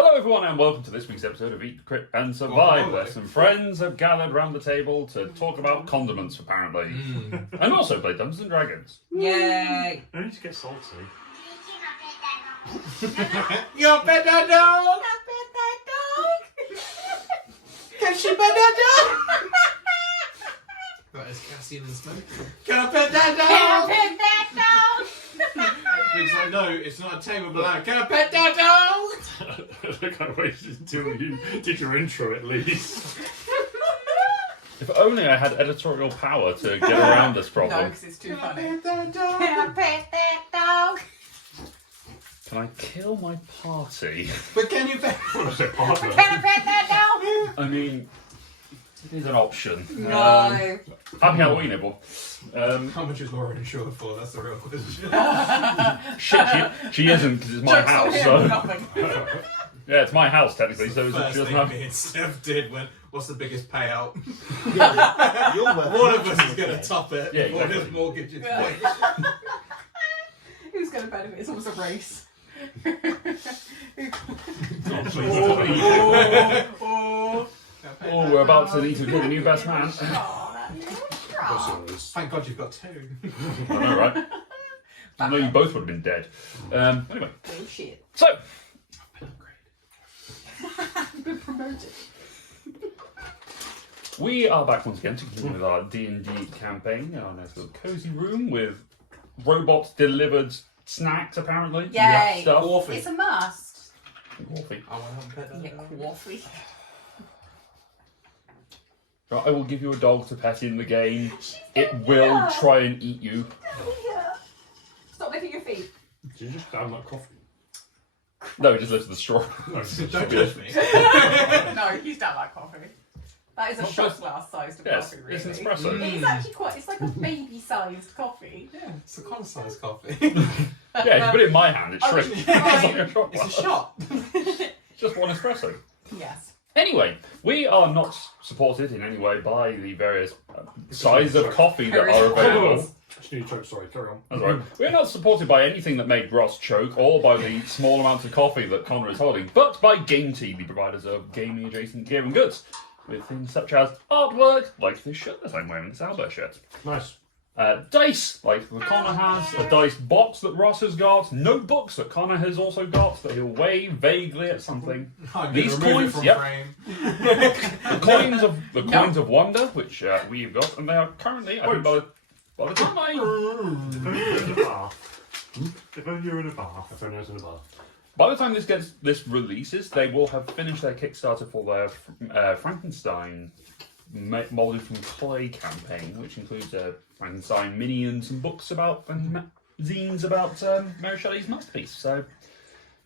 Hello everyone and welcome to this week's episode of Eat, Crit and Survive, where some friends have gathered around the table to talk about condiments apparently. And also play Dungeons and Dragons. Yay! I need to get salty. Your pet dog! Your pet dog! Can she pet that dog? Right, it's Cassian and Smoke. Can I pet that dog? Can I pet that dog? It's like, no, it's not a tameable animal. Can I pet that dog? I can't wait until you did your intro at least. If only I had editorial power to get around this problem. No, because it's too funny. Can I pet that dog? Can I pet that dog? Can I kill my party? But can you pet? What was it, partner? Can I pet that dog? I mean, it is an option. No. Happy Halloween, everyone. How much is Laura insured for? That's the real question. Shit, she isn't because it's my house. So Nothing. yeah, it's my house technically. So First she doesn't thing have. me and Steph did when, what's the biggest payout? You're worth One of us is going to top it. Yeah, One exactly. of mortgage is Who's going to benefit? It's almost a race. Oh, we're about to need to pick a new best man. Thank God you've got two. I know, right? I know you both would have been dead. Anyway, Bullshit. so Been promoted. we are back once again to continue with our D&D campaign in our nice little cozy room with robot-delivered snacks, apparently. Yay. Stuff. Coffee. It's a must. Coffee. I want to pet that Yeah, dog. coffee. Right, I will give you a dog to pet in the game. It in will here. try and eat you. Stop licking your feet. Did you just down like coffee? No, it just lifts the straw. No, Don't judge me. No, he's down like coffee. That is a Not shot bad. glass sized of Yes, coffee, really. it's espresso. It's actually quite, it's like a baby sized coffee. Yeah, it's a con-sized coffee. Yeah, if you put it in my hand, it Oh, shrinks. It's right. like a shot It's a glass. shot. Just one espresso. Yes. Anyway, we are not supported in any way by the various sizes of coffee that are available. Actually, joke, sorry, carry on. That's right. We're not supported by anything that made Ross choke, or by the small amounts of coffee that Connor is holding, but by Game Tea, the providers of gaming adjacent gear and goods, with things such as artwork, like this shirt that I'm wearing, this Albert shirt. Nice. Dice, like the Connor has, a dice box that Ross has got, notebooks that Connor has also got that he'll wave vaguely at something. I'm These remove coins, it from frame. The coins of wonder, which we've got, and they are currently, I think, by the time I If only you're in a bar. If only you're in a bar. If only I was in a bar. by the time this releases, they will have finished their Kickstarter for their Frankenstein molded from clay campaign, which includes a Frankenstein mini and some books about and zines about Mary Shelley's masterpiece. So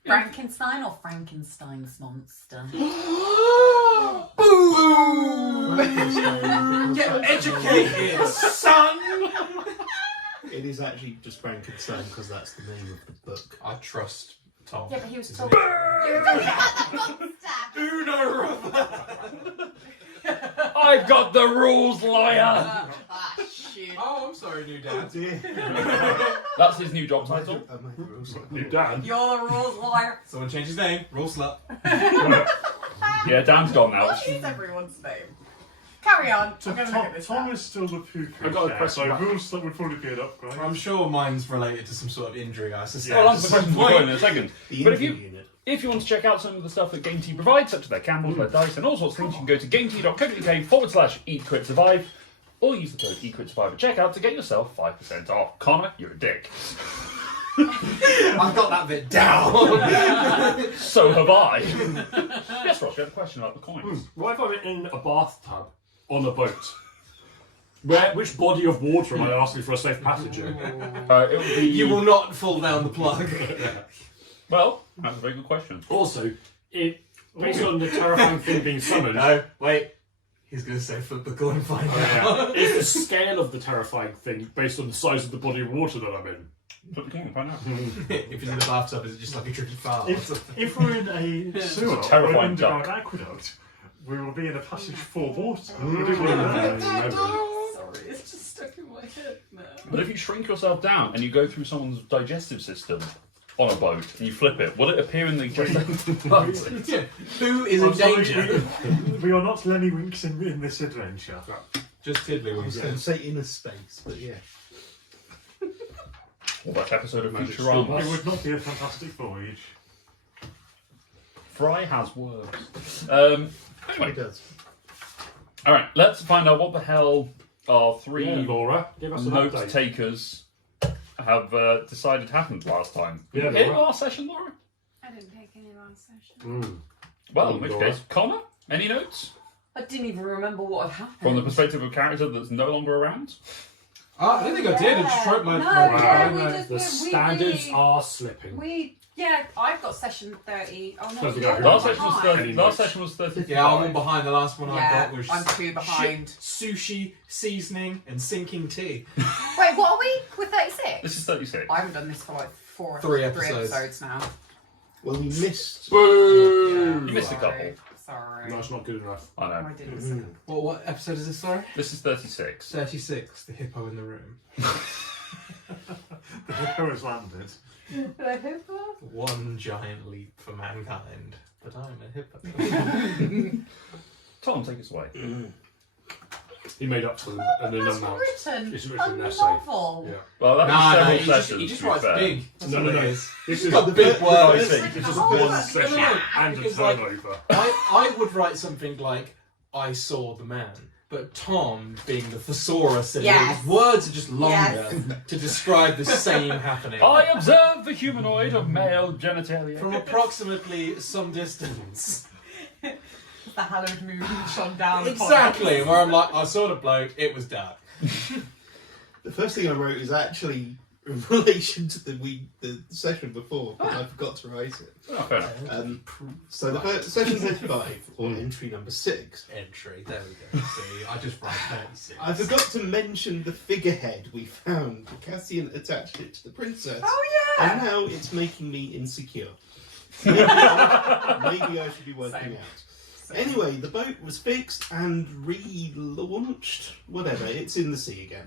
Frankenstein or Frankenstein's monster? Boom! Get educated, son! It is actually just Frankenstein because that's the name of the book. I trust Tom. Yeah, but he was told. Uno I've got the rules, lawyer. Ah, shoot. Oh, I'm sorry, new dad. dear. That's his new job title. You Dan. You're the rules lawyer. Someone change his name. Rule slut. Yeah, Dan's gone now. What is everyone's name? Carry on. I'm going to look at this. Tom now. is still the poo-poo. I've got a chef, question So back. rules that would probably be an upgrade. I'm sure mine's related to some sort of injury, I suspect. I'll answer the question for you in a second. The But if Indian you unit. If you want to check out some of the stuff that Game Tea provides, such as their candles, their dice, and all sorts of things, you can go to gametea.co.uk/eatcritsurvive, or use the code eatcritsurvive at checkout to get yourself 5% off. Connor, you're a dick. I've got that bit down. So have I. Yes, Ross, you had a question about the coins. What if I'm in a bathtub on a boat? Which body of water am I asking for a safe passage in? It would be... You will not fall down the plug. Well, that's a very good question. Also, based on the terrifying thing being summoned, No, wait. He's going to say flip the coin and find out. is the scale of the terrifying thing based on the size of the body of water that I'm in? Put the coin in, find out. If he's in the bathtub, is it just like a tricky fart? If we're in a sewer or an terrifying underground duck. aqueduct, we will be in a passage for water. Sorry, it's just stuck in my head now. But if you shrink yourself down and you go through someone's digestive system, on a boat and you flip it, will it appear in the gestation? Yeah. Who is in danger? We are not Lemmywinks in this adventure. Just I was Tiddlywinks. going to say inner space, but yeah. Well, that episode of Magic Futurama. It would not be a fantastic voyage. Fry has words. It Anyway, does. all right, let's find out what the hell our three Yeah, Laura, give us an note update. takers have decided happened last time. Yeah, Did you hear Laura. our session, Laura? I didn't take any last session. Well, Oh, in which Laura. case, Connor, any notes I didn't even remember what had happened. from the perspective of a character that's no longer around? I don't think I did. I just wrote my. No, my- yeah, my- we my- just- The we standards really- are slipping. I've got session 30. Oh no, Doesn't you're go. Last behind. session was 30. Last session was 35. Yeah, I'm one behind. The last one I Yeah, got was I'm 2 behind. sushi, seasoning, and sinking tea. Wait, what are we? We're 36? This is 36. I haven't done this for like four, Three three episodes. episodes now. Well, we missed. Boo! You missed a couple. Sorry. No, it's not good enough. I know. I didn't listen. What episode is this? Sorry. This is 36. 36. The hippo in the room. The hippo has landed. The hippo? One giant leap for mankind. But I'm a hippo. Tom, take us away. He made up for an That's unannounced. written It's a written an essay. novel. Yeah. Well, that was Nah, several he sessions. just to be writes fair. big. That's No, what no, it no. is. This He's is got the big words. This is Oh, one that's session good. and a Because, like, turnover. I would write something like, I saw the man. But Tom, being the thesaurus, and Yes. his words are just longer Yes. to describe the same happening. I observed the humanoid of male genitalia. From approximately some distance. The hallowed moon shone down. upon Exactly, us. where I'm like, I saw the bloke, it was dark. The first thing I wrote is actually in relation to the session before, but I forgot to write it. Oh, fair enough. So the first, session 35, or entry number 6. Entry, there we go. See, I just write 36. I forgot to mention the figurehead we found. Cassian attached it to the princess, Oh and yeah. now it's making me insecure. Maybe I should be working Same. out. Anyway, the boat was fixed and relaunched. Whatever, it's in the sea again.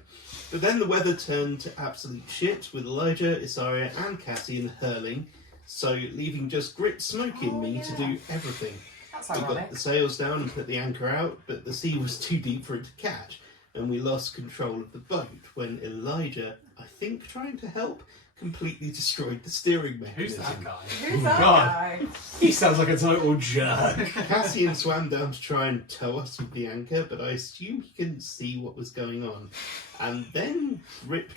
But then the weather turned to absolute shit, with Elijah, Isaria, and Cassian hurling, so leaving just grit smoke in me to do everything. That's We got ironic. the sails down and put the anchor out, but the sea was too deep for it to catch, and we lost control of the boat when Elijah, I think trying to help, completely destroyed the steering Who's mechanism. that guy? Who's that God. guy? He sounds like a total jerk. Cassian swam down to try and tow us with the anchor, but I assume he couldn't see what was going on. And then Grit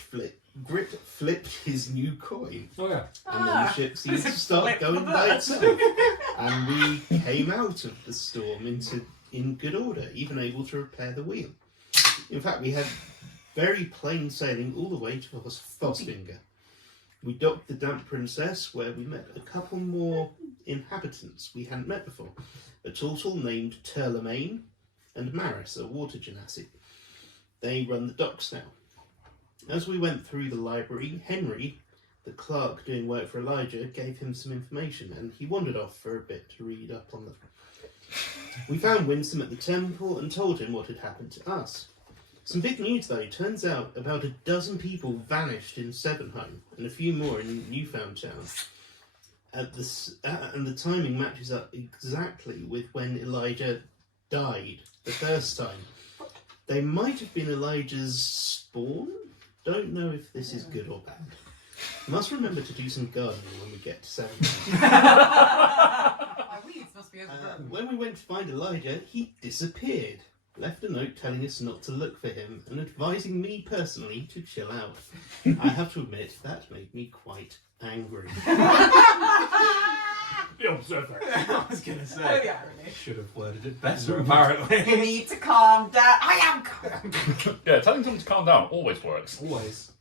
flipped his new coin, Oh yeah. and then the ship seemed to start Flip going the by bird. itself. And we came out of the storm in good order, even able to repair the wheel. In fact, we had very plain sailing all the way to Fosfinger. We docked the Damp Princess, where we met a couple more inhabitants we hadn't met before. A turtle named Turlemaine and Maris, a water genasi. They run the docks now. As we went through the library, Henry, the clerk doing work for Elijah, gave him some information, and he wandered off for a bit to read up on them. We found Winsome at the temple and told him what had happened to us. Some big news though. Turns out about a dozen people vanished in Sevenholm and a few more in Newfoundtown. And the timing matches up exactly with when Elijah died the first time. They might have been Elijah's spawn. Don't know if this is good or bad. Must remember to do some gardening when we get to Sevenholm. My weeds must be overgrown. When we went to find Elijah, he disappeared. Left a note telling us not to look for him and advising me personally to chill out. I have to admit, that made me quite angry. The observer. I was going to Oh, say, the irony. should have worded it better, apparently. You need to calm down. I am calm. Yeah, telling someone to calm down always works. Always.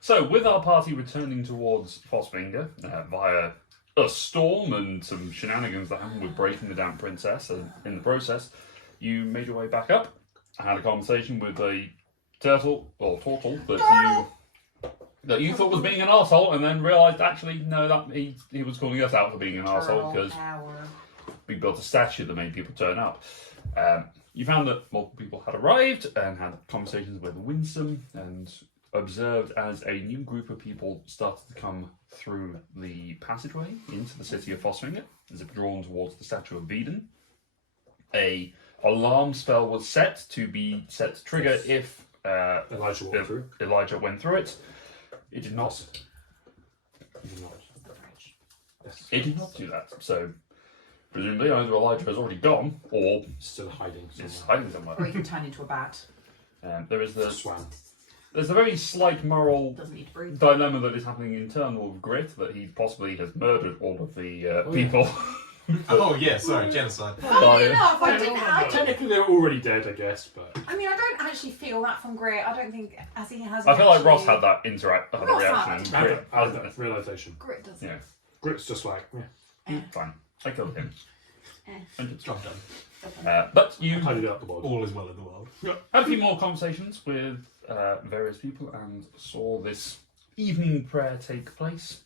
So, with our party returning towards Fosfinger via a storm and some shenanigans that happened with breaking the Damp Princess, and in the process, you made your way back up. I had a conversation with a turtle that you thought was being an arsehole, and then realised actually no, that he was calling us out for being an arsehole because we built a statue that made people turn up. You found that multiple people had arrived and had conversations with Winsome, and observed as a new group of people started to come through the passageway into the city of Fosfinger, as if drawn towards the Statue of Eden. A alarm spell was set to trigger if Elijah went through it. It did not. It did not do that. So presumably either Elijah has already gone or Still hiding is somewhere. hiding somewhere. Or he can turn into a bat. There's Swam. a very slight moral Doesn't need to breathe. dilemma that is happening internal with Grit, that he possibly has murdered all of the people. Oh yeah, sorry, genocide. Funnily enough, I didn't. Technically, they're already dead, I guess, but I mean, I don't actually feel that from Grit. I don't think as he has. I feel like Ross actually- had that Ross reaction. had And I Grit had hasn't. that realization. Grit does. Yeah, Grit's just like, yeah. fine. I killed him. Job done. But you Tidied up the body. All is well in the world. had a few more conversations with various people and saw this evening prayer take place,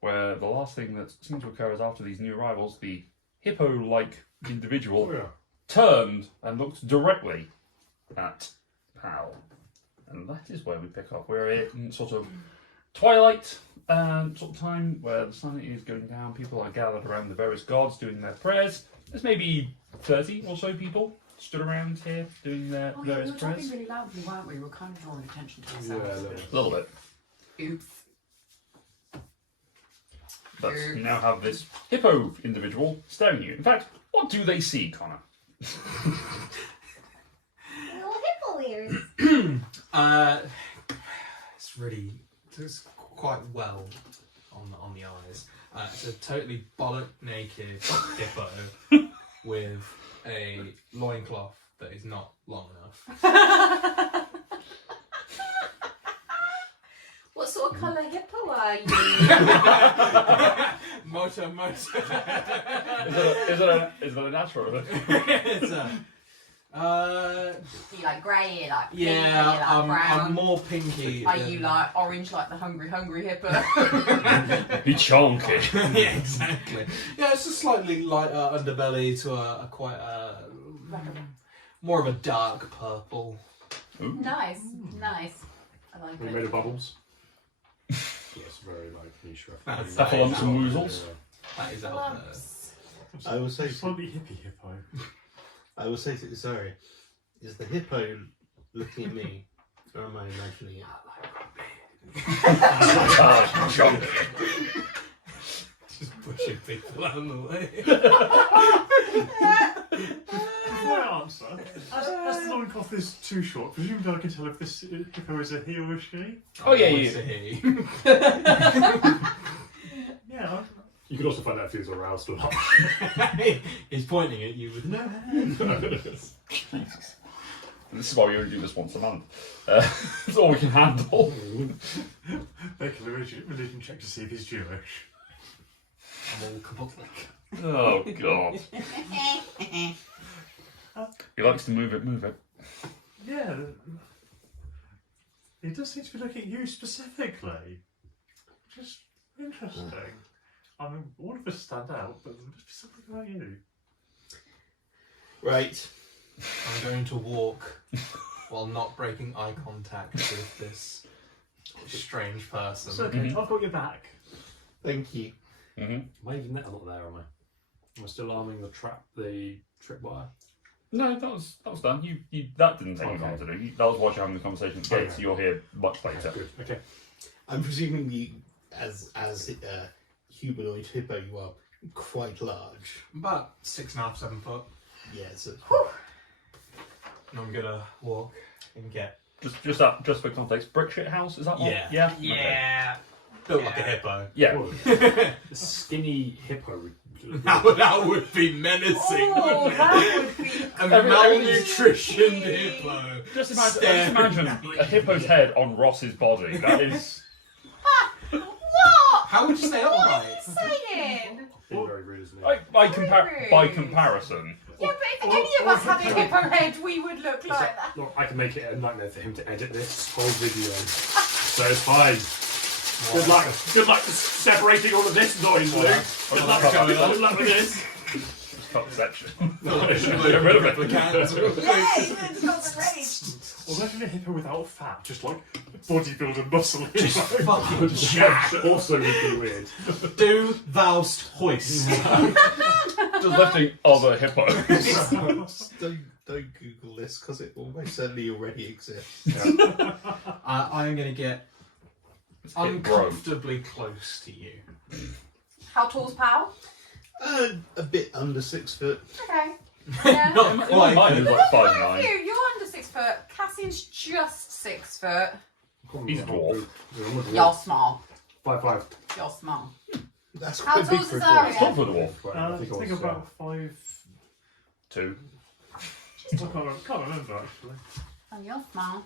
where the last thing that seemed to occur is after these new arrivals, the hippo-like individual Oh, yeah. turned and looked directly at Pal. And that is where we pick up. We're in sort of twilight sort of time where the sun is going down. People are gathered around the various gods doing their prayers. There's maybe 30 or so people stood around here doing their Oh yeah, we various were talking prayers. really loudly, weren't we? We were kind of drawing attention to Yeah, ourselves. A little bit. Oops. But you now have this hippo individual staring at you. In fact, what do they see, Connor? Little hippo ears. It's quite well on the eyes. It's a totally bollock naked hippo with a loincloth that is not long enough. What sort of colour hippo are you? Motor. Is that a natural? It's You like grey, like pink, yeah, you like brown. I'm more pinky. Are than- you like orange, like the hungry hippo? Be chonky. Yeah, exactly. Yeah, it's a slightly lighter underbelly to a quite more of a dark purple. Nice. I like We it. made of bubbles. Yes, very like niche reference. Cephaloms and woozles. That is out there. Lumps. I will say, Slightly hippie hippo. I will say, sorry, is the hippo looking at me, or am I imagining it? Chonky. Just pushing people out of the way. My answer. As the loincloth is too short, presumably I can tell if this hippo is a he or a she. Oh yeah, What's yeah. a he? Yeah. You could also find out if he was aroused or not. He's pointing at you with no hand. Jesus. This is why we only do this once a month. It's all we can handle. Make a religion check to see if he's Jewish. I'm all kabulik. Oh god. He likes to move it. Yeah. He does seem to be looking at you specifically. Which is interesting. I mean, all of us stand out, but there must be something about you. Right. I'm going to walk while not breaking eye contact with this strange person. It's okay, I've got your back. Thank you. Mm-hmm. Am I even there? I'm not there, am I? Am I still arming the tripwire? No, that was done. You that didn't take Okay. long to do. That was while you're having the conversation at the gate, so you're here much later. Good. Okay. I'm presuming you, as humanoid hippo, you are quite large. About 6.5, 7 foot. Yeah, so And I'm gonna walk and get. Just for context, brick shit house, is that one? Yeah. Yeah. Yeah. Built like a hippo. Yeah. Whoa. The skinny hippo. That would be menacing. Oh, that would be. A Everything's- malnutritioned hippo. Just Staring imagine at a hippo's head on Ross's body. That is. What? How would you stay What are upright? you saying? Being very rude, isn't it? By Rude. comparison. Yeah, but if any of us had a hippo head, we would look like that. Look, I can make it a nightmare for him to edit this whole video. So it's fine. Good luck. Good luck separating all of this noise, Luke. Good luck with this. cut perception. Get rid of it. Yay! It's got the rage. Or imagine a hippo without fat, just like bodybuilder muscle. Just fucking jack. Also would be weird. Do thou'st hoist. Just lifting other hippos. Don't Google this because it almost certainly already exists. I'm going to get It's a bit gross. uncomfortably close to you. How tall's Pal? A bit under 6 foot. Okay. Yeah. Not In my quite. mind, it's like You're 5'9". under 6 foot. Cassian's just 6 foot. He's a dwarf. Y'all small. 5'5". Y'all small. That's How quite big tall's for a Cesaria? It's dwarf. not for a dwarf. Right, I I think it think was, about 5. 2. I can't remember actually. Oh, you're small.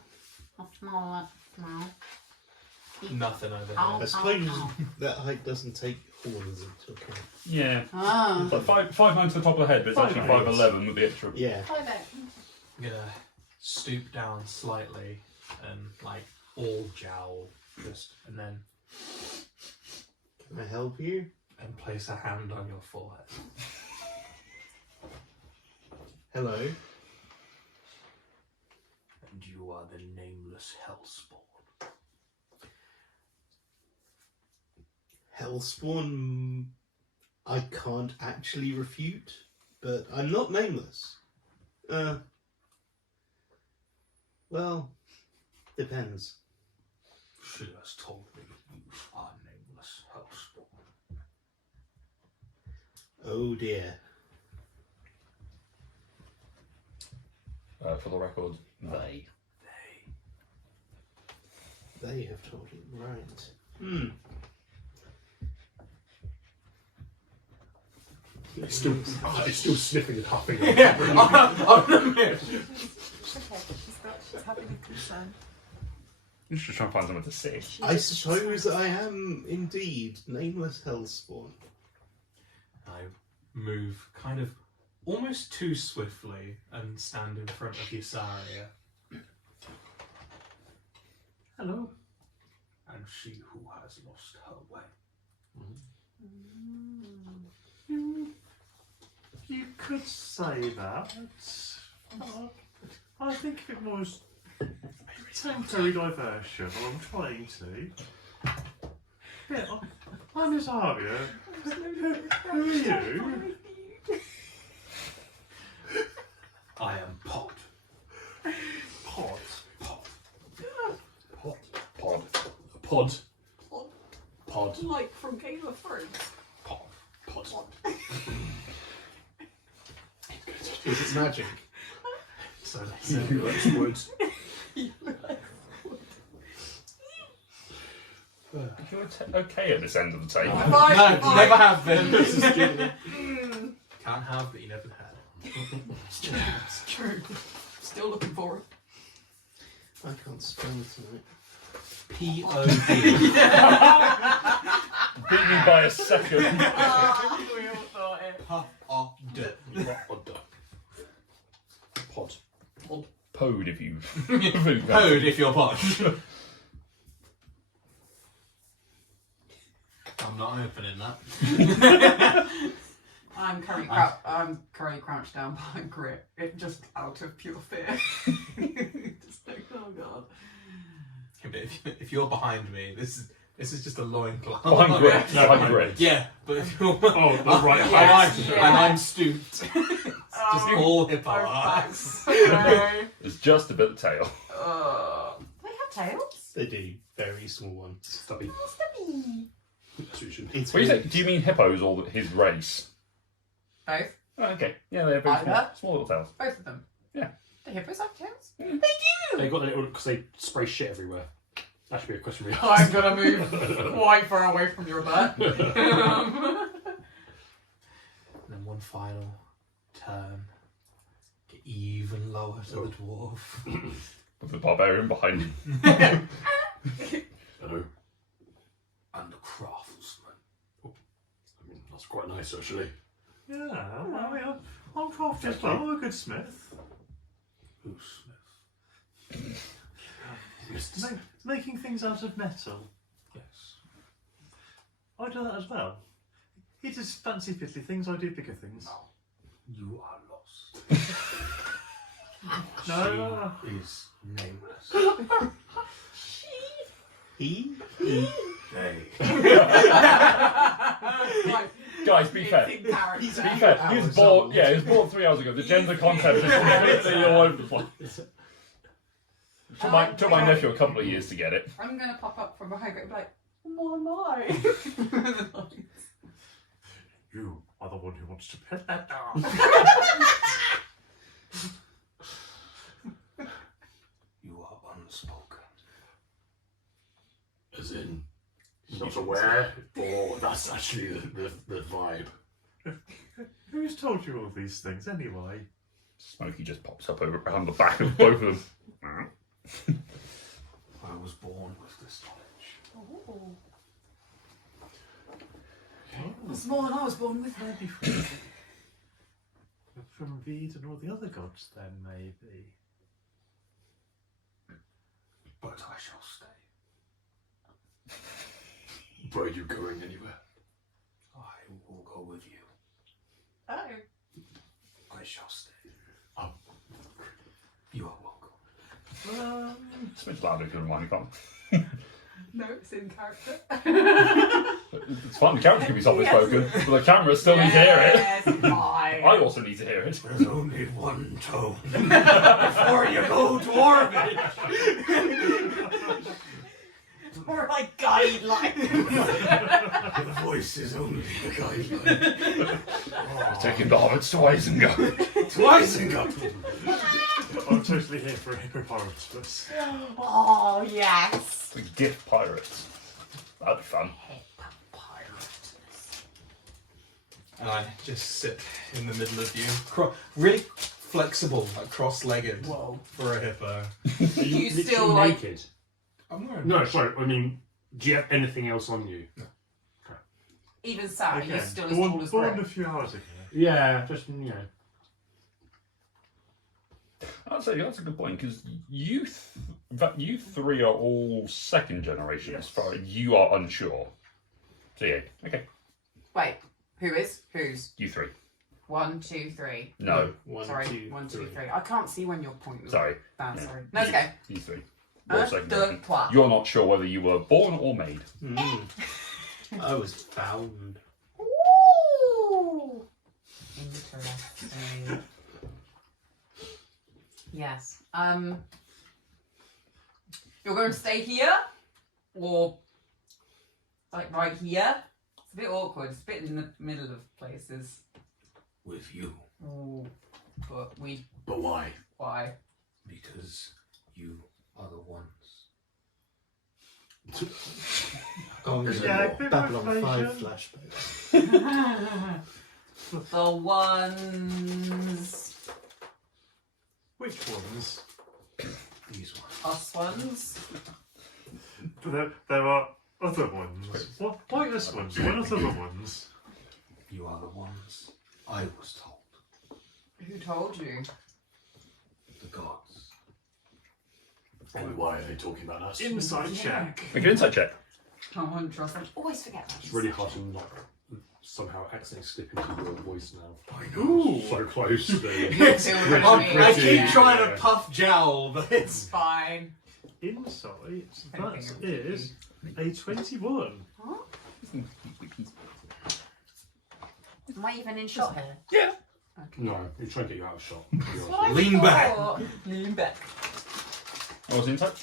You're small. Small. Nothing over Oh. there. I suppose that height doesn't take horns into account. Yeah. Ah. So 5'9" to the top of the head, but it's actually 5'8". 5'11" with the extra. Yeah. I'm gonna stoop down slightly and like all jowl, and then Can I help you? and place a hand on your forehead. Hello. And you are the nameless hellspawn. Hellspawn, I can't actually refute, but I'm not nameless. Well, depends. She has told me you are nameless hellspawn. Oh dear. For the record, they. They have told you, right. It's still sniffing and huffing. Yeah, I'm Okay, she's happily concerned. I'm just trying to find somewhere to sit. I suppose I am indeed nameless Hellspawn. I move kind of almost too swiftly and stand in front of Yusaria. Hello. And she who has lost her way. You could say that. I think it was temporary diversion, or I'm trying to. Yeah, I'm Azaria. Who are you? I am Pod. Pot. Pod. Pod. Like from Game of Thrones. Pod. Is it magic? So that's He likes woods. If you're okay at this end of the table. No, never have been. Can't have that you never had. It's true. Still looking for it. I can't spell tonight. P-O-D. Beat me by a second. We all thought it. P-O-D. Pod. Pode if you. Code if you're Pod. I'm not opening that. I'm currently crouched down behind Grit. It just out of pure fear. Just like, oh god. Yeah, but if you're behind me, this is just a loincloth. Behind Grit. Behind Grit. Yeah, but if you're Oh, the right Yeah. height. and I'm stooped. Just all hippo eyes. Okay. It's just a bit of tail. They have tails? They do. Very small ones. Stubby. Oh, stubby. That's what you should. It's What do you really- think? Do you mean hippos or his race? Both. Oh, okay. Yeah, they're very small, Either. small little tails. Both of them. Yeah. The hippos have tails? They got it because they spray shit everywhere. That should be a question we ask. I'm gonna move quite far away from your butt. And then one final turn. Get even lower to the dwarf. With the barbarian behind him. Hello. And the craftsman. I mean, that's quite nice actually. Yeah, I mean, I'm crafty as well. I'm a good smith. Who's Smith? Making things out of metal. Yes. I do that as well. He does fancy fiddly things, I do bigger things. You are lost. No. She is nameless. He? They. Guys, be fair. It's in character. He's Be fair. He was born. Yeah, he was born 3 hours ago. The gender concept is completely all over the place. Took my nephew a couple of years to get it. I'm gonna pop up from behind and be like, what am I? You are the one who wants to pet that dog. You are unspoken. As in, not aware, or that's actually the vibe. Who's told you all these things anyway? Smokey just pops up over around the back of both of them. I was born with this knowledge. Oh. That's more than I was born with. Maybe from Veed and all the other gods, then maybe. But I shall stay. Were you going anywhere? I will go with you. Oh. I shall stay. You are welcome. It's much louder than mine, can't. No, it's in character. It's fun. The character can be softly spoken, but the camera still needs to hear it. Yes, fine. I also need to hear it. There's only one tone. Before you go to orbit. Or like guidelines. The voice is only a guideline. Taking the hobbits to Isengard. Twice and go. I'm totally here for a hippopotamus. Oh, yes. The gift pirates. That'd be fun. And I just sit in the middle of you. Really flexible, like cross-legged Whoa. for a hippo. Are You literally still, like- naked? I'm wearing No, sorry. I mean, do you have anything else on you? Even Sarah, you're Again, still as tall as born a Greg. few hours ago. Yeah, just you know. I'd say that's a good point because you three are all second generation as Yes. far as you are unsure. So yeah, okay, Wait, who is? Who's? you three. 1, 2, 3. No, Sorry, 1, 2, 3. I can't see when you're pointing. sorry, Down, Yeah. sorry. No, it's okay. you three. Un, You're second deux, generation. trois. You're not sure whether you were born or made. I was found. Ooh. Interesting. Yes. You're going to stay here, or like right here? It's a bit awkward. It's a bit in the middle of places. With you. Ooh. But But why? why? Because you are the ones. Oh, Yeah, a bit Babylon more 5 inflation. flashback. The ones. Which ones? These ones. Us ones. There are other ones. What? Why us ones? What are other ones? You are the ones I was told. Who told you? The gods. And why are they talking about us? Inside check. Make an insight check. I won't trust them. Always forget that. It's really hard to not somehow accidentally slip into your voice now. I know. Ooh, so close to the. I keep Yeah. trying to puff jowl, but it's Fine. Insight, that Anything is a 21. Am I even in shot here? No, you're trying to get you out of shot. Lean back. Lean back. What was the insight?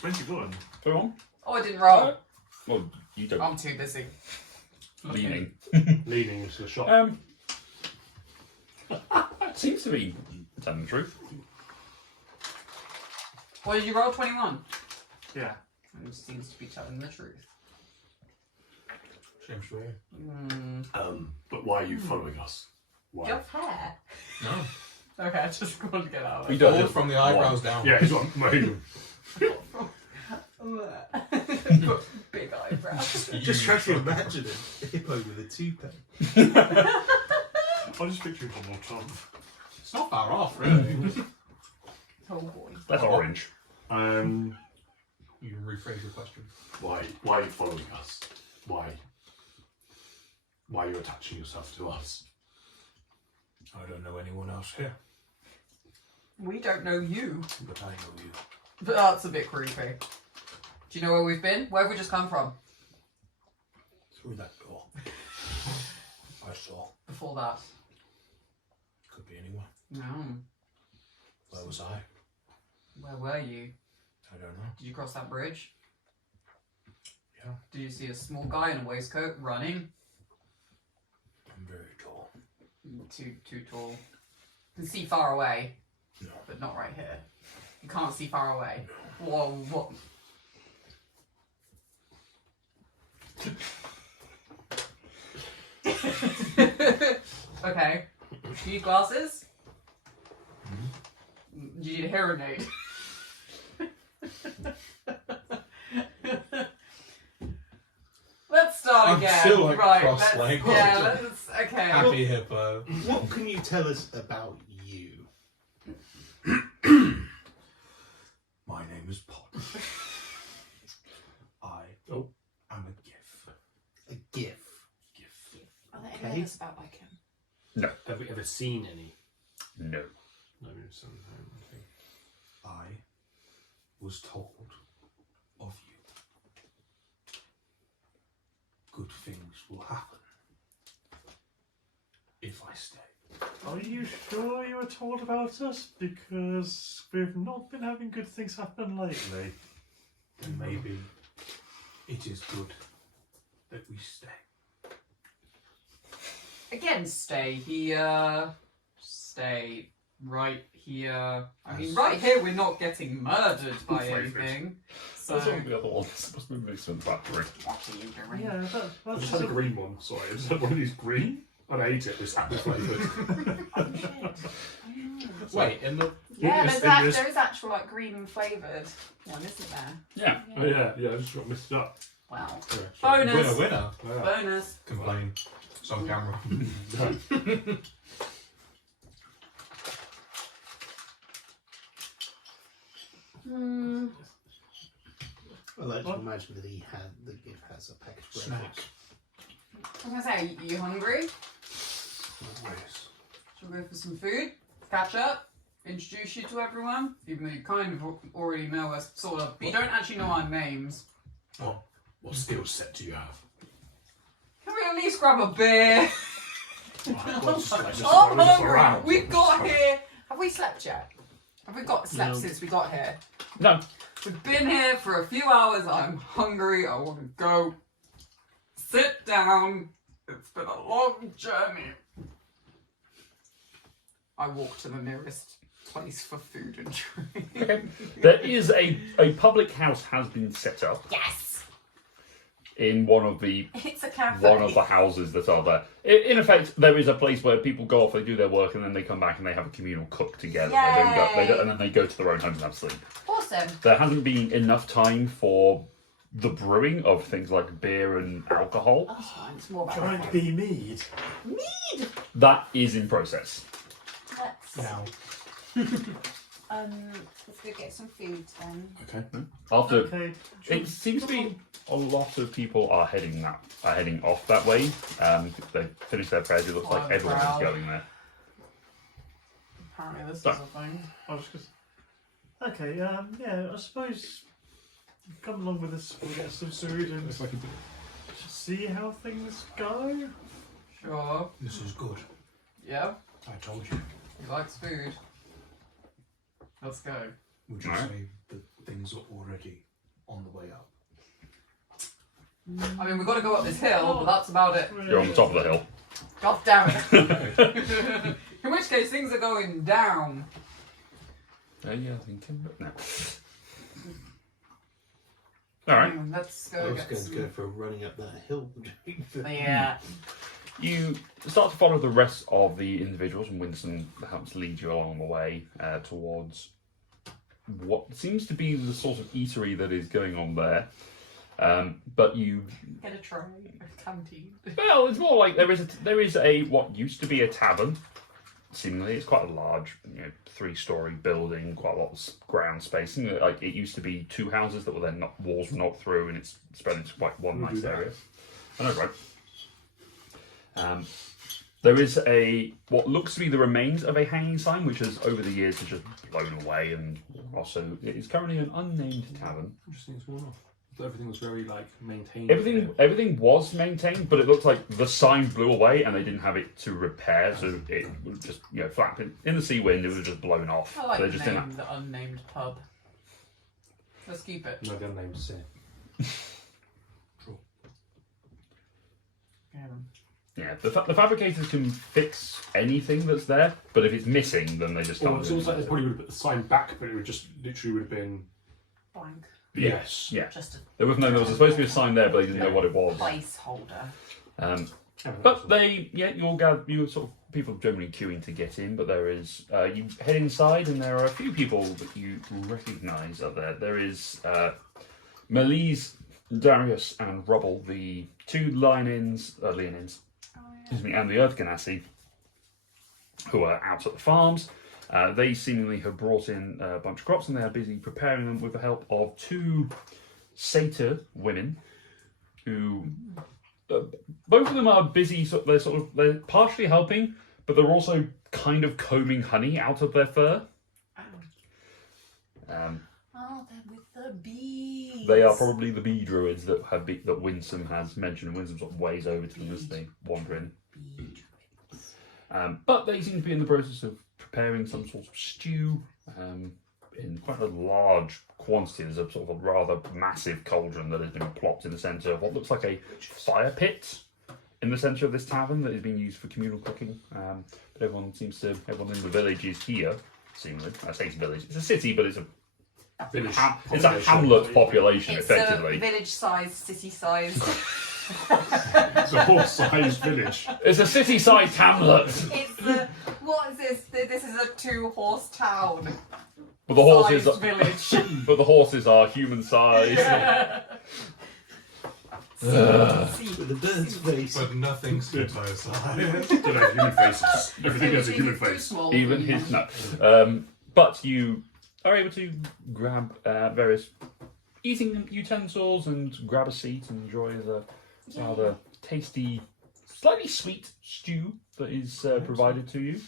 21. 21? Oh, I didn't roll. Well, you don't. I'm too busy. Leaning. Leaning into the shot. Seems to be telling the truth. What did you roll? 21. Yeah. It seems to be telling the truth. Shame for you. But why are you following us? Why? Just hair. No. Okay, I just wanted to get out of We it. don't. All from the eyebrows down. Yeah, he's got moving. Got big eyebrows. Just try to imagine a hippo with a toupee. I'm just picturing one more Tom. It's not far off, really. Oh boy. That's orange. You can rephrase your question. Why are you following us? Why? Why are you attaching yourself to us? I don't know anyone else here, We don't know you. but I know you. But that's a bit creepy. Do you know where we've been? Where have we just come from? Through that door. I saw. Before that? Could be anyone. No. Where was I? Where were you? I don't know. Did you cross that bridge? Yeah. Did you see a small guy in a waistcoat running? I'm very tall. Too tall. You can see far away, No. but not right here. You can't see far away. Whoa, what? Okay. Do you need glasses? Do you need a hearing aid? Let's start I'm again. still, like, right, cross-legged. okay. Happy Hippo. What can you tell us about you? My name is Pod. I Oh. am a GIF. A GIF. GIF. Are there Okay. any others about like him? Have we ever seen any? No. No, sometime, I think. I was told of you. Good things will happen if I stay. Are you sure you were told about us? Because we've not been having good things happen lately. And maybe it is good that we stay. Again, stay here. Stay right here. I mean, As- right here we're not getting murdered by Flavors. anything. So, That's one of the other ones. Must move this to the factory. what are you doing? Yeah, I that's just had a green one. Sorry, I just had one of these green, and I ate it. It was apple flavoured. Oh shit. Wait, in the Yeah, Yes, there's it is. there is actual like green flavoured one, isn't there? Yeah. Oh yeah, I just got messed up. Wow. winner, Bonus. winner. Yeah. Bonus. Complain. It's on camera. Hmm. I like to What? imagine that the GIF has a package of Snack. breakfast. I was gonna say, you hungry? Always. Shall we go for some food? Catch up? Introduce you to everyone? Even though you kind of already know us, sort of. But you don't actually know our names. What skill set do you have? Can we at least grab a beer? Let's I'm just throw this hungry. around. We got here. Have we slept yet? Have we got slept No. since we got here? No. We've been here for a few hours. I'm hungry. I want to go. Sit down. It's been a long journey. I walk to the nearest place for food and drink. Okay. There is a public house has been set up Yes. in one of the It's a cafe. houses that are there. In effect, there is a place where people go off, they do their work, and then they come back and they have a communal cook together. Yay. And then they go to their own homes and have sleep. Awesome. There hasn't been enough time for the brewing of things like beer and alcohol. Oh, that's fine. It's more about Giant breakfast. bee mead. That is in process. Let's Now. let's go get some food then. Okay. After Okay. it seems to be a lot of people are heading off that way. They finished their prayers. It looks like Oh, everyone is proud. going there. Apparently, this So- is a thing. I was just. Okay. Yeah. I suppose. Come along with us. We'll get some food and It's like a see how things go. Sure. This is good. Yeah. I told you. He likes food. Let's go. Would you Alright. say that things are already on the way up? I mean, we've got to go up this hill, but that's about it. You're on the top of the hill. God damn it. In which case, things are going down. Yeah, thinking, but no. All right. Let's I go was get going to some... go for a running up that hill. Yeah. You start to follow the rest of the individuals, and Winston helps lead you along the way towards what seems to be the sort of eatery that is going on there. But you, Get a tray. A canteen. well, it's more like there is a what used to be a tavern. Seemingly, it's quite a large, 3-story building, quite a lot of ground space. And, like it used to be 2 houses that were then walls were knocked through, and it's spread into quite one We'll do nice that. area. I know, right? There is what looks to be the remains of a hanging sign, which has over the years has just blown away, and also it is currently an unnamed tavern. Interesting, it's worn off. I thought everything was very maintained. Everything was maintained, but it looks like the sign blew away and they didn't have it to repair, so it was just flapping in the sea wind. It was just blown off. I like so they the just name, the unnamed pub. Let's keep it. No, the unnamed sin. Yeah, the fabricators can fix anything that's there, but if it's missing, then they just can't. It's almost like they probably would have put the sign back, but it would just literally would have been. Blank. Yes. Yeah. Just a There was supposed to be a sign there, but they didn't know what it was. placeholder. But you sort of people generally queuing to get in, but there is you head inside and there are a few people that you recognise up there. There is Melise, Darius, and Rubble, the two Leonins, excuse me, and the Earth Ganassi, who are out at the farms. They seemingly have brought in a bunch of crops and they are busy preparing them with the help of two satyr women who both of them are busy. They're partially helping, but they're also kind of combing honey out of their fur. Oh, they're with the bees. They are probably the bee druids that that Winsome has mentioned, and Winsome sort of ways over to them as they wander in. But they seem to be in the process of preparing some sort of stew in quite a large quantity. There's a sort of a rather massive cauldron that has been plopped in the centre of what looks like a fire pit in the centre of this tavern that is being used for communal cooking. But everyone in the village is here, seemingly. I say it's a village. It's a city, but it's a Village. it's a hamlet population, It's effectively. a village-sized, city-sized. It's a horse-sized village. It's a city-sized hamlet. It's the what is this? This is a two-horse town. But the horses, Sized village. but the horses are human-sized. With a bird's face. But nothing's Hippo size. Human faces. Everything has a human Too face. small. Even his no. But you are able to grab various eating utensils and grab a seat and enjoy the rather tasty, slightly sweet stew that is provided to you.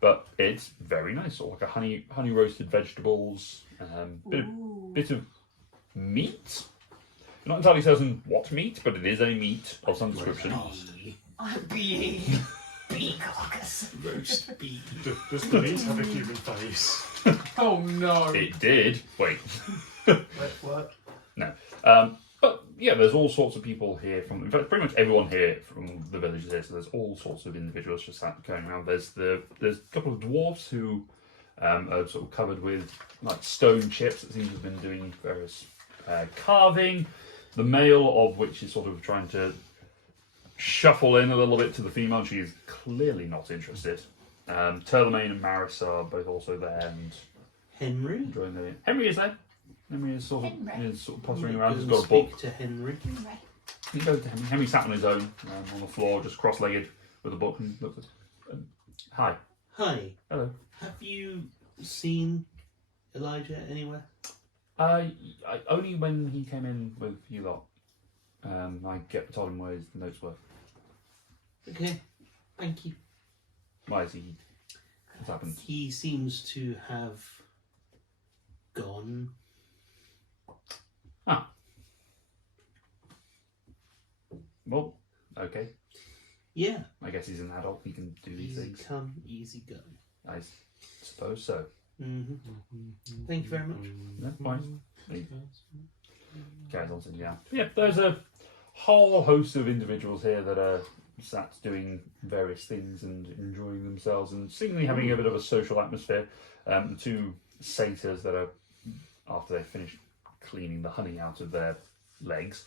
But it's very nice, sort of like a honey roasted vegetables, bit of meat. You're not entirely certain what meat, but it is a meat of some description. Bee carcass. Roast beef. Does the meat have a human face? Oh no. It did. Wait. What? No. But yeah, there's all sorts of people here from. In fact, pretty much everyone here from the village is here. So there's all sorts of individuals just going around. There's a couple of dwarves who are sort of covered with like stone chips that seem to have been doing various carving. The male of which is sort of trying to shuffle in a little bit to the female. She is clearly not interested. Turlemaine and Maris are both also there and Henry? enjoying the. Henry is there. Henry is sort of pottering You around. He's can got a book. speak to Henry. You go to Henry. Henry sat on his own on the floor, just cross-legged with a book, and looked at. Hi. Hi. Hello. Have you seen Elijah anywhere? Only when he came in with you lot. I told him where his notes were. Okay. Thank you. Why is he? What's happened? He seems to have gone. Well, okay. Yeah. I guess he's an adult. He can do these Easy things. come, easy go. I suppose so. Thank you very much. No, fine. He carries on sitting down. Yeah, there's a whole host of individuals here that are sat doing various things and enjoying themselves and seemingly having a bit of a social atmosphere. The two satyrs that are, after they finish cleaning the honey out of their legs,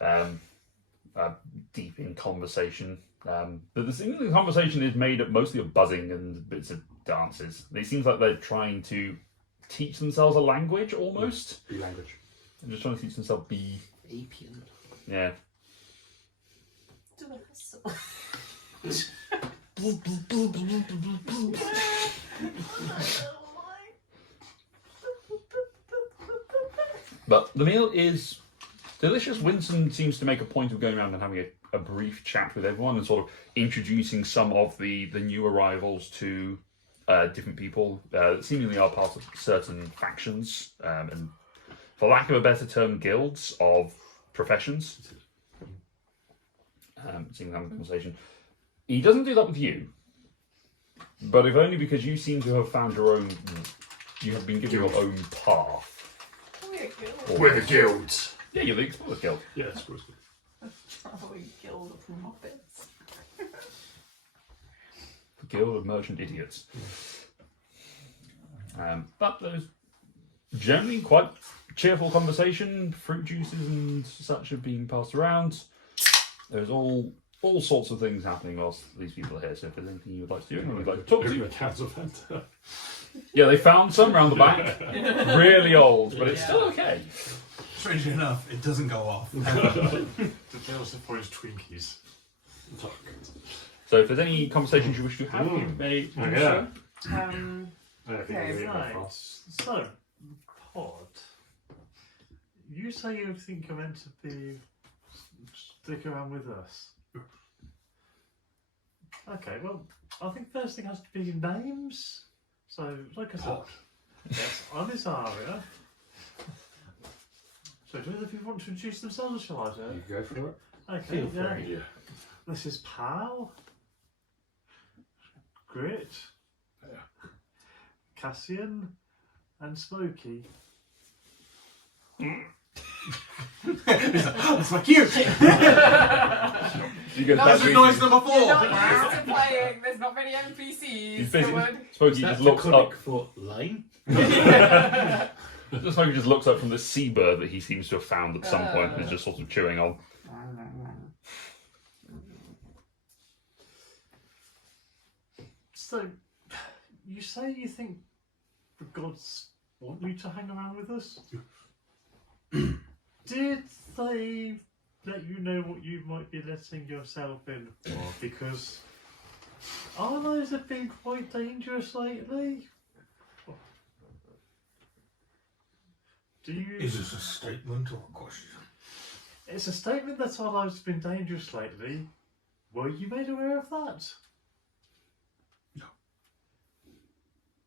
are deep in conversation. But the conversation is made up mostly of buzzing and bits of dances. It seems like they're trying to teach themselves a language almost. Bee language. They're just trying to teach themselves bee. Apian. Yeah. But the meal is delicious. Winston seems to make a point of going around and having a a brief chat with everyone and sort of introducing some of the new arrivals to different people that seemingly are part of certain factions and, for lack of a better term, guilds of professions. Seeing that conversation. He doesn't do that with you, but if only because you seem to have found your own. You have been given your own path. We're the guilds. Yeah, you're the Explorers Guild. Yeah, it's good. Traveling guild of Muppets. The Guild of Merchant Idiots. But there's generally quite cheerful conversation. Fruit juices and such have been passed around. There's all sorts of things happening whilst these people are here. So if there's anything you would like to do, anyone would like to talk to you. Yeah, they found some round the back. Really old, but it's still okay. Strangely enough, it doesn't go off. The girls have points Twinkies. So if there's any conversations you wish to have, you may do so. Okay, Right. So, Pod, you say you think you're meant to be stick around with us. Okay, well, I think first thing has to be names. So, like I said, yes, I'm Isaria. So, do either of you want to introduce themselves, or shall I do it? You go for it. Okay, Feel yeah. free. This is Pal. Grit. Cassian. And Smokey. It's like you! You get That was that noise number 4! You're not used to playing. There's not many NPCs. Suppose he That's just the looks up. conic for lame. Just like he just looks up from the seabird that he seems to have found at some point and is just sort of chewing on. So, you say you think the gods want you to hang around with us? Did they let you know what you might be letting yourself in for? Because our lives have been quite dangerous lately. Do you? Is this a statement or a question? It's a statement that our lives have been dangerous lately. Were you made aware of that? No.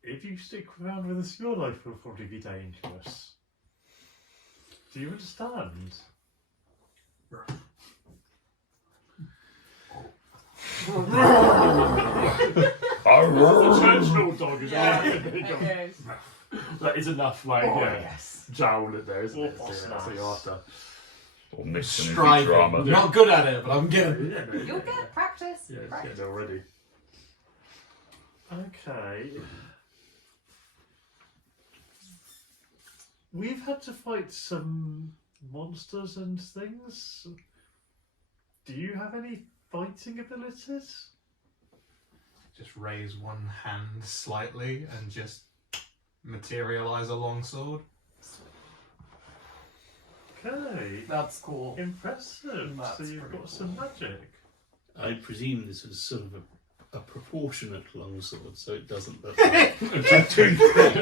If you stick around with us, your life will probably be dangerous. Do you understand? The Churchill dog is Okay. That is enough, like, yes. jowl in there, isn't Or it? boss That's what you're after. Or mixing Striving. drama. Not good at it, but I'm good. Yeah, no, You'll get practice. Yeah, it's Practice. getting already. Okay. We've had to fight some monsters and things. Do you have any fighting abilities? Just raise one hand slightly and just materialize a long sword. Okay. That's cool. Impressive. That's So you've pretty got some magic. I presume this was sort of a proportionate longsword, so it doesn't look like too thick.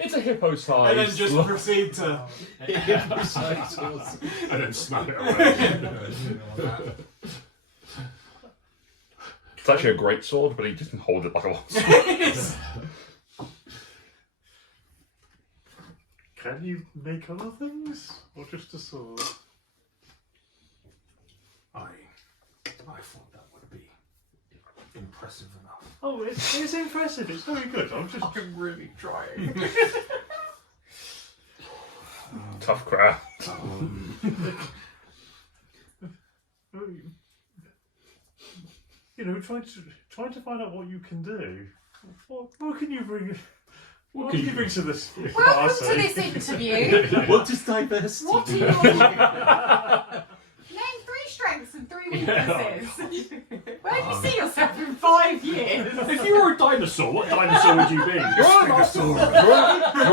It's a hippo size. And then just proceed to. And then snap it away. It's actually a great sword, but he doesn't hold it like a long sword. Can you make other things? Or just a sword? I thought that would be impressive enough. Oh, it's impressive. It's very good. I'm just really trying. Tough crowd. you know, trying to find out what you can do. What can you bring? What can you bring to this? Welcome to this interview. What is diversity? What are your name 3 strengths and 3 weaknesses? Where do you see yourself in 5 years? If you were a dinosaur, what dinosaur would you be? You're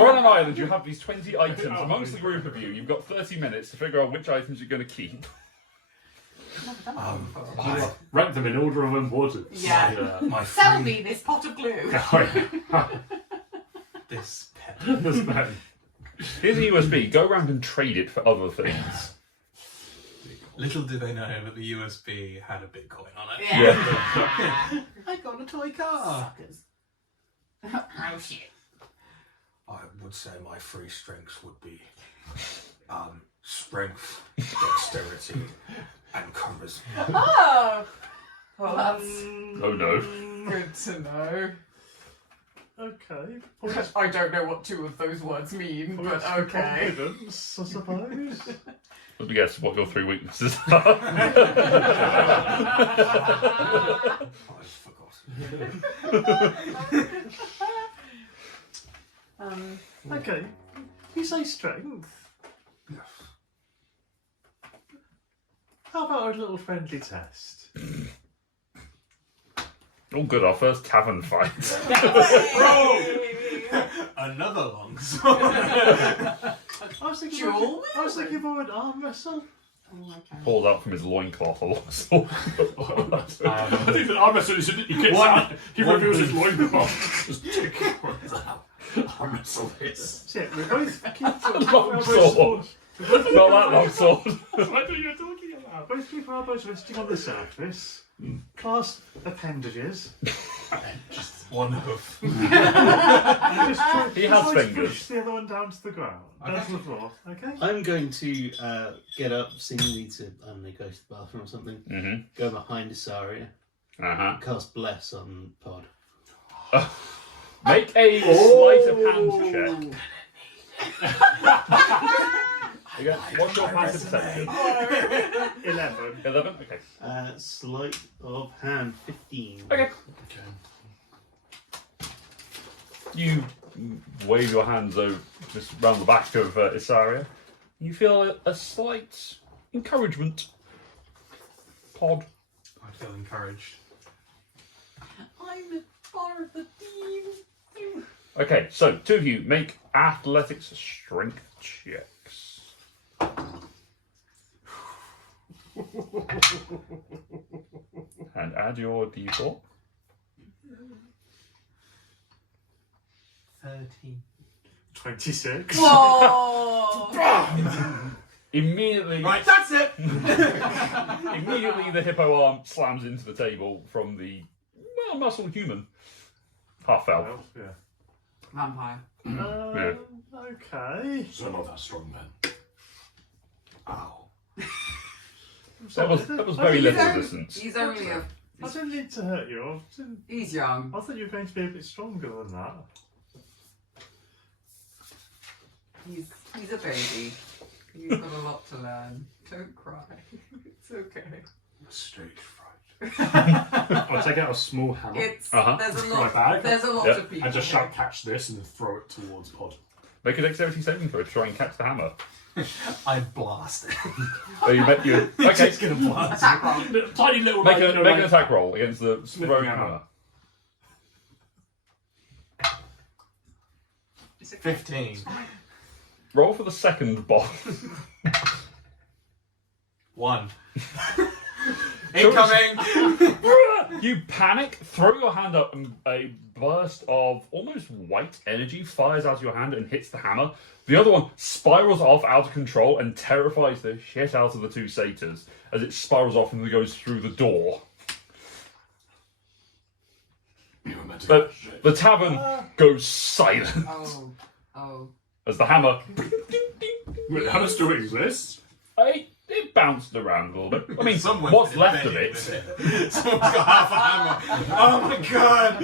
on an island, you have these 20 items. Amongst the group of you, you've got 30 minutes to figure out which items you're going to keep. Rank them in order of importance. Yeah. My Sell free- me this pot of glue. This pet. This man. Here's a USB. Go around and trade it for other things. Little did they know that the USB had a Bitcoin on it. Yeah. I got a toy car. Oh shit. I would say my three strengths would be strength, dexterity, and charisma. Oh! Well, that's Oh no. good to know. Okay. I don't know what two of those words mean, but Points for okay. confidence, I suppose. Let me guess what your three weaknesses are. I've forgotten. Okay. You say strength. Yes. How about a little friendly test? Oh, good, our first tavern fight. Another long sword. I was thinking, Dual I was thinking more an arm wrestle. Pulls out from his loincloth a long sword. I think that arm wrestle is he gets out, he reveals his loincloth. Just tick. Arm wrestle this. Shit, we both keep Long our sword. Not that long sword. What are you talking about? Both keep our elbows resting on the surface. Clasp appendages. Just one hoof. He has Push fingers. the other one down to the ground, down to the floor. Okay. I'm going to get up, seemingly to, I don't know, go to the bathroom or something. Mm-hmm. Go behind Isaria, Uh-huh. cast Bless on Pod. Make a sleight of hand check. Again, what's your passive perception? 11. 11? Okay. Sleight of hand 15. Okay. You wave your hands over just round the back of Isaria. You feel a slight encouragement. Pod. I feel encouraged. I'm the part of the team. Okay, so two of you make athletics strength checks. And add your d4. 13. 26. Whoa! Immediately, Right, that's it! immediately the hippo arm slams into the table from the muscle human. Half elf. Well, yeah. Vampire. Okay. So not that strong then. Ow. That was very little He's resistance. He's only a. I didn't need to hurt you. He's young. I thought you were going to be a bit stronger than that. He's a baby. He's got a lot to learn. Don't cry. It's okay. Stage fright. I'll take out a small hammer It's Uh-huh. there's a from my lot. bag There's a lot Yep. of people. and just shout, catch this, and then throw it towards Pod. Make a dexterity saving throw to try and catch the hammer. I blast it. Oh, you okay. Just gonna blast Attack roll. Tiny little Make like, an attack roll against the thrown hammer. it. 15. Roll for the second boss. 1. Incoming! You panic, throw your hand up, and a burst of almost white energy fires out of your hand and hits the hammer. The other one spirals off out of control and terrifies the shit out of the two satyrs as it spirals off and goes through the door. You were meant to But catch it. the tavern goes silent Oh. as the hammer. Wait, how much do it exist? It bounced around a little bit. I mean, Someone's what's left of embedded it? with it. Someone's got half a hammer. Oh my god!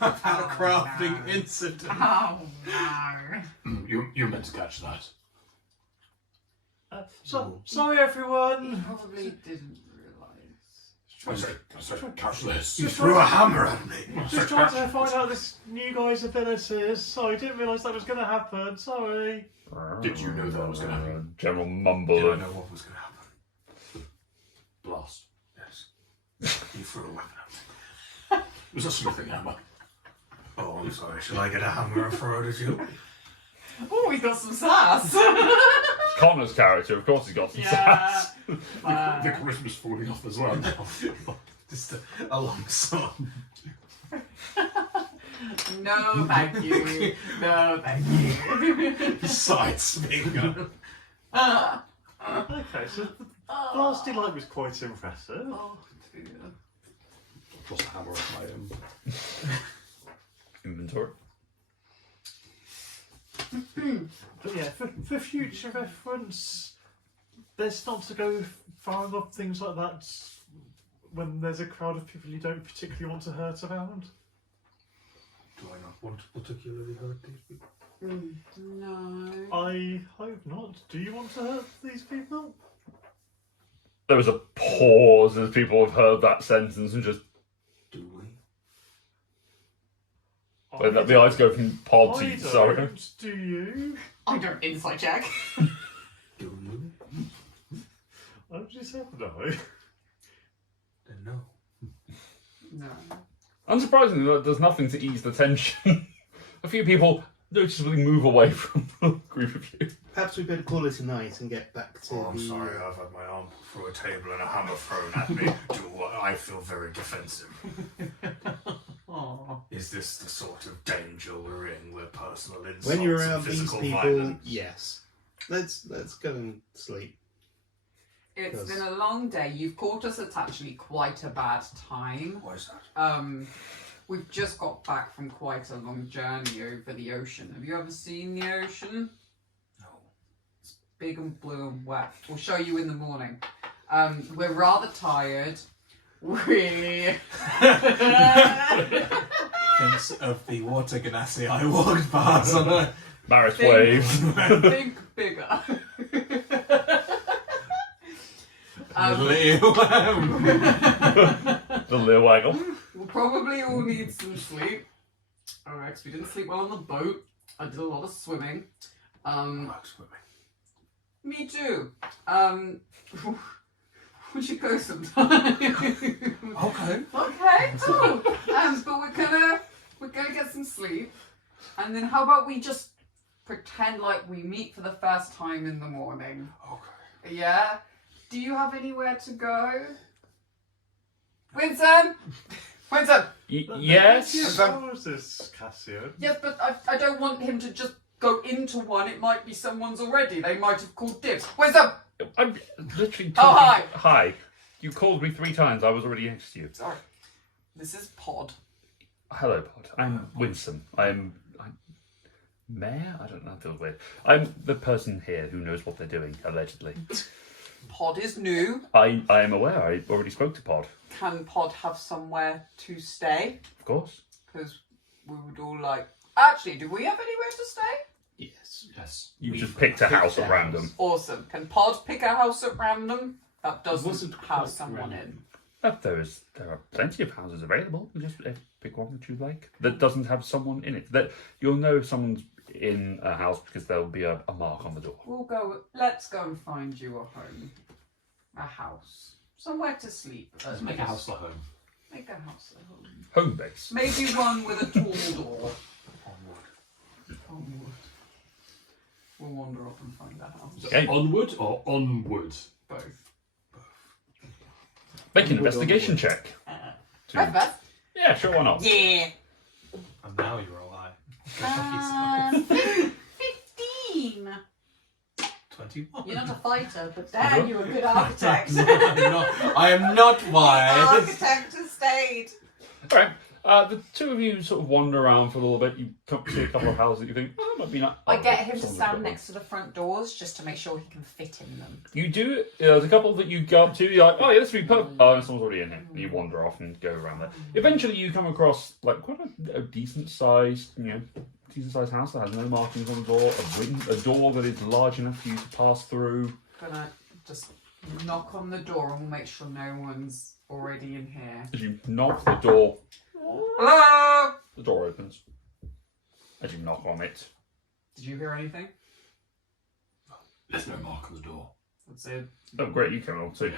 I've had a crafting incident. Oh no. You're meant to catch that. Sorry, everyone. He probably didn't realise. I said, catch this. You threw a hammer at me. Just trying to find out this new guy's abilities. Sorry, didn't realise that was going to happen. Sorry. Did you know that was going to happen? General mumble. Did I of- know what was going to happen? Blast. Yes. You threw a weapon at me. It was a smithing hammer. Oh, I'm sorry. Shall I get a hammer and throw it at you? Oh, he's got some sass. Connor's character, of course, he's got some Yeah. sass. The charisma's falling off as well. Just a long sword. No, thank you. No, thank you. Side swing. Okay, so the blasting light was quite impressive. Oh, dear. Plus a hammer of my own. Inventory. But yeah, for future reference, best not to go firing off things like that when there's a crowd of people you don't particularly want to hurt around. Do I not want to particularly hurt these people? No. I hope not. Do you want to hurt these people? There was a pause as people have heard that sentence and just Do we? the eyes go from pod I to sorry. don't, do you? I don't insight check. Do you? I just said no. Then no. No. Unsurprisingly, that does nothing to ease the tension. A few people noticeably move away from the group of you. Perhaps we better call it a night and get back to Oh, I'm the... sorry, I've had my arm through a table and a hammer thrown at me. I feel very defensive. Aww. Is this the sort of danger we're in, where personal insults When you're and around these physical people, violence? yes. Let's go and sleep. It's Yes. been a long day. You've caught us at actually quite a bad time. Why is that? We've just got back from quite a long journey over the ocean. Have you ever seen the ocean? No. Big and blue and wet. We'll show you in the morning. We're rather tired. We... Thinks of the water ganassi I walked past on a... Maris waves. Think bigger. The little waggle. We'll probably all need some sleep. Alright, we didn't sleep well on the boat. I did a lot of swimming. I like swimming. Me too. We should go sometime. Okay. Okay, cool. But we're gonna get some sleep, and then how about we just pretend like we meet for the first time in the morning? Okay. Yeah. Do you have anywhere to go, Winston? Winston. Yes. How is this, Cassian? Yes, but I don't want him to just go into one. It might be someone's already. They might have called dibs. Winston. I'm literally talking. Oh, hi. Hi. You called me 3 times. I was already next to you. Sorry. This is Pod. Hello, Pod. I'm Winston. I'm Mayor? I don't know. That feels weird. I'm the person here who knows what they're doing, allegedly. Pod is new. I am aware. I already spoke to Pod. Can Pod have somewhere to stay? Of course. Because we would all like... Actually, do we have anywhere to stay? Yes. Yes. You We just picked a house at random. Awesome. Can Pod pick a house at random? That doesn't Wasn't have quite someone random. There are plenty of houses available. You just pick one that you like. That doesn't have someone in it. That you'll know if someone's in a house because there'll be a mark on the door. We'll go... Let's go and find you a home. A house. Somewhere to sleep. Let's make a house like home. Make a house a home. Home base. Maybe one with a tall door. Onward. We'll wander off and find a house. Is it Okay. onward or onward? Both. Make an Onward, investigation onward. check. Both best. Yeah, sure, why not? Yeah. And now you roll high. 15. 21. You're not a fighter, but damn, you're a good architect. I am not wise. Architect has stayed. Alright, the two of you sort of wander around for a little bit. You come to a couple of houses that you think, oh, that might be nice. I get him to Someone's stand got one. next to the front doors just to make sure he can fit in them. You do. There's a couple that you go up to. You're like, oh yeah, this would be perfect. Oh, and someone's already in here. And you wander off and go around there. Eventually, you come across like quite a decent sized, decent sized house that has no markings on the door. A door that is large enough for you to pass through. Gonna just knock on the door and we'll make sure no one's already in here. As you knock the door, Hello? the door opens. As you knock on it, Did you hear anything? There's no mark on the door. That's it. oh great, you come on too.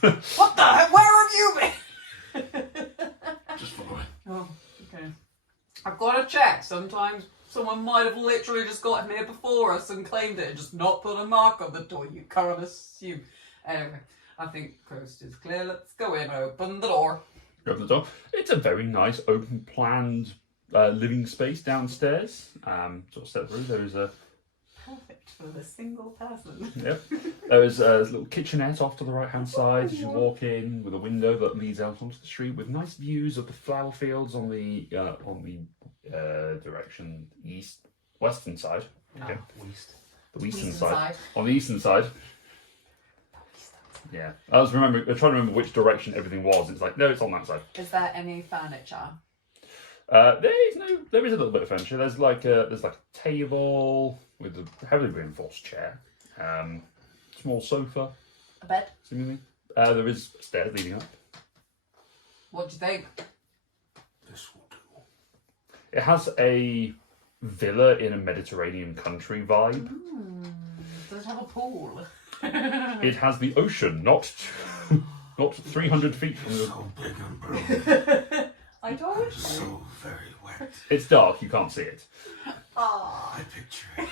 What the heck? Where have you been? Just following. Oh, okay. I've got to check. Sometimes someone might have literally just got here before us and claimed it and just not put a mark on the door. You can't assume. Anyway, I think coast is clear. Let's go in. Open the door. You open the door. It's a very nice, open, planned living space downstairs. Sort of step through. There is a Perfect for for a single person. Yep. There is a little kitchenette off to the right-hand side as you walk in, with a window that leads out onto the street, with nice views of the flower fields on the direction western side. No, Okay. West. The eastern Eastern side. On the eastern side. Yeah. I trying to remember which direction everything was. It's like, no, it's on that side. Is there any furniture? There is a little bit of furniture. There's like a table with a heavily reinforced chair, small sofa, A bed? seemingly. There is stairs leading up. What do you think? This will do. It has a villa in a Mediterranean country vibe. Does it have a pool? It has the ocean, not 300 feet from the. So big and brown. I don't. So very wet. It's dark. You can't see it. Ah. I picture it.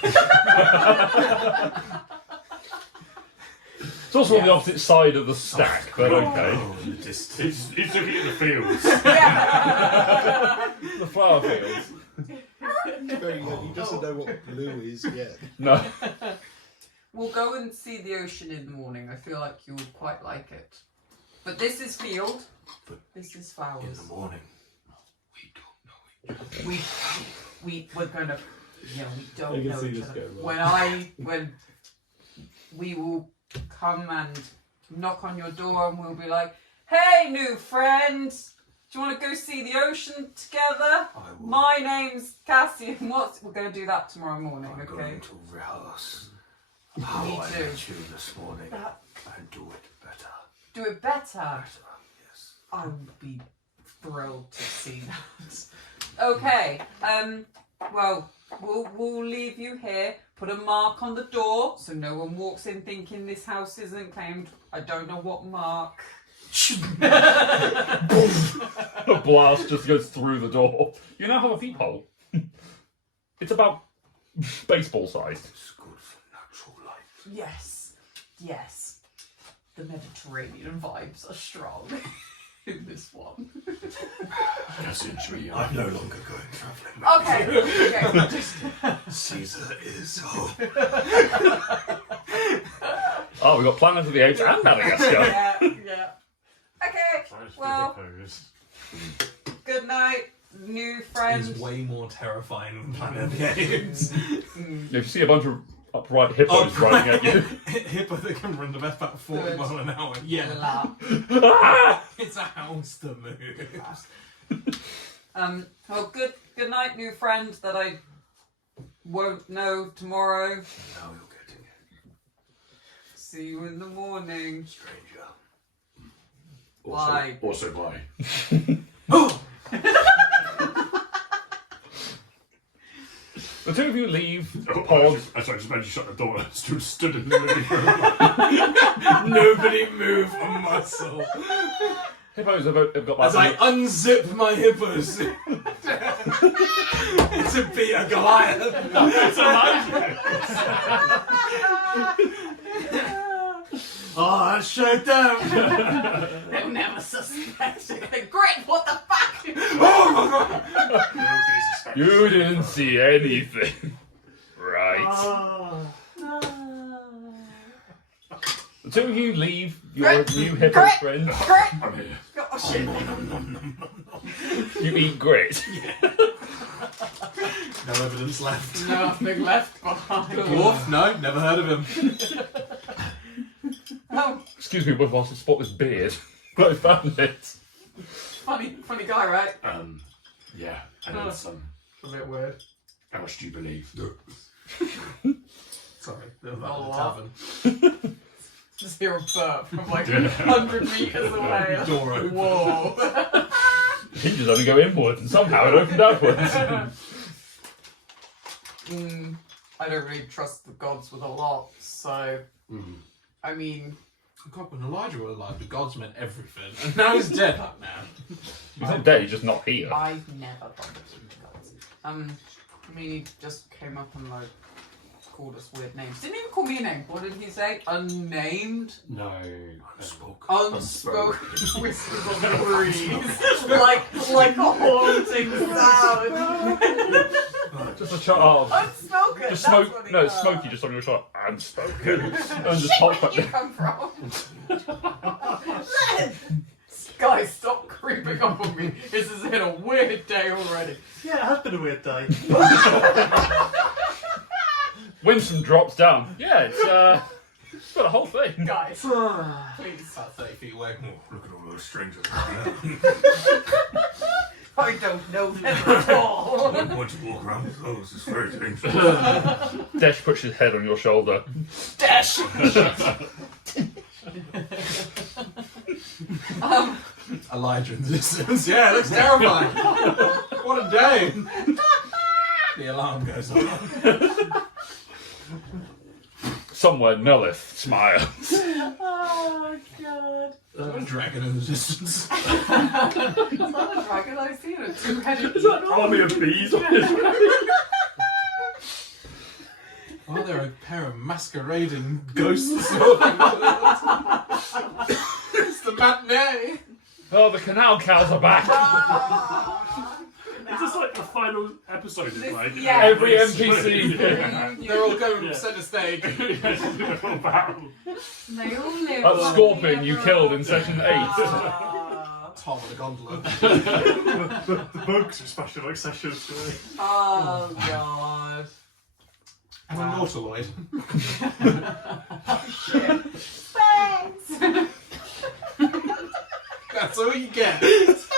It's also on the opposite side of the stack, but okay. Oh, in the distance. He's looking at the fields. The flower fields. Very good. He doesn't know what blue is yet. No. We'll go and see the ocean in the morning. I feel like you'll quite like it. But this is field. But this is in flowers. the morning, we don't know each other. We're gonna, we don't I can know see each this other. going When we will come and knock on your door and we'll be like, hey, new friend, do you want to go see the ocean together? I will. My name's Cassie, and we're going to do that tomorrow morning, I'm okay? going to rehearse how Me I too. met you this morning That- and do it better. Do it better. Better, yes. I would be thrilled to see that. Okay, well, we'll leave you here. Put a mark on the door so no one walks in thinking this house isn't claimed. I don't know what mark. A blast just goes through the door. You now have a peephole. It's about baseball sized. It's good for natural light. Yes. The Mediterranean vibes are strong in this one. Message me. I'm no longer going travelling. Okay. Caesar is home. Oh, we've got Planet of the Apes and Madagascar. Yeah. Okay, Sounds well, hippos. good night, new friend. Is way more terrifying than Planet of the Apes. If you see a bunch of upright hippos riding at you. Hippo that can run the best about 40 miles an hour. Yeah. La. It's a house that moves. Well, good night, new friend that I won't know tomorrow. Now you're getting it, See you in the morning. stranger. Bye. Also bye. The two of you leave the Oh, pod. I just managed to shut the door and stood in the living room. Nobody move a muscle. Hippos have got As I like unzip my hippos. To beat a Goliath. That's amazing. Oh, shut down. They'll never suspect it. Great, what the fuck? you didn't see anything. Right. The two of you leave your new hippo Grit. friend. Great. I'm here. Oh, shit. You eat grit. No evidence left. Nothing left behind. Dwarf? No, never heard of him. Oh, Excuse me, whilst I spot this beard. I found it. funny guy, right? Yeah, and it's A bit weird. how much do you believe? Sorry, that was A at lot. the tavern. Just hear a burp from like 100 metres away. Door open. Whoa. Hinges only go inwards, and somehow it opened outwards. I don't really trust the gods with a lot, so I mean, God, when Elijah was alive, the gods meant everything. And now he's dead, that man. He's not dead, he's just not here. I've never bothered with the gods. I mean, he just came up and like called us weird names. Didn't even call me a name. What did he say? Unnamed, No. unspoken whispers of the breeze, like a haunting sound. Just a child. Unspoken. Just that's smoke. what he No, it's does. Smokey just on your shoulder. I'm spoken. And just hold Where back. did you come from? Guys, stop creeping up on me. This has been a weird day already. Yeah, it has been a weird day. Winston drops down. Yeah, it's got a whole thing. Guys, please. About 30 feet away. Oh, look at all those strangers. I don't know them at all. I don't want to walk around with those. It's very dangerous. Desh puts his head on your shoulder. Dash! Elijah in the distance. Yeah, it looks terrifying. What a day. The alarm goes off. Somewhere Nullith smiles. Oh, God. There's a dragon in the distance. It's not a dragon I've seen. A two-headed Is that an army of bees on his Oh, they're a pair of masquerading ghosts. It's the matinee. Oh, the canal cows are back. Is this like the final episode? Is like Yeah. Every NPC. They're all going from centre stage. They all live. That scorpion you killed in session 8. Tom with a gondola. the books are special like sessions today. Oh, God. And a nautiloid. Thanks. That's all you get. If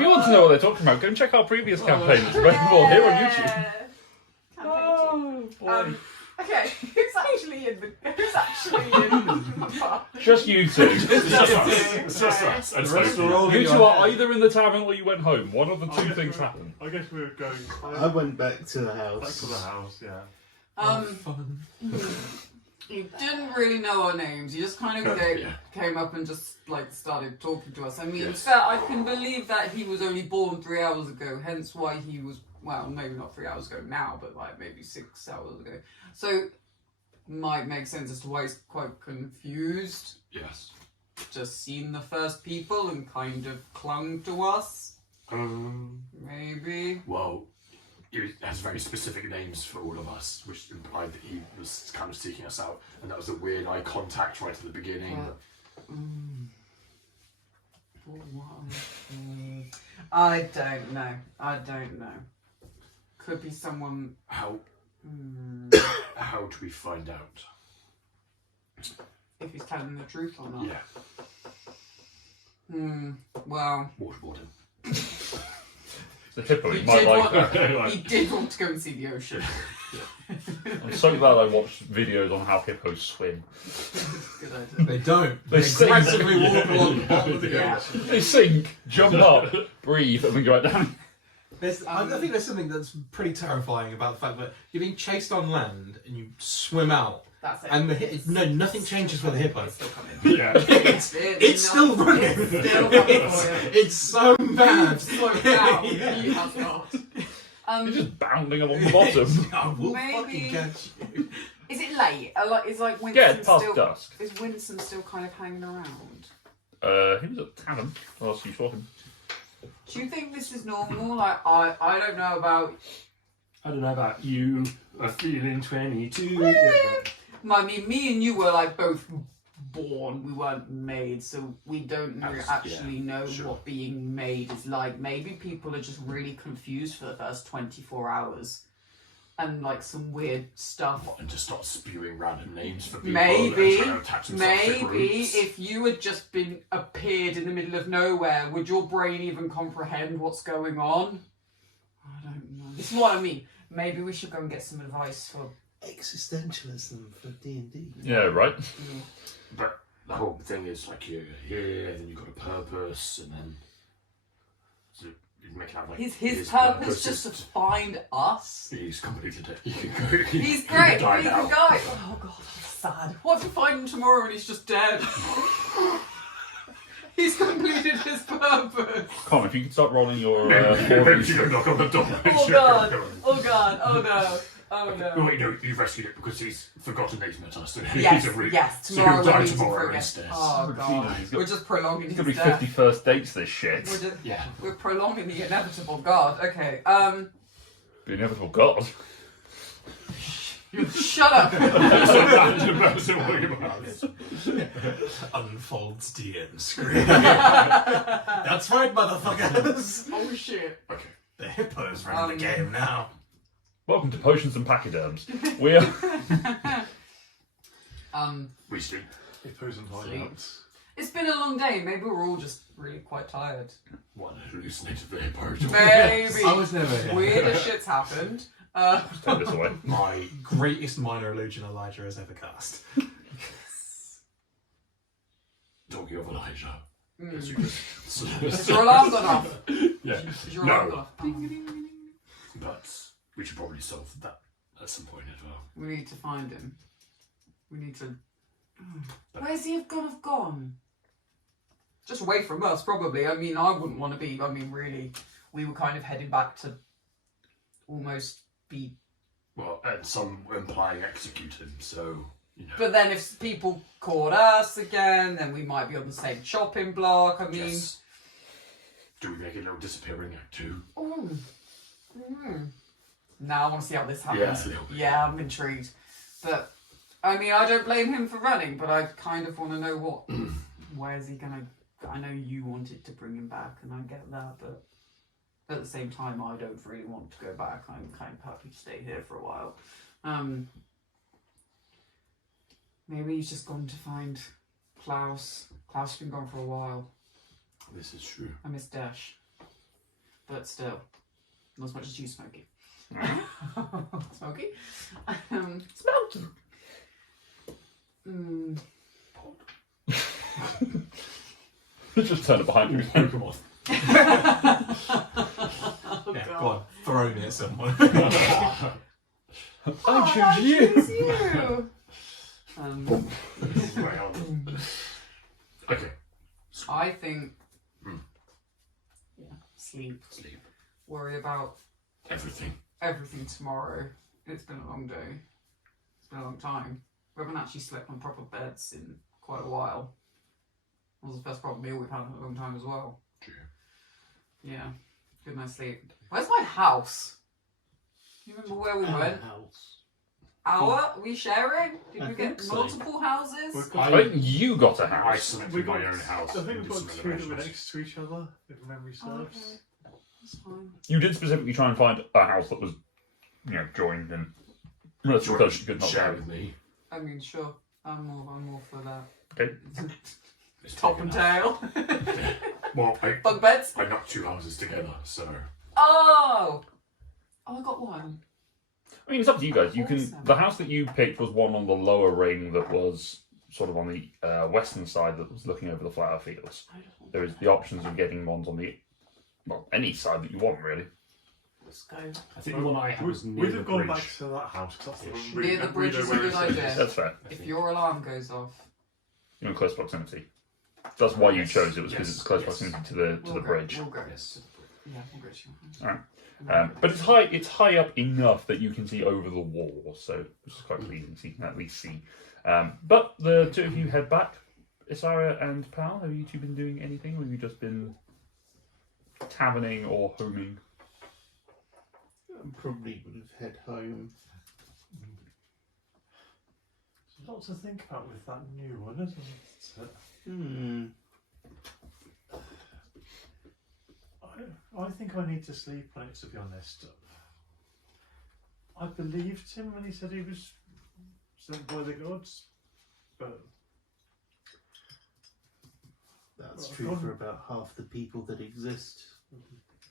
you want to know what they're talking about, go and check our previous campaign. It's available here on YouTube. Campaign Oh, okay, who's actually in the pub? Just you two. It's just us. And The rest Smokey. are all in You your two are head. either in the tavern or you went home. One of the two things happened. I guess we were going I went back to the back house. to the house, yeah. Fun. You didn't really know our names. You just kind of came up and just like started talking to us. I mean, I can believe that he was only born 3 hours ago. Hence why he was, well, maybe not 3 hours ago now, but like maybe 6 hours ago. So might make sense as to why he's quite confused. Yes. Just seen the first people and kind of clung to us. Maybe. Well, he has very specific names for all of us, which implied that he was kind of seeking us out, and that was a weird eye contact right at the beginning. I don't know. Could be someone. How do we find out? If he's telling the truth or not. Yeah, Well, waterboard him. The hippo, he you might did, like want, that. he did want to go and see the ocean. I'm so glad I watched videos on how hippos swim. Good idea. They don't. They They sing. aggressively walk along the bottom of the Yeah. ocean. They sink, jump up, breathe, and then go back down. I think there's something that's pretty terrifying about the fact that you're being chased on land and you swim out, That's it. and nothing changes for the hippo. It's still coming. Yeah. It's still running. Still coming for you. It's so bad. Slowed down. Yeah. He has not. You're just bounding along the bottom. I will Maybe- fucking catch you. Is it late? Is like Winston Yeah, past still? dusk. Is Winston still kind of hanging around? He was at tavern last you saw him. Do you think this is normal? Like I don't know about. I don't know about you. I'm feeling 22. I mean, me and you were like both born. We weren't made, so we don't actually know what being made is like. Maybe people are just really confused for the first 24 hours, and like some weird stuff. And just start spewing random names for people. Maybe, and trying to attach themselves to groups. if you had just been appeared in the middle of nowhere, would your brain even comprehend what's going on? I don't know. This is what I mean. Maybe we should go and get some advice for. Existentialism for D&D. Yeah, right. But the whole thing is like you're here, then you've got a purpose, and then so you make out like His purpose just to find us. He's completed it. You can go. He's great. He's die a now. guy. Oh god, that's sad. What if we find him tomorrow and he's just dead? He's completed his purpose. Come on, if you could start rolling your Maybe you go knock on the door. Oh god. Oh god. Oh no. Oh no. Oh, wait, no, you've rescued it because he's forgotten that he's met us. So Yes, he's a rude. yes. So Tomorrow he'll we're die meeting tomorrow for again. instead. Oh god. He's We're just prolonging It's his gonna be death. 51st dates, this shit. We're, just, Yeah. we're prolonging the inevitable. God. Okay. The inevitable god. Shut up. Unfolds DM screen. That's right, motherfuckers. Oh shit. Okay. The Hippo's running the game now. Welcome to Potions and Pachyderms. We are. We sleep. Hippos and hideouts. It's been a long day. Maybe we're all just really quite tired. One hallucinated the hippo. Maybe. I was never here. Weirder shit's happened. Take this away. My greatest minor illusion Elijah has ever cast. Talking of Elijah. Mm. As you just Has your alarm gone off? Yeah. Has your alarm No. gone off? Oh. But we should probably solve that at some point as well. We need to find him. We need to. Where's he have gone? Just away from us, probably. I mean, I wouldn't want to be. I mean, really, we were kind of heading back to almost be. Well, and some were implying execute him, so, you know. But then if people caught us again, then we might be on the same chopping block. I mean. Yes. Do we make a little disappearing act too? Ooh. Now I want to see how this happens. Yeah, a little bit. Yeah, I'm intrigued. But I mean, I don't blame him for running, but I kind of want to know what. Where's he gonna? I know you wanted to bring him back, and I get that, but at the same time, I don't really want to go back. I'm kind of happy to stay here for a while. Maybe he's just gone to find Klaus. Klaus has been gone for a while. This is true. I miss Dash, but still, not as much as you, Smokey. Smokey? Smokey! Just turn it behind you. Pokemon. Yeah, go on, throw me at someone. I choose you! Choose you. Right on. Okay. I think. Hmm. Yeah, sleep. Sleep. Worry about Everything. everything tomorrow. It's been a long day. It's been a long time. We haven't actually slept on proper beds in quite a while. It was the first proper meal we've had in a long time as well. True. Yeah. Good night's sleep. Where's my house? Do you remember where we went? House. Our? Are we sharing? Did I we get think so. multiple houses? We've I got, think you got a I house. selected my own house. I think and we've did got some two that were renovations. next to each other, if memory Oh, serves. okay. That's fine. You did specifically try and find a house that was, joined and relatively close to good not Share share. with me. I mean, sure. I'm all for that. Okay. It's Top big and enough. tail. Well, Bunk beds. I knocked two houses together, so. Oh! Oh, I got one. I mean, it's up to you guys. You can. Awesome. The house that you picked was one on the lower ring that was sort of on the western side that was looking over the flower fields. There is the options of getting ones on the, any side that you want, really. Let's go. I think the one I had was near We'd the have gone bridge. back to that house. 'Cause that's the Ish. one Near the bridge is a good idea. That's fair. If your alarm goes off, You're in close proximity. That's why you Yes. chose it, was because Yes. it's close Yes. proximity to the we'll go, bridge. We'll go. Yes. Yeah, we'll go to your house. Alright. But it's high. It's high up enough that you can see over the wall, so which is quite pleasing. So you can at least see. But the two of you head back. Isara and Pal, have you two been doing anything, or have you just been taverning or homing? Probably would have head home. There's a lot to think about with that new one, isn't it? I think I need to sleep on it, to be honest. I believed him when he said he was sent by the gods, but That's true for about half the people that exist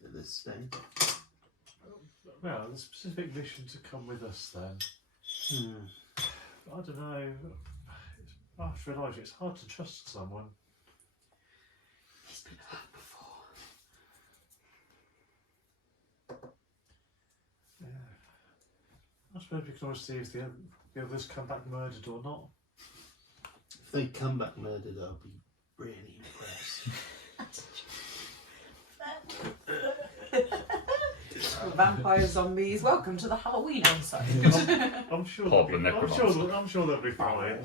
at this stage. well, the specific mission to come with us then. I don't know. After Elijah, it's hard to trust someone. He's been hurt before. Yeah. I suppose we can always see if the others come back murdered or not. If they come back murdered, I'll be really impressed. vampires, zombies. Welcome to the Halloween episode. I'm sure Pod they'll the be, necromancer. I'm sure they'll be fine.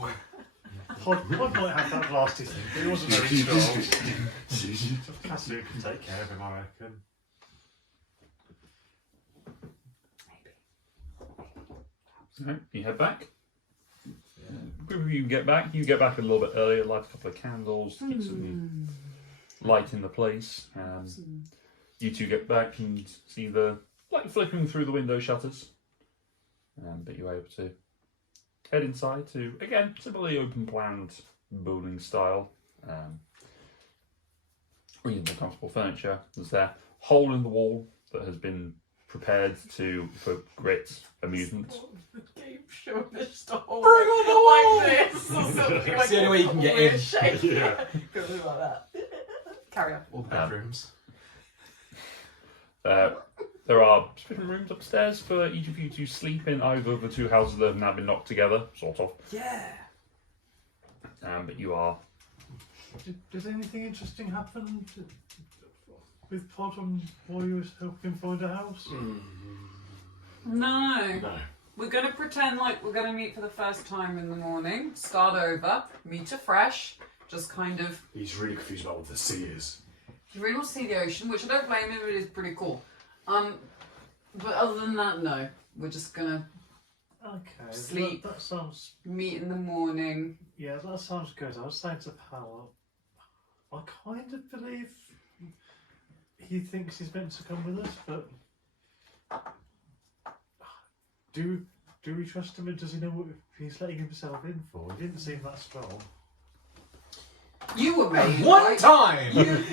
Pod might have that blasty thing, but it wasn't very strong. Cassie can take care of him, I reckon. Right, you head back. You get back a little bit earlier, light a couple of candles, keep some light in the place. You two get back and see the light flickering through the window shutters. But you're able to head inside to, again, typically open planned building style. Reasonable comfortable furniture. There's that hole in the wall that has been prepared for Grit's amusement. Game show just a whole Bring on the like this or something. It's the only way you can get in. Shape. Yeah. Go like that. Carry on. All the bedrooms. There are different rooms upstairs for each of you to sleep in either of the two houses that have now been knocked together, sort of. Yeah. But you are. Does anything interesting happen with Pod while you were helping find a house? No. No. We're going to pretend like we're going to meet for the first time in the morning, start over, meet afresh, just kind of... He's really confused about what the sea is. You really want to see the ocean, which I don't blame him, it is pretty cool. But other than that, no. We're just going to Okay. Sleep. That sounds. meet in the morning. Yeah, that sounds good. I was saying to Powell, I kind of believe he thinks he's meant to come with us, but do we trust him? And does he know what he's letting himself in for? He didn't seem that strong. You were made. One right? time!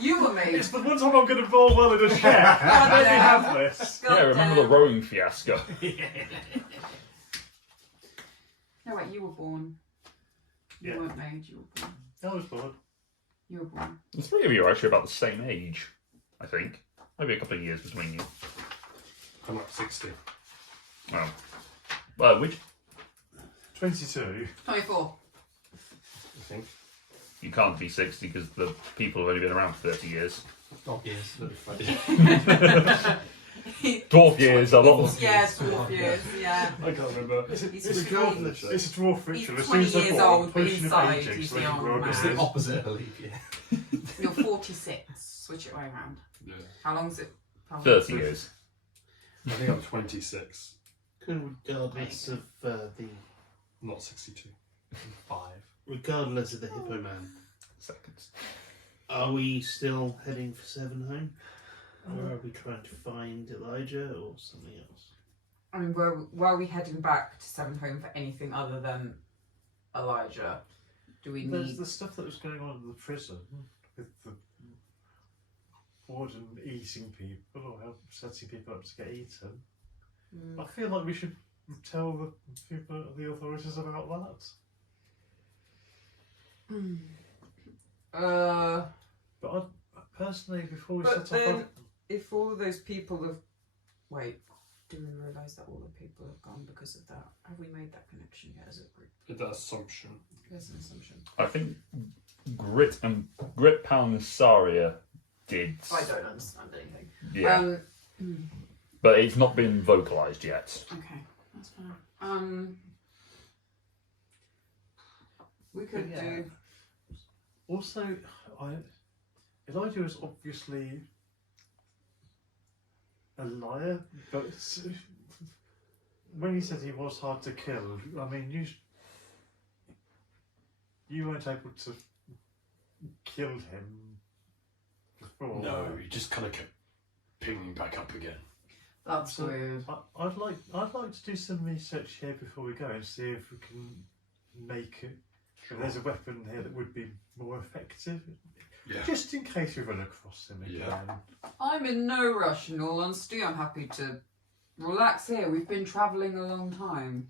You were made. It's the one time I'm going to roll well in a check. God Let me damn. have this. God Yeah, remember the damn. rowing fiasco? No, wait, you were born. You Yeah. weren't made, you were born. I was bored. You were born. The three of you are actually about the same age, I think. Maybe a couple of years between you. I'm like 60. Which 22. 24. I think. you can't be 60 because the people have only been around for 30 years. Dog years. Dwarf years, a lot of. Yeah, 12 years, yeah. I can't remember. It's a, He's it's a really- dwarf, it's a dwarf He's ritual. As 20 soon as they're years born, old, but potion of inside aging he's so they the can old grow man. It's the opposite, I believe, yeah. You're 46. Switch it way around. Yeah. How long's it? How long- 30 years. I think I'm 26, Regardless of not 62. 5. regardless of the Hippo Man, Seconds. are we still heading for Seven Home, or are we trying to find Elijah or something else? I mean, were we heading back to Seven Home for anything other than Elijah? Do we There's need... the stuff that was going on in the prison with the warden eating people or setting people up to get eaten. Mm. I feel like we should tell the people, the authorities about that. But I personally, before we But set then- off, If all of those people have... Wait, do we realise that all the people have gone because of that? Have we made that connection yet as a group? That's assumption. There's an assumption. I think Grit Palmisaria did. I don't understand anything. Yeah. Hmm. But it's not been vocalised yet. Okay, that's fine. We could Yeah. do... also, Elijah is obviously a liar, but when he said he was hard to kill, I mean, you weren't able to kill him before. No, he just kind of kept pinging back up again. That's So, weird. I'd like to do some research here before we go and see if we can make it. If there's a weapon here that would be more effective, Yeah. just in case we run across him again. Yeah. I'm in no rush, in all honesty. I'm happy to relax here. We've been travelling a long time.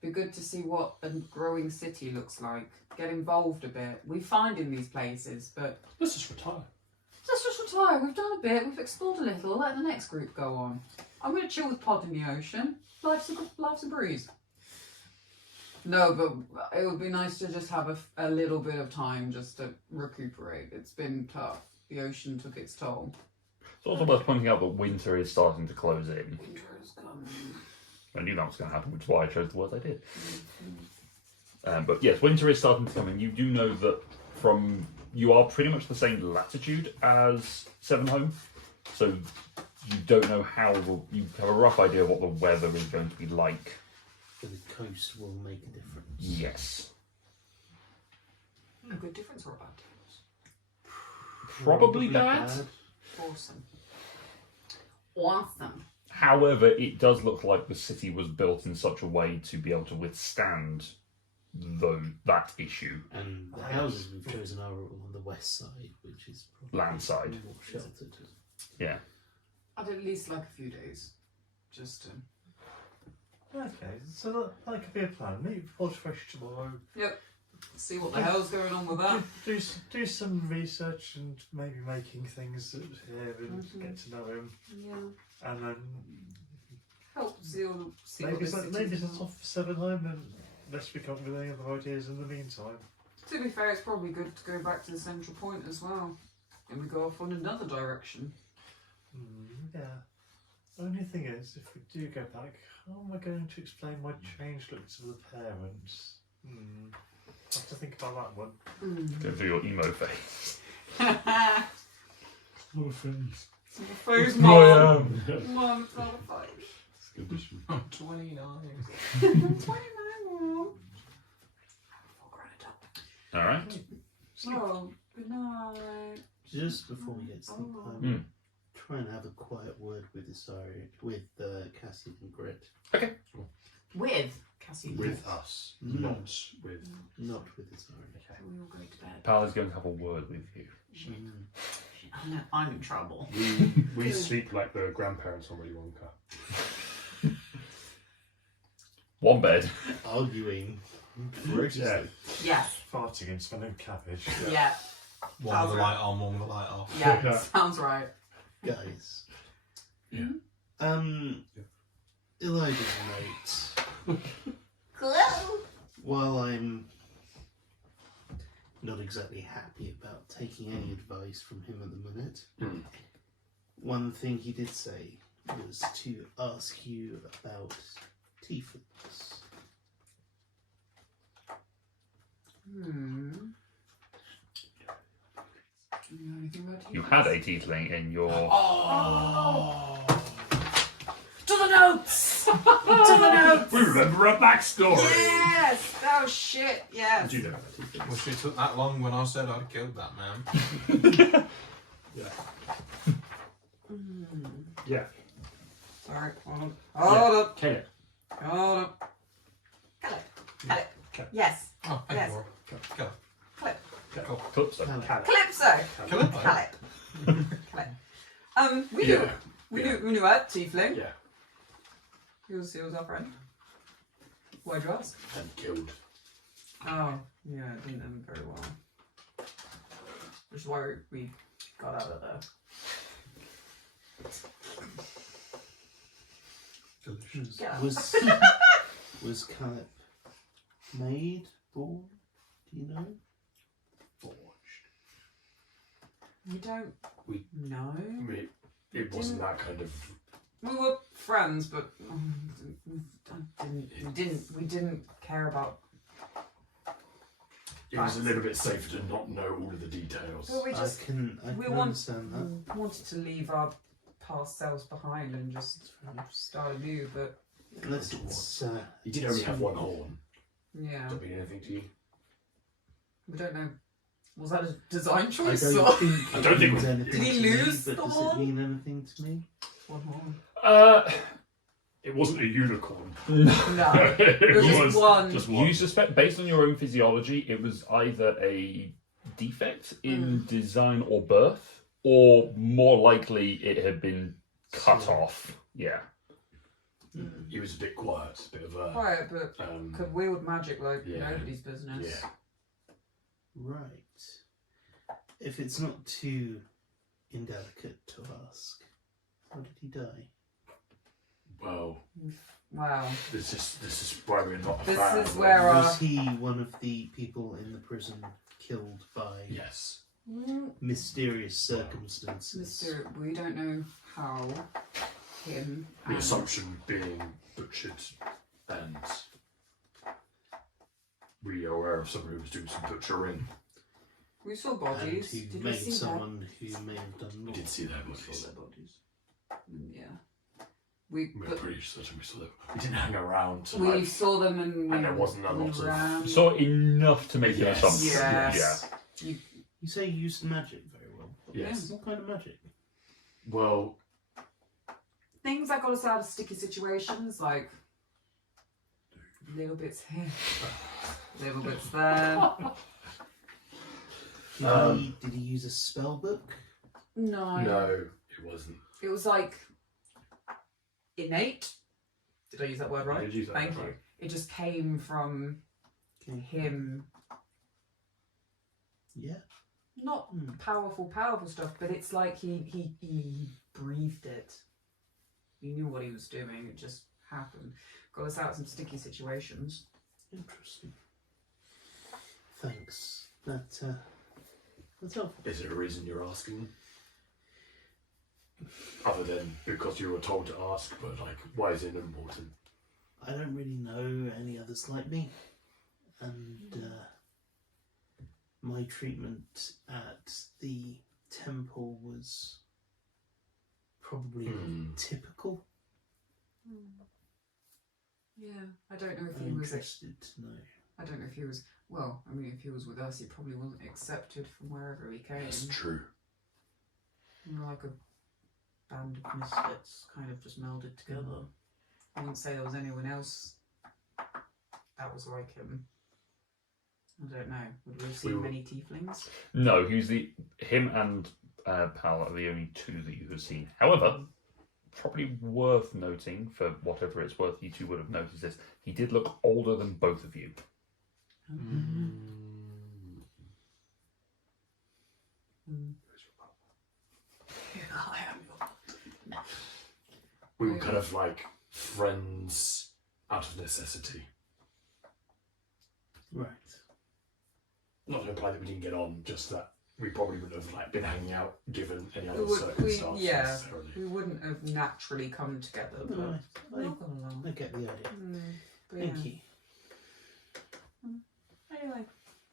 Be good to see what a growing city looks like. Get involved a bit. We find in these places, but Let's just retire. let's just retire. We've done a bit. We've explored a little. Let the next group go on. I'm going to chill with Pod in the ocean. Life's a breeze. No, but it would be nice to just have a little bit of time just to recuperate. It's been tough. The ocean took its toll. It's also worth pointing out that winter is starting to close in. Winter is coming. I knew that was going to happen, which is why I chose the words I did. But yes, winter is starting to come in. You do know that you are pretty much the same latitude as Seven Home, so you don't know you have a rough idea of what the weather is going to be like. But the coast will make a difference. Yes. A good difference or a bad difference? Probably bad. Awesome. Awesome. However, it does look like the city was built in such a way to be able to withstand that issue. And the houses we've chosen are all on the west side, which is probably Land side. more sheltered. Yeah. I'd at least like a few days. Just to... Okay, so that could be a plan. Meet Fresh tomorrow. Yep. See what the hell's going on with that. Do some research and maybe making things here and get to know him. Yeah. And then Help Zeal see maybe what this it's city's off about. for Seven Home and let's come up with any other ideas in the meantime. To be fair, it's probably good to go back to the central point as well. And we go off on another direction. Yeah. Only thing is, if we do go back, how am I going to explain my changed look to the parents? I have to think about that one. Go through your emo phase. What a face. Face Who I mom. am. Mom, it's not a fight. It's good to see. 29. 29 mom. Alright. Oh, good night. Just before we get to the Oh. plan, try and have a quiet word with Cassie and Grit. With Cassie. With us, Mm. not with. Not with Isari. Okay. We all go to bed. Pal is going to have a word with you. I'm in trouble. We sleep like the grandparents on Willy Wonka. One bed. Arguing ferociously. Yes. Farting and smelling cabbage. Yeah. One with the light on, one with the light off. Yeah. Yeah. Sounds right. Guys. Yeah. Elijah's note. Hello? While I'm not exactly happy about taking any advice from him at the minute, one thing he did say was to ask you about tieflings. You know anything about You had a tiefling in your. To the notes! To the notes! We remember her backstory. Yes! Oh shit, yes. Do you know about tieflings? Wish it took that long when I said I'd killed that man. Yeah. Sorry, hold on. Hold up. Kill it. Hold up. Cut it. Yes. Oh, thank Yes. you, Laura. Kill it. Calypso. Calypso. Kill it. Calip. Calip. We Yeah. knew her, Tiefling. Yeah. He was our friend. Why'd you ask? And killed. Oh, yeah, it didn't end very well. Which is why we got out of there. Delicious. Yeah. Was Calip made, born? Do you know? Forged. We don't know. It wasn't that kind of. We were friends, but we didn't care about. It was a little bit safer to not know all of the details. Well, we just I can understand that. wanted to leave our past selves behind and just start anew, but Unless it's He did only have one horn. yeah, Doesn't mean anything to you. we don't know. Was that a design I choice? don't or think I don't it think means we- anything Did he to me, lose but the does horn? it mean anything to me? One more. It wasn't a unicorn. No, it was just one. Just You one. suspect, based on your own physiology, it was either a defect in design or birth, or more likely it had been cut So- off. Yeah. He was a bit quiet, a bit of a. Quiet, but could wield magic like Yeah. nobody's business. Yeah. Right. If it's not too indelicate to ask, how did he die? Well, Wow. this is why we're not. a This fan is of where them. our- Was he one of the people in the prison killed by? Yes. mysterious circumstances. We don't know how him. The assumption being butchered, and we are aware of someone who was doing some butchering. We saw And bodies. who Did we made see someone who may have done We more. did see their We saw bodies. their bodies. Yeah. We're But pretty certain we saw them. We didn't hang around to we like. saw them and And there wasn't a lot of- ran. You saw enough to make an Yes. assumption. Yes. You say you used magic very well. Yes. What kind of magic? Well, Things that got us out of sticky situations, like little bits here, little bits there. Did he use a spell book? No. no, it wasn't. It was like innate. Did I use that word right? You did use that Thank word you. right. It just came from him. Yeah. Not powerful stuff, but it's like he breathed it. He knew what he was doing. It just happened. Got us out of some sticky situations. Interesting. Thanks. That's helpful. Is there a reason you're asking? Other than because you were told to ask, but like, why is it important? I don't really know any others like me, and my treatment at the temple was probably typical. Yeah, I don't know if I'm he was. interested to know. I don't know if he was. Well, I mean, if he was with us, he probably wasn't accepted from wherever he came. That's true. We were like a band of misfits, kind of just melded together. I wouldn't say there was anyone else that was like him. I don't know. Would we have seen many tieflings? No, him and Pal are the only two that you have seen. However, probably worth noting, for whatever it's worth, you two would have noticed this. He did look older than both of you. I am. We were kind of like friends out of necessity. Right. Not to imply that we didn't get on, just that we probably wouldn't have like been hanging out given any other We circumstances yeah, necessarily. we wouldn't have naturally come together. But No, we all I got along. get the idea. But Thank yeah. you. Anyway,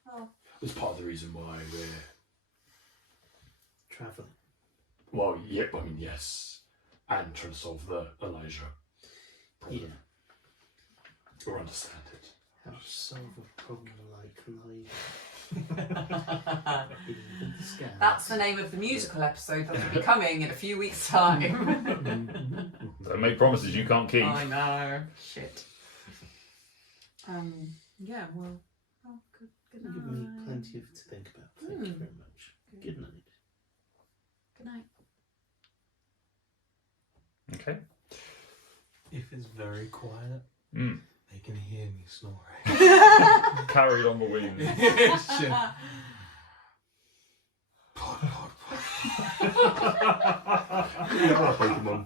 well, It's part of the reason why we're Traveling. well, yeah, I mean yes, and trying to solve the Elijah problem Yeah. or understand it. How to solve a problem like life. In the scans. that's the name of the musical episode that will be coming in a few weeks' time. Don't make promises you can't keep. I know. Shit. Yeah. Well. Good You've night. given me plenty to think about. Thank you very much. Good night. Good night. Okay. If it's very quiet, Mm. they can hear me snoring. Carried on the wind. Shit. You are a Pokemon.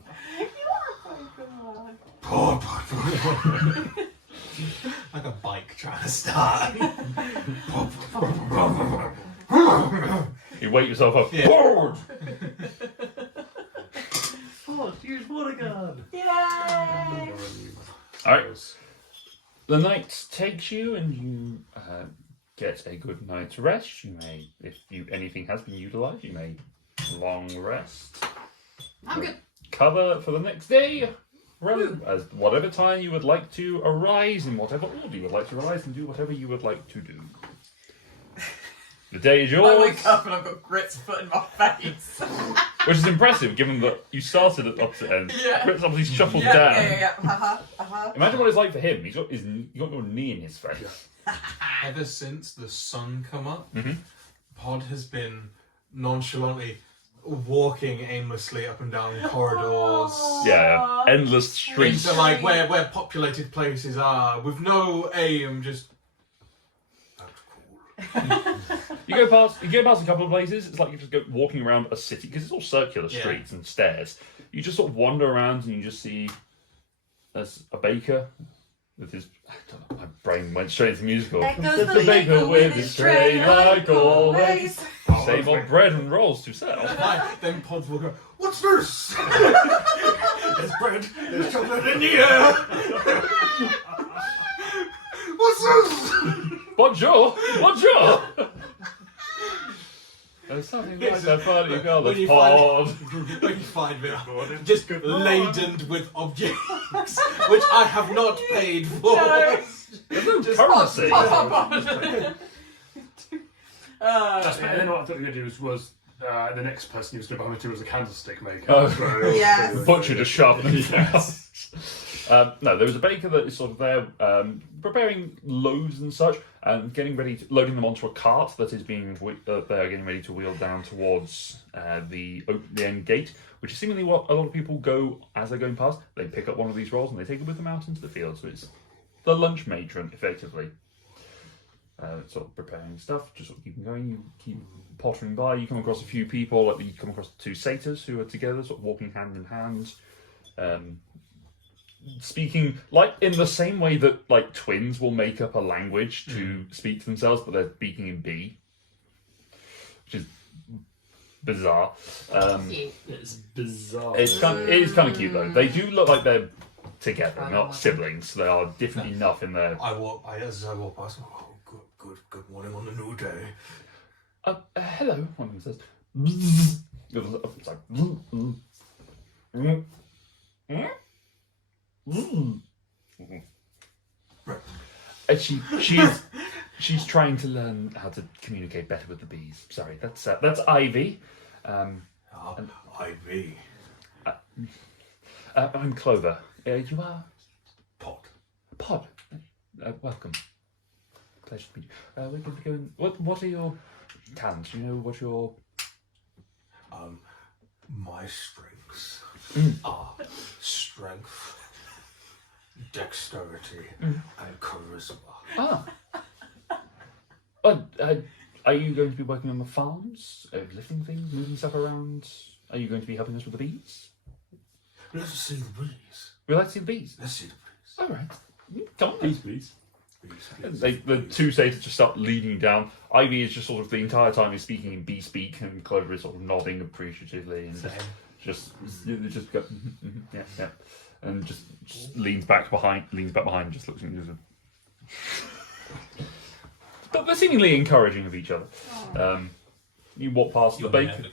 Like a bike trying to start. You wake yourself up. Yeah. Forward! Oh, use water gun. Yay! Alright. The night takes you and you get a good night's rest. You may, if anything has been utilised, you may long rest. I'm good. Cover for the next day. Run as whatever time you would like to arise, in whatever order you would like to arise, and do whatever you would like to do. The day is I yours, wake up and I've got Grit's foot in my face. which is impressive given that you started at the opposite end. Yeah. Chris obviously shuffled Yeah, down. yeah. Imagine what it's like for him. You got your knee in his face. Ever since the sun come up, Mhm. Pod has been nonchalantly walking aimlessly up and down corridors. Yeah, endless streets. Into like where populated places are with no aim, just You go past a couple of places. It's like you just go walking around a city because it's all circular Yeah. streets and stairs. You just sort of wander around and you just see there's a baker. with his. I don't know, my brain went straight into musical. There goes The baker with his tray like always. Save on bread and rolls to sell. Then Pods will go, what's this? There's bread, there's chocolate in the air. What's this? Bonjour! Bonjour! There's something like that party you call When the you pod. When you find me, just laden with objects which I have not paid for. No. There's no Just currency. That's better. Then what I thought you were going to do was the next person he was going to bump into was a candlestick maker. Oh. So- Yes. The butcher just sharpening his Yes. No, there was a baker that is sort of there preparing loaves and such and getting ready to, loading them onto a cart that is being they're getting ready to wheel down towards the end gate, which is seemingly what a lot of people go as they're going past. They pick up one of these rolls and they take it with them out into the field. So it's the lunch matron, effectively. Sort of preparing stuff, just sort of keeping going. You keep pottering by. You come across a few people. Like you come across two satyrs who are together, sort of walking hand in hand. Speaking like in the same way that like twins will make up a language to speak to themselves, but they're speaking in B, which is bizarre. It's bizarre. It is kind of cute though. They do look like they're together, not siblings. They are different enough in their. As I walk past, oh, good morning on the new day. Hello, one of them says. It's like. And she's trying to learn how to communicate better with the bees. Sorry, that's Ivy. Ivy. I'm Clover. You are Pod. welcome. Pleasure to meet you. We're going to be going. What are your talents? Do you know what your My strengths are strength, dexterity, and charisma. Are you going to be working on the farms, lifting things, moving stuff around? Are you going to be helping us with the bees? Let's see the bees. We'd like to see the bees. Let's see the bees. All right. Come on. Please, please. The two satyrs just start leading you down. Ivy is just sort of the entire time is speaking in bee speak, and Clover is sort of nodding appreciatively and just go, yeah, and just leans back behind, and just looks at you. But they're seemingly encouraging of each other. You walk past the baker.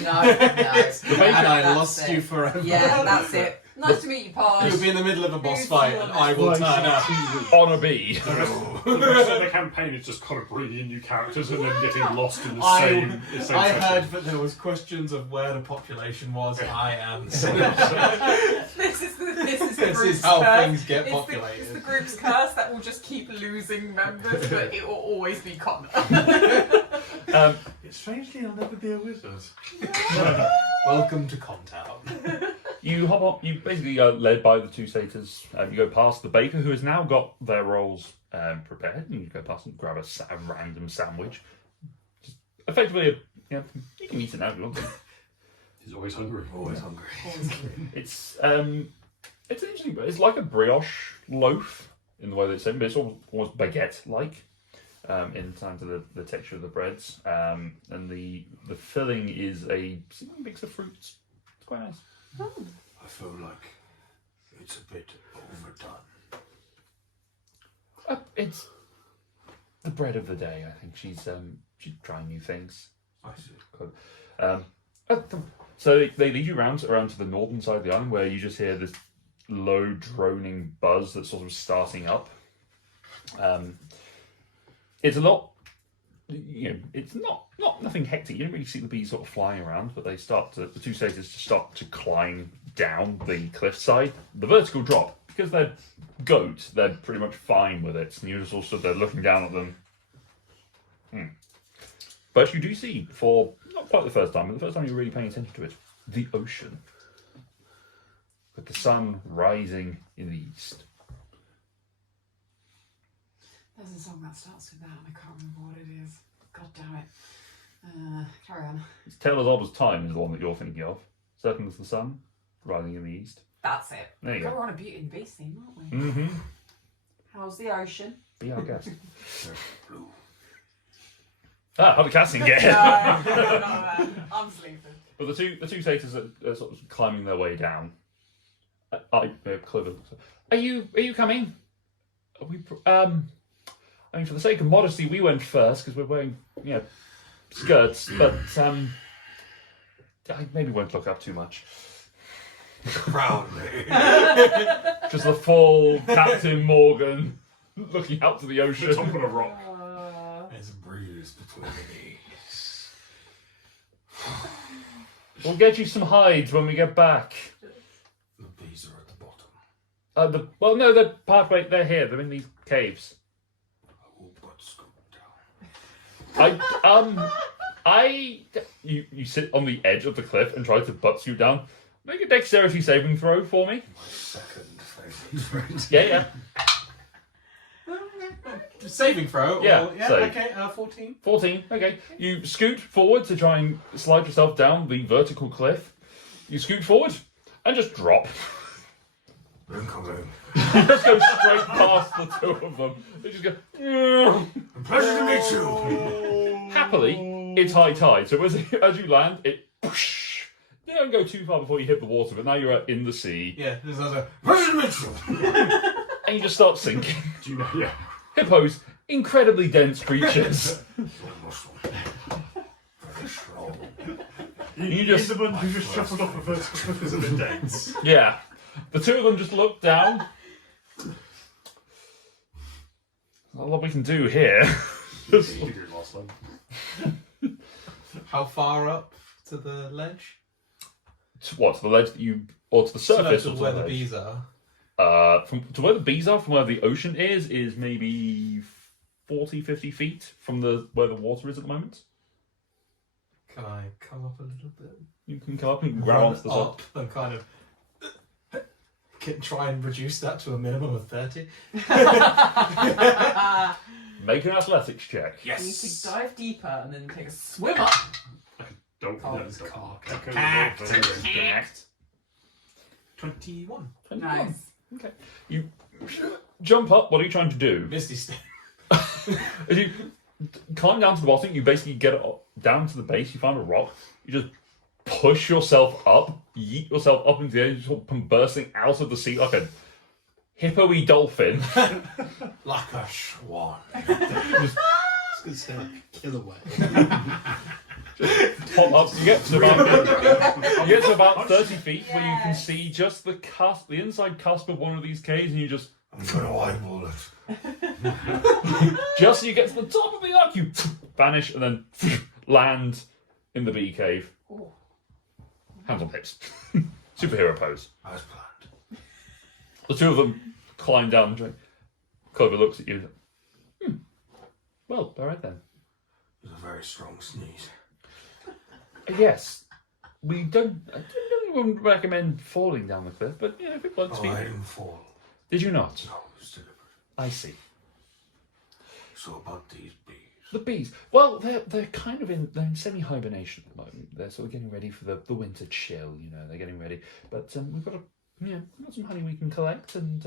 No. And I lost you forever. Yeah, that's it. Nice to meet you, Paul. You'll be in the middle of a boss Who's fight, your and I will turn up. On a bee. The rest of the campaign is just kind of bringing in new characters and then getting lost in the same I session. heard that there was questions of where the population was. I am. This is the group's how curse. things get It's populated. the group's curse that will just keep losing members, but it will always be Connor. Strangely, I'll never be a wizard. Welcome to Contown. You hop on. You basically are led by the two satyrs. You go past the baker, who has now got their rolls prepared. And you go past and grab a random sandwich. Just effectively, you can eat it now if you want to. He's always hungry. Always hungry. It's interesting, but it's like a brioche loaf in the way that it's said, but it's almost baguette-like in terms of the texture of the breads. And the filling is a mix of fruits. It's quite nice. I feel like it's a bit overdone. It's the bread of the day. I think she's trying new things. I see. So they lead you around to the northern side of the island, where you just hear this low droning buzz that's sort of starting up. It's a lot. It's not nothing hectic. You don't really see the bees sort of flying around, but the two satyrs start to climb down the cliffside. The vertical drop, because they're goats, they're pretty much fine with it. And you're just all stood there looking down at them. But you do see, for not quite the first time, but the first time you're really paying attention to it, the ocean. With the sun rising in the east. There's a song that starts with that, and I can't remember what it is. God damn it. Carry on. It's Tale as Old as Time is the one that you're thinking of. Certain as the sun, rising in the east. That's it. There you We're go. on a Beauty and the Beast theme, aren't we? Mm-hmm. How's the ocean? Be our guest. Blue. How did casting get? No, man. I'm sleeping. But the two satyrs are sort of climbing their way down. Clover. Are you coming? Are we? I mean, for the sake of modesty, we went first because we're wearing, skirts. But I maybe won't look up too much. Proudly. Just the full Captain Morgan looking out to the ocean. Top of a rock. There's a breeze between the knees. We'll get you some hides when we get back. The bees are at the bottom. No, they're partway. They're here. They're in these caves. I will but scoot down. You sit on the edge of the cliff and try to butt scoot down. Make a dexterity saving throw for me. My second favourite. Yeah. Saving throw? Yeah, Or, save. okay, 14. 14. Okay. You scoot forward to try and slide yourself down the vertical cliff. You scoot forward and just drop. Incoming. You just go straight past the two of them. They just go. Pleasure to meet you. Happily, it's high tide, so as you land, it. You don't go too far before you hit the water, but now you're in the sea, Yeah, there's a Pleasure to meet you. and you just start sinking. Do you know? Yeah. Hippos, incredibly dense creatures. Very strong. You just- He's the one who just shuffled off the vertical cliff because of the dense. Yeah. The two of them just look down. Not a lot we can do here. You did it last time. How far up to the ledge? What, to the ledge that you... Or to the surface to or to where the the ledge? bees are. To where the bees are, from where the ocean is maybe 40, 50 feet from where the water is at the moment. Can I come up a little bit? You can come up and grab onto the top. up and kind of try and reduce that to a minimum of 30. Make an athletics check. You need to dive deeper and then take a swim up. Don't. Oh, no, it's don't. cock. Act. 21. Nice. Okay. You jump up. What are you trying to do? Misty Step. As you climb down to the bottom, you basically get down to the base. You find a rock. You just push yourself up, yeet yourself up into the air, and sort of come bursting out of the sea like a hippo-y dolphin. Like a swan. Just It's going to sound like a killer whale. pop up. You get to about 30 feet where you can see just the inside cusp of one of these caves, and you just I'm gonna eyeball it. just as you get to the top of the arc, you vanish and then land in the bee cave. Ooh. Hands on hips. Superhero pose. As planned. The two of them climb down the drain. Clover looks at you. Well, all right then. It was a very strong sneeze. Yes. We don't. I wouldn't recommend falling down the cliff, but if it wants to be. I didn't fall. Did you not? No, it was deliberate. I see. So about these bees. The bees. Well, they're kind of they're in semi-hibernation at the moment. They're sort of getting ready for the winter chill. They're getting ready. But we've got we've got some honey we can collect and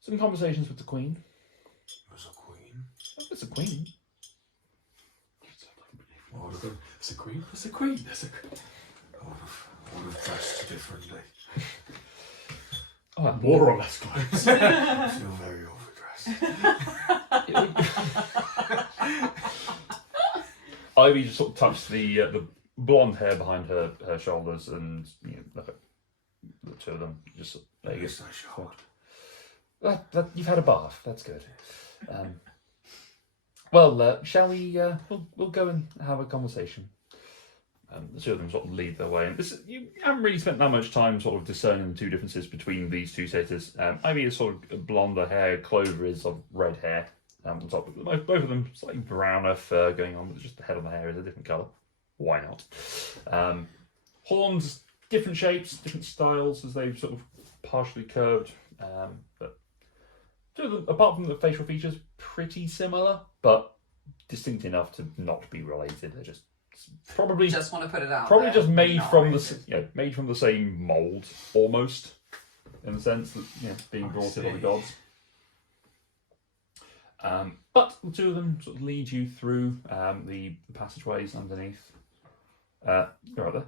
some conversations with the queen. There's a queen. Oh, it's a queen. It's a queen. It's a queen. There's a queen. I would have dressed differently. Oh, More or less close. I feel very overdressed. Ivy just sort of touched the blonde hair behind her shoulders, and look at the two of them. Just there you Yes, I showered. go. You've had a bath. That's good. Well, shall we? We'll go and have a conversation. The two of them sort of lead their way, and you haven't really spent that much time sort of discerning the two differences between these two satyrs. Ivy is sort of blonder hair, Clover is of red hair. On top of both of them, slightly browner fur going on, but just the head on the hair is a different colour. Why not? Horns, different shapes, different styles as they've sort of partially curved. But two of them, apart from the facial features, pretty similar, but distinct enough to not be related. They're just probably Just want to put it out. probably there. just made Not from related. made from the same mould, almost, in the sense that being brought in by the gods. But the two of them sort of lead you through the passageways underneath. You're right there.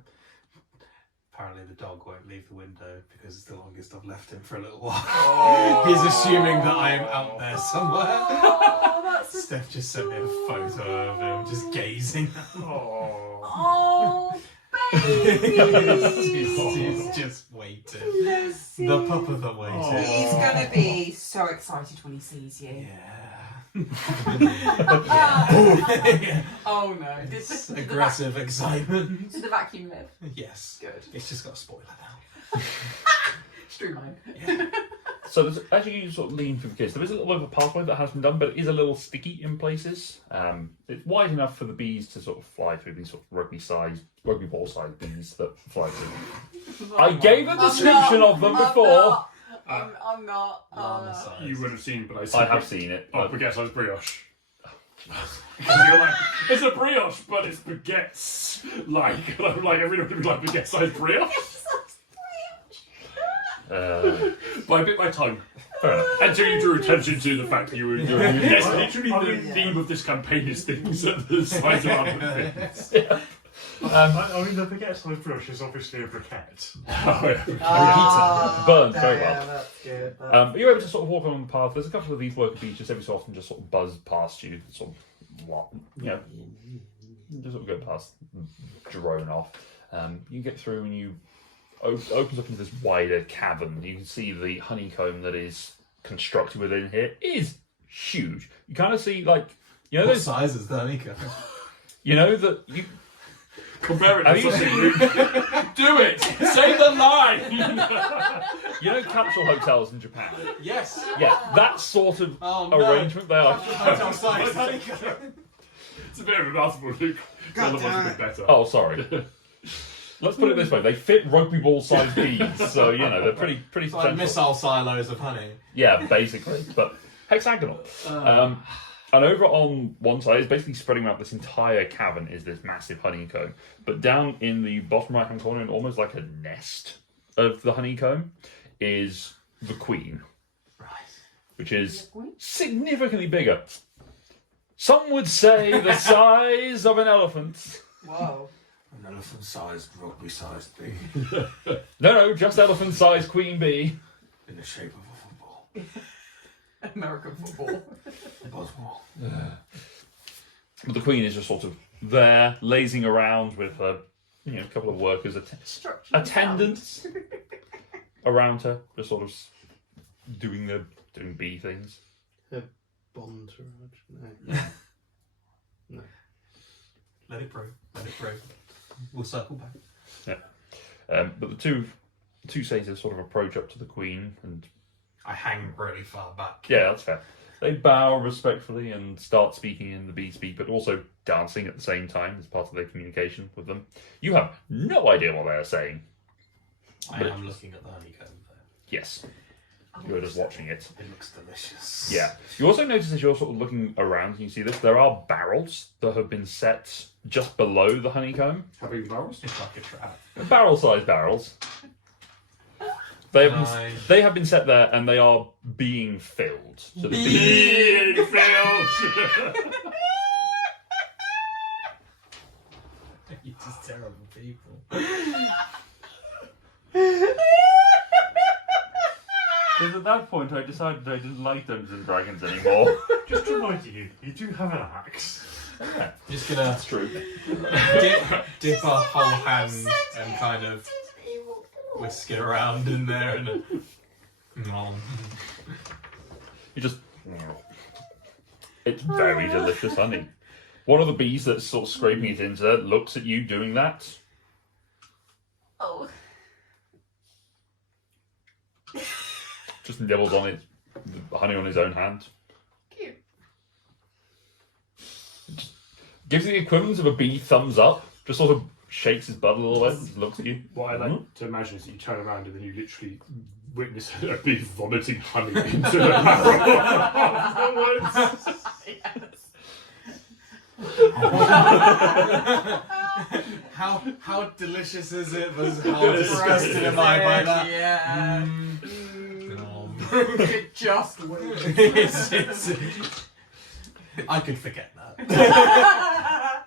Apparently the dog won't leave the window because it's the longest I've left him for a little while. He's assuming that I am out there somewhere. Oh, that's Steph just sent me a photo of him just gazing. Oh, baby. He's just waiting. Bless The you. pup of the waiting. He's gonna be so excited when he sees you. Yeah. Oh no. Did the, Aggressive excitement. did the vacuum live? Yes. Good. It's just got a spoiler now. Streamline. So as you sort of lean through the case, there is a little bit of a pathway that has been done, but it is a little sticky in places. It's wide enough for the bees to sort of fly through, these sort of rugby ball sized bees that fly through. I gave a description of them before. I'm not. Llama size. You would have seen, but I have seen it. Oh, baguette-sized brioche. Because you're like, it's a brioche, but it's baguettes. Like every would be like baguette-sized brioche. But I bit my tongue. Until you drew attention to the fact that you were doing it. Yes, literally the theme of this campaign is things at the size of other things. I mean, the baguette-sized brush is obviously a briquette. Burns very well. That's good. But you're able to sort of walk along the path. There's a couple of these worker bees just every so often just sort of buzz past you, sort of, just sort of go past, drone off. You get through and you opens up into this wider cavern. You can see the honeycomb that is constructed within here is huge. You kind of see What those, size is the honeycomb? that you. Compare it Have to you something. Do it! Say the line! Capsule hotels in Japan? Yes. Yeah, that sort of Oh, no. arrangement. They are. Hotel size honeycomb. It's a bit of a mouthful, Luke. The other one's a bit better. Oh, sorry. Let's put it this way: they fit rugby ball-sized bees, so they're pretty Like central. missile silos of honey. Yeah, basically, but hexagonal. And over on one side, it's basically spreading out this entire cavern is this massive honeycomb. But down in the bottom right-hand corner, and almost like a nest of the honeycomb, is the queen, Right. which is significantly bigger. Some would say the size of an elephant. Whoa. An elephant-sized, rugby-sized bee No, just elephant-sized queen bee. in the shape of a football. American football. Boswell. But the queen is just sort of there, lazing around with her, couple of workers, attendants around her, just sort of doing bee things. Bontourage? No. Let it grow. We'll circle back. But the two satyrs sort of approach up to the queen, and I hang really far back. yeah, that's fair. They bow respectfully and start speaking in the bee speak, but also dancing at the same time as part of their communication with them. You have no idea what they are saying. I am looking at the honeycomb though. Yes, you're just watching it. It looks delicious. Yeah. You also notice as you're sort of looking around, and you see this, there are barrels that have been set just below the honeycomb. How big are the barrels? It's like a trap. Barrel-sized barrels. They have been set there, and they are being filled. So the bees, Being filled! You're just terrible people. because at that point I decided I didn't like Dungeons and Dragons anymore. Just to remind you, you do have an axe. Just gonna That's true. dip a whole hand and kind of whisk it around in there and You just... It's very delicious honey. One of the bees that's sort of scraping it into there looks at you doing that. Oh. Just nibbles on it, the honey on his own hand. Cute. Just gives you the equivalent of a bee thumbs up. Just sort of shakes his butt a little bit and looks at you. What I like to imagine is that you turn around and then you literally witness a bee vomiting honey into the barrel afterwards. How delicious is it? How disgusted am I by that? Yeah. Just wait. It's I could forget that.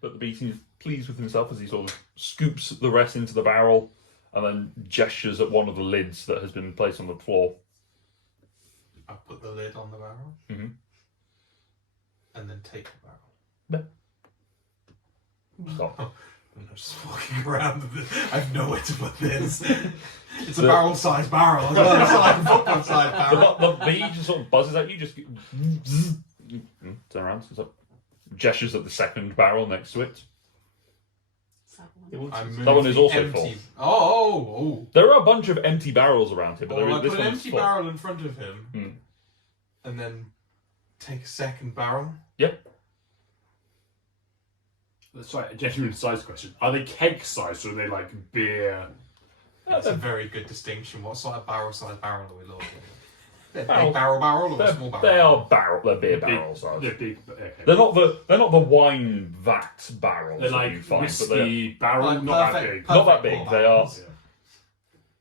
But the bee seems pleased with himself as he sort of scoops the rest into the barrel and then gestures at one of the lids that has been placed on the floor. I put the lid on the barrel. Mm-hmm. And then take the barrel. Stop. I'm just walking around. I have nowhere to put this. It's a barrel-sized barrel as well. It's not like a football-sized barrel. The bee just sort of buzzes at you, just turn around, sort of gestures at the second barrel next to it. That one is also full. Oh. There are a bunch of empty barrels around here, but I this put an one's empty full. barrel in front of him, Hmm. and then take a second barrel. Yep. Sorry, a genuine size question. Are they keg sized or are they like beer? That's a very good distinction. What sort of barrel-sized barrel are we looking at? Big Barrel. barrel or a small barrel? They are they're beer barrels. They're big. Okay. They're not the wine vat barrels They're that like you find, but whiskey barrel, Like not that perfect- big. not that perfect big. pour They are.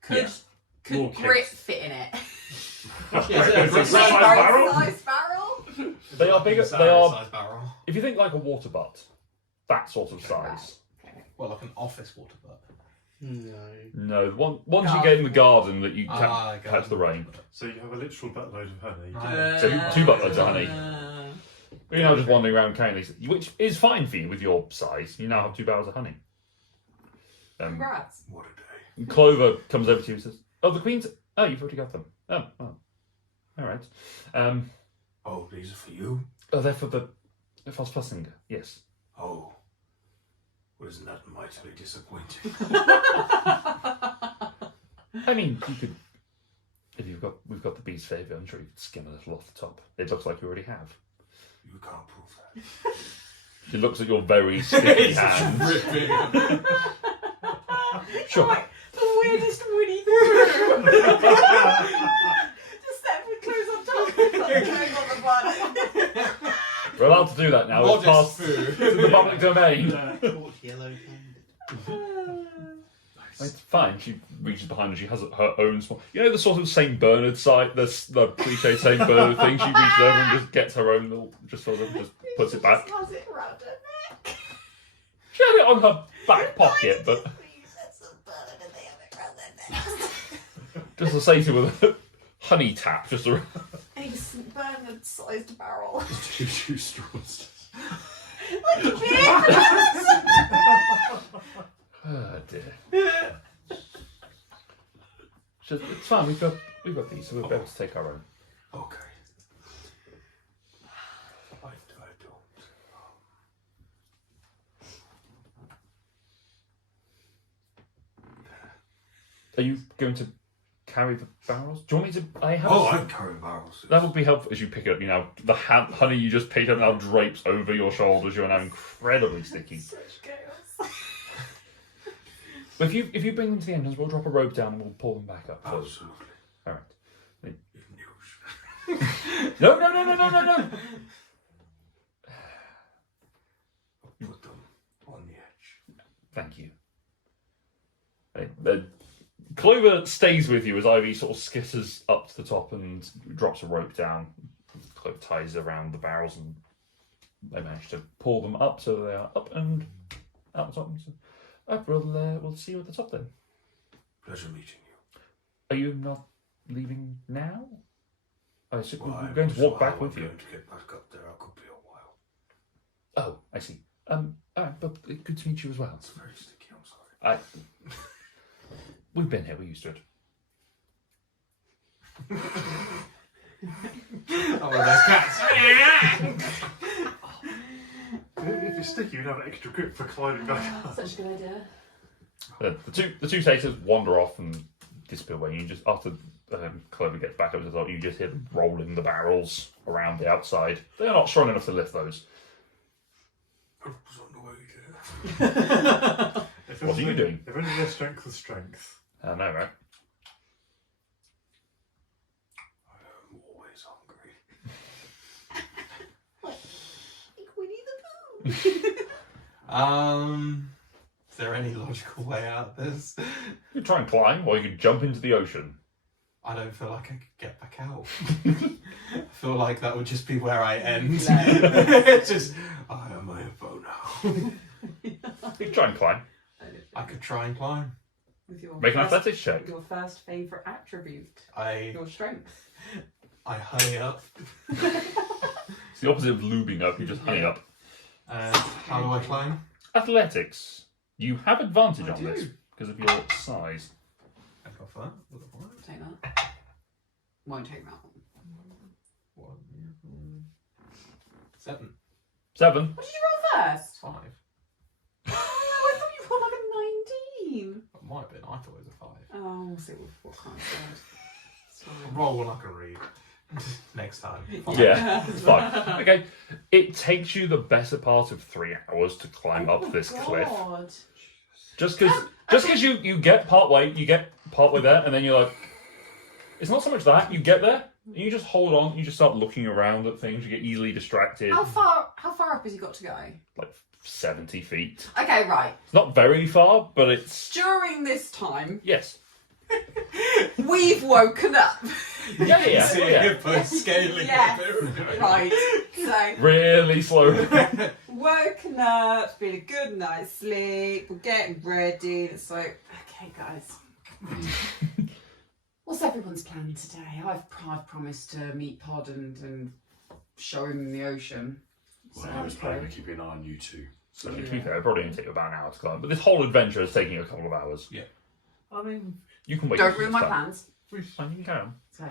barrels. Could More Brit kids. fit in it? It's a Brit size barrel? size barrel? They are bigger. They Barrel-sized are. barrel. If you think like a water butt, that sort of size. Well, like an office water butt. No. No, once you get in the garden that you Ah, catch the rain. So you have a literal buttload of honey. So two buttloads of honey. You're now just wandering around carrying these, which is fine for you with your size. You now have 2 barrels of honey. Congrats. What a day. Clover comes over to you and says, "Oh, the queens. Oh, you've already got them. Oh. All right. Oh, these are for you? Oh, they're for the Fosfinger. Yes. Oh. Well, isn't that mightily disappointing? I mean, you could. If we've got the bee's favour, I'm sure you could skim a little off the top. It looks like you already have." You can't prove that. She looks at your very sticky hands. Sure. Like, the weirdest Woody through. Just set with clothes on top, like going on the bottom. We're allowed to do that now. It's Modest past food. the public domain. Caught yellow-handed. It's fine. She reaches behind and she has her own small. You know the sort of Saint Bernard site, the cliche Saint Bernard thing. She reaches over and just gets her own little, just puts it back. Just has it around her neck. She had it on her back pocket, but just to say to her, a honey tap just around. A St. Bernard sized barrel. Two straws. Like a beer. Oh dear. It's fine. We've got these, so we'll be able to take our own. Okay. I don't. Are you going to carry the barrels? Do you want me to? I have. Oh, I'm carrying barrels. That would be helpful as you pick it up. You know, the honey you just picked up now drapes over your shoulders. You're now incredibly sticky. Such chaos. But if you bring them to the entrance, we'll drop a rope down and we'll pull them back up. Absolutely. All right. News. No. Put them on the edge. Thank you. Clover stays with you as Ivy sort of skitters up to the top and drops a rope down. Clover ties around the barrels and they manage to pull them up so they are up and out the top. So, we'll see you at the top then. Pleasure meeting you. Are you not leaving now? I assume Well, we're going to walk back with you. I'm going to get back up there. I could be a while. Oh, I see. All right, but good to meet you as well. It's very sticky. I'm sorry. We've been here. We're used to it. Oh, there's cats. If you're sticky, you'd have extra grip for climbing back up. Such a good idea. The two taters wander off and disappear away. You just after Clover gets back up to the top, you just hear them rolling the barrels around the outside. They are not strong enough to lift those. I was on the way there. What are you doing? If only their strength was strength. I know, right? I'm always hungry. Like Winnie the Pooh. Is there any logical way out of this? You could try and climb, or you could jump into the ocean. I don't feel like I could get back out. I feel like that would just be where I end. It's just, I am a hippo now. You can try and climb. I could try and climb. With your Make an first- athletics check. Your first favourite attribute. I Your strength. hurry up. It's the opposite of lubing up, you just honey up. How do I climb? Athletics. You have advantage I on do. this because of your size. I go for that. Look at that. Take that. Won't take that one. 1, 7, 7. What did you roll first? 5. Oh, I thought you rolled like a 19. It might have been. I thought it was a 5. Oh, we'll see what kind of I'll roll one I can read. Next time. Yeah, fine. Okay, it takes you the better part of 3 hours to climb up this cliff. Just because you get part way there, and then you're like, it's not so much that you get there, and you just hold on, you just start looking around at things, you get easily distracted. How far up has he got to go? Like 70 feet. Okay, right. It's not very far, but it's During this time, yes. we've woken up. Yeah. See a hippo scaling. Yes. Right. So, Really slowly. woken up, been a good night's sleep, we're getting ready. It's like, okay, guys. What's everyone's plan today? I've promised to meet Pod and show him the ocean. Well, I was planning to keep an eye on you two. So To be fair, it probably only take you about an hour to climb, but this whole adventure is taking a couple of hours. Yeah. I mean, You can wait. Don't till ruin it's my done. plans. Fine, you can carry on. So,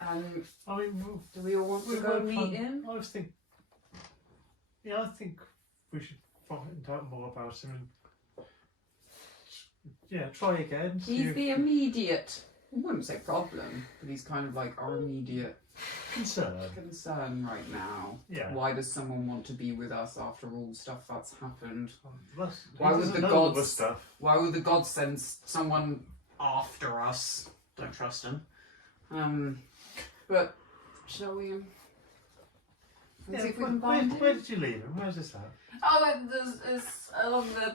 I mean, do we all want to go meet him? I think we should find out more about him. And, yeah, try again. see He's if- the immediate, I wouldn't say problem, but he's kind of like our immediate concern right now. Yeah. Why does someone want to be with us after all the stuff that's happened? Why Why would would the know all gods- this stuff? Why would the gods send someone after us? Don't trust him. But shall we? See if we can find where him. did you leave him? Where's this at? Oh, it's along the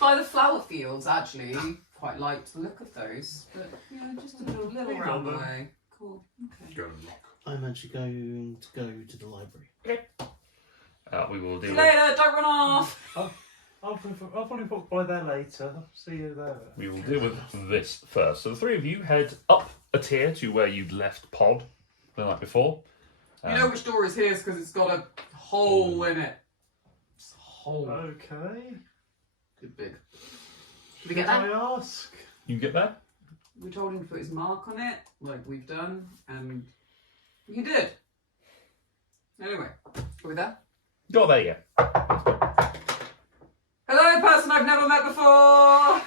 by the flower fields. Actually, quite liked the look of those. But yeah, just a little Leave round the them. way. Cool. Okay. go and lock. I'm actually going to go to the library. We will See deal you with. later. Don't run off. I'll probably pop by there later. I'll see you there. We will deal with this first. So the three of you head up a tier to where you'd left Pod the night before. You know which door is his because it's got a hole in it. It's a hole. Okay. Good big. Did we get Can that? I ask? You get there? We told him to put his mark on it, like we've done, and he did. Anyway, are we there? You're there, yeah. Hello, person I've never met before!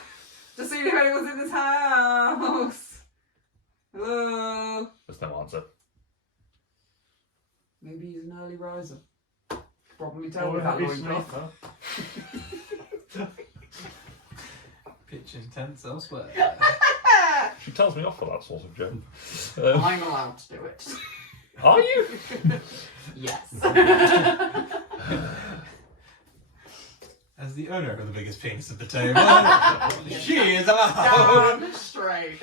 Just see if anyone's in this house! Hello? There's no answer. Maybe he's an early riser. Probably tell Oh, with that have you loincloth. snuff, Pitch intense elsewhere. She tells me off for that sort of joke. I'm allowed to do it. Are you? Yes. As the owner of the biggest penis at the table, she is allowed. Damn straight.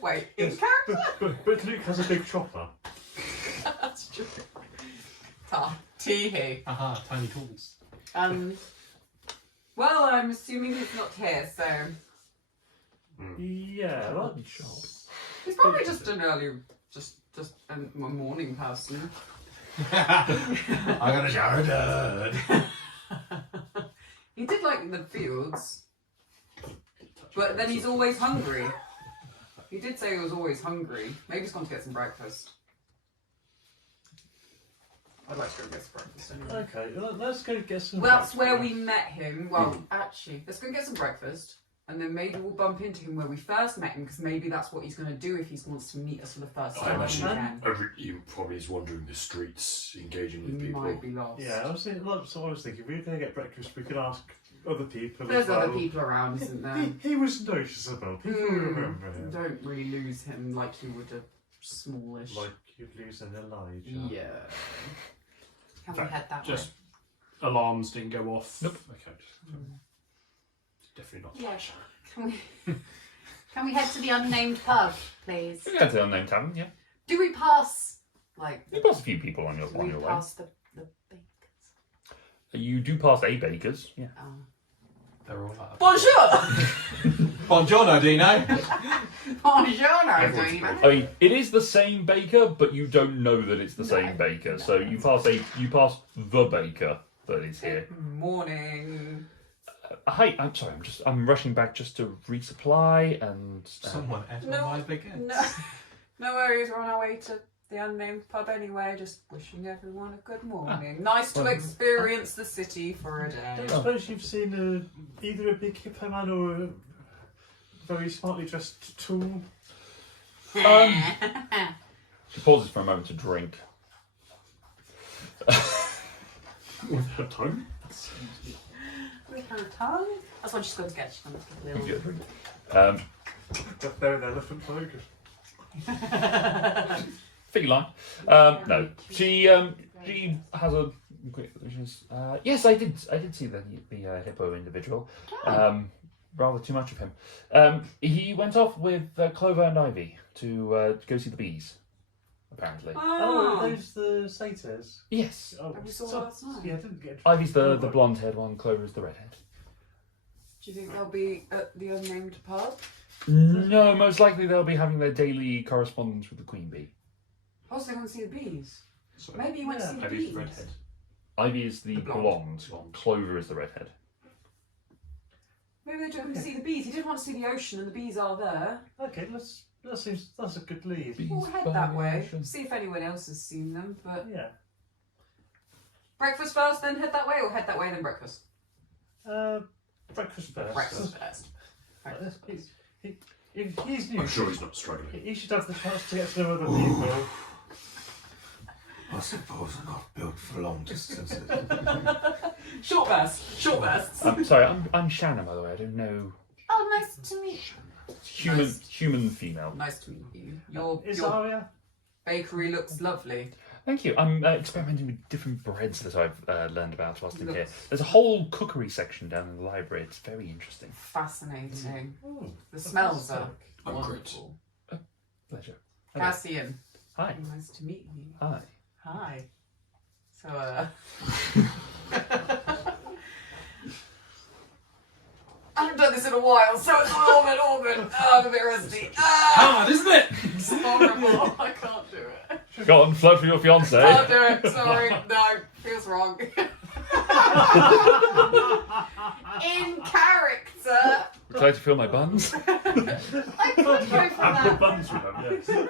Wait, in character? but Luke has a big chopper. That's true. Tee-hee. Aha, tiny tools. Well, I'm assuming he's not here, so Yeah, that he's probably just an early, just a morning person. I got a shower done. He did like the fields, but then he's always hungry. He did say he was always hungry. Maybe he's gone to get some breakfast. I'd like to go get some breakfast anyway. Okay, let's go get some. Well, that's where we met him. Well, actually, let's go get some breakfast. And then maybe we'll bump into him where we first met him, because maybe that's what he's going to do if he wants to meet us for the first I time imagine again. he probably is wandering the streets, engaging with He people. might be lost. Yeah, I was thinking, that's what I was thinking. If we were going to get breakfast, we could ask other people. There's as well. other people around, isn't there? He was noticeable. People remember him. Don't really lose him like you would a smallish. Like you'd lose an Elijah. Yeah. Can we Fact, head that just- way? Alarms didn't go off. Nope. Okay. Definitely not. Yeah. Can we head to the unnamed pub, please? You can go to the unnamed tavern, yeah. Do we pass Like You pass a few people on your we way. pass the bakers. You do pass a baker's. Yeah. Oh. They're all out. Bonjour! Buongiorno, Dino. Buongiorno, Dino. I mean, it is the same baker, but you don't know that it's the same baker. So you pass the baker that is here. Morning. Hi, I'm sorry. I'm rushing back just to resupply and. Someone ate No, my baguettes. No worries, we're on our way to the unnamed pub anyway, just wishing everyone a good morning. Nice to experience the city for a I day. don't suppose you've seen either a big hippo man or a very smartly dressed tool. She pauses for a moment to drink. With her tongue. With her tongue? That's what she's going to get. She's going to get a little... They're an elephant focus. Feline. No, she has a. Yes, I did see the hippo individual. Rather too much of him. He went off with Clover and Ivy to go see the bees. Apparently. Oh, are those the satyrs? Yes. Oh, Have you saw last night? Yeah, I didn't get. Ivy's the blonde-haired one. Clover is the redhead. Do you think they'll be at the unnamed pub? No, most likely they'll be having their daily correspondence with the queen bee. Oh, so they want to see the bees. Sorry. Maybe you went to see the Ivy's bees. the redhead. Ivy is the The blonde. blonde. Clover is the redhead. Maybe they're going to see the bees. He did want to see the ocean, and the bees are there. Okay, that's a good lead. Bees We'll head by that the way. ocean. See if anyone else has seen them. But Yeah. breakfast first, then head that way, or head that way, then breakfast. Breakfast first. Breakfast first. If he's new, I'm sure he's not struggling. he should have the chance to get to know other people. I suppose I'm not built for long distances. Short bursts. Short bursts. I'm sorry, I'm Shannon, by the way. I don't know. Oh, nice to meet you. Human female. Nice to meet you. Your Is your Aria? bakery looks lovely. Thank you. I'm experimenting with different breads that I've learned about whilst in here. Looks- There's a whole cookery section down in the library. It's very interesting. Fascinating. Oh, The smells are I'm wonderful. Pleasure. Hello. Cassian. Hi. Nice to meet you. Hi. Hi. So, I haven't done this in a while, so it's all bit. Oh, I'm a bit rusty. Hard, isn't it? It's horrible. I can't do it. Go on, flirt with your fiance. Can't do it. Sorry. No, feels wrong. In character. Would you like to feel my buns? I could go for Apple that. buns with them,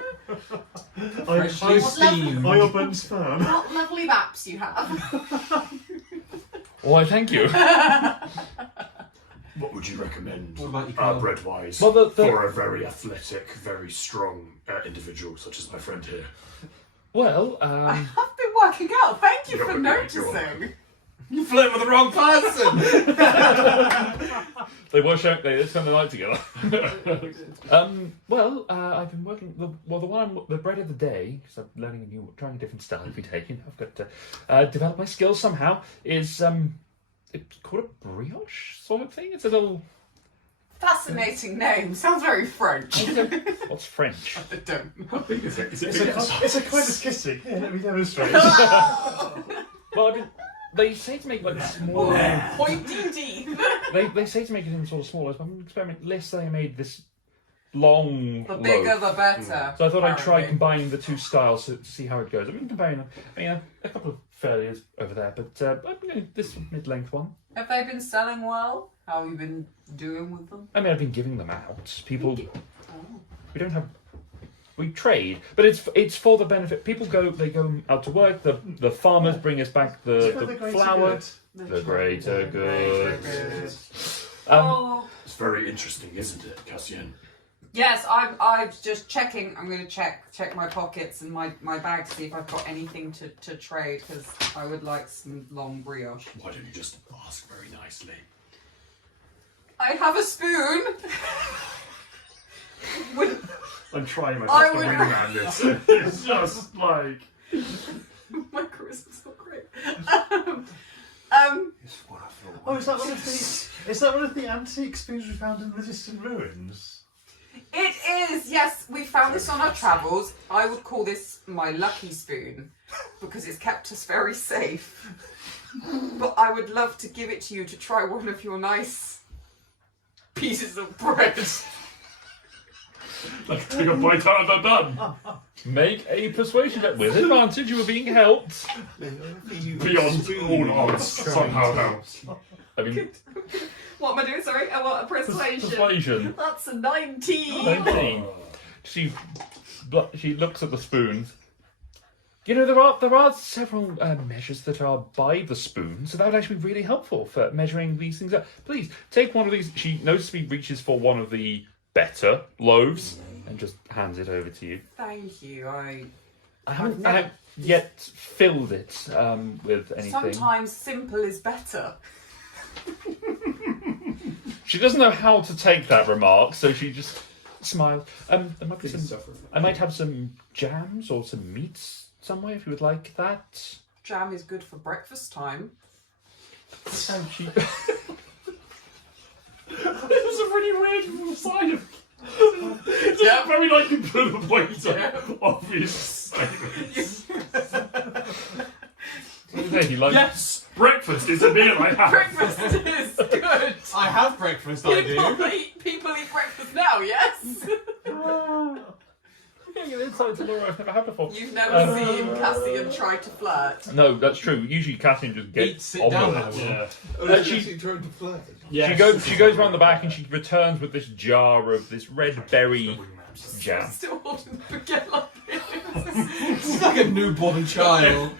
yes. Freshly steamed. Are your buns firm? What lovely maps you have. Why, thank you. What would you recommend, What about your colour? bread-wise, Well, the- for a very athletic, very strong individual such as my friend here? Well, I've been working out. Thank you You're for welcome. You're noticing. You flirt with the wrong person. they spend the night together. Well, I've been working. The bread of the day, because I'm trying a different style every day. I've got to develop my skills somehow. Is it's called a brioche sort of thing. It's a little. Fascinating name. Sounds very French. What's French? I don't know. How big is it? Is it It's big a kind of kissing. Yeah, let me demonstrate. Well, they say to make like small. Pointy teeth. They say to make it in sort of smaller. But I'm experimenting. Let's say I made this long. The bigger loaf. the better. So I thought I'd try apparently. combining the two styles to see how it goes. I mean, comparing them. A couple of failures over there, but I'm going this mid-length one. Have they been selling well? How have you been doing with them? I mean, I've been giving them out. People, Oh. we don't have. We trade, but it's for the benefit. People they go out to work. The farmers bring us back It's for the greater flour. good. The greater good. Oh. It's very interesting, isn't it, Cassian? Yes, I'm just checking. I'm going to check my pockets and my bag to see if I've got anything to trade, because I would like some long brioche. Why don't you just ask very nicely? I have a spoon. Wouldn't I'm trying my I best to would- wing around this. It's just like. my charisma's not great. It's what I thought. Oh, is that one of the antique spoons we found in the distant ruins? It is, yes. We found this on our travels. I would call this my lucky spoon because it's kept us very safe. But I would love to give it to you to try one of your nice pieces of bread. Like, take a bite out of the bun. Make a persuasion check with advantage. You were being helped. Beyond all odds, somehow helps. I mean, What am I doing? Sorry, I want a persuasion. persuasion. That's a 19. 19. She looks at the spoons. You know, there are several measures that are by the spoon, so that would actually be really helpful for measuring these things up. Please, take one of these. She noticeably reaches for one of the better loaves and just hands it over to you. Thank you. I haven't yet filled it with anything. Sometimes simple is better. She doesn't know how to take that remark, so she just smiles. I might have some jams or some meats somewhere if you would like that. Jam is good for breakfast time. And she... This is a really weird side of. Yeah, very likely put the point of his statements. He likes... Yes, breakfast is a meal I have. Breakfast is good. I have breakfast, I do. People eat breakfast now, yes? Getting an insight to Laura I've never had before. You've never seen Cassian try to flirt. No, that's true. Usually Cassian just gets Sit on down, with I it. will. Yeah. She's trying to flirt. Yes. She goes around the back and she returns with this jar of this red berry jam. Still holding the baguette like this. She's like a newborn child.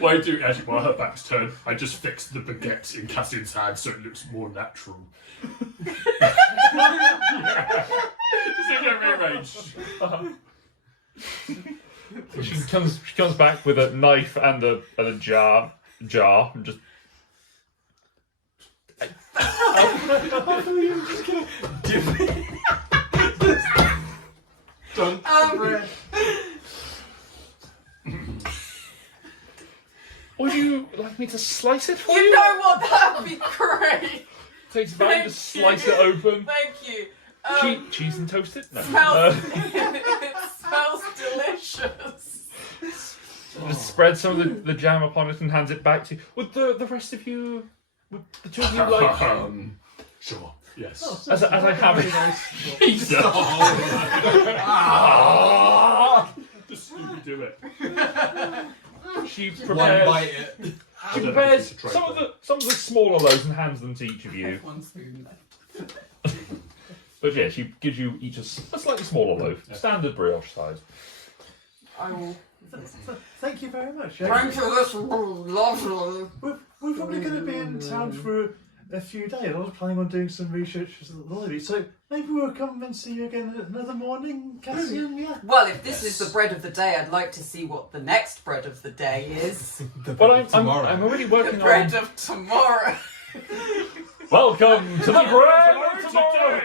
What I do, actually, while her back's turned, I just fix the baguette in Cassian's hand so it looks more natural. Just to get rearranged. She comes back with a knife and a jar and just Bread. would you like me to slice it for you? You know what? That would be great. Takes a moment to slice it open. Thank you. Cheese and toast it? No. It smells delicious. Just spread some of the jam upon it and hands it back to you. Would the rest of you, would the two of you like... Sure, yes. As I have it. Pizza! Just do it. She One prepares... bite it. She prepares some of the smaller loaves and hands them to each of you. One spoon left. But yeah, she gives you each a slightly smaller loaf, standard brioche size. I will. Thank you very much. Thank you, this lovely. We're probably going to be in town for a few days. I was planning on doing some research for the library, so maybe we'll come and see you again another morning, Cassian. Yeah. Well, if this is the bread of the day, I'd like to see what the next bread of the day is. But I'm already The working bread on... of tomorrow. Welcome to the bread of tomorrow!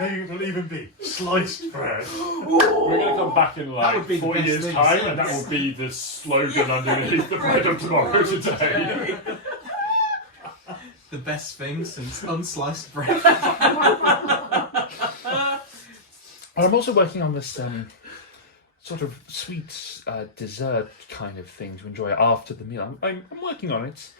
Maybe it'll even be sliced bread. We're going to come back in That like would be the 4 best years' thing time, since. and that will be the slogan underneath the bread of tomorrow today. The best thing since unsliced bread. And I'm also working on this sort of sweet dessert kind of thing to enjoy after the meal. I'm working on it.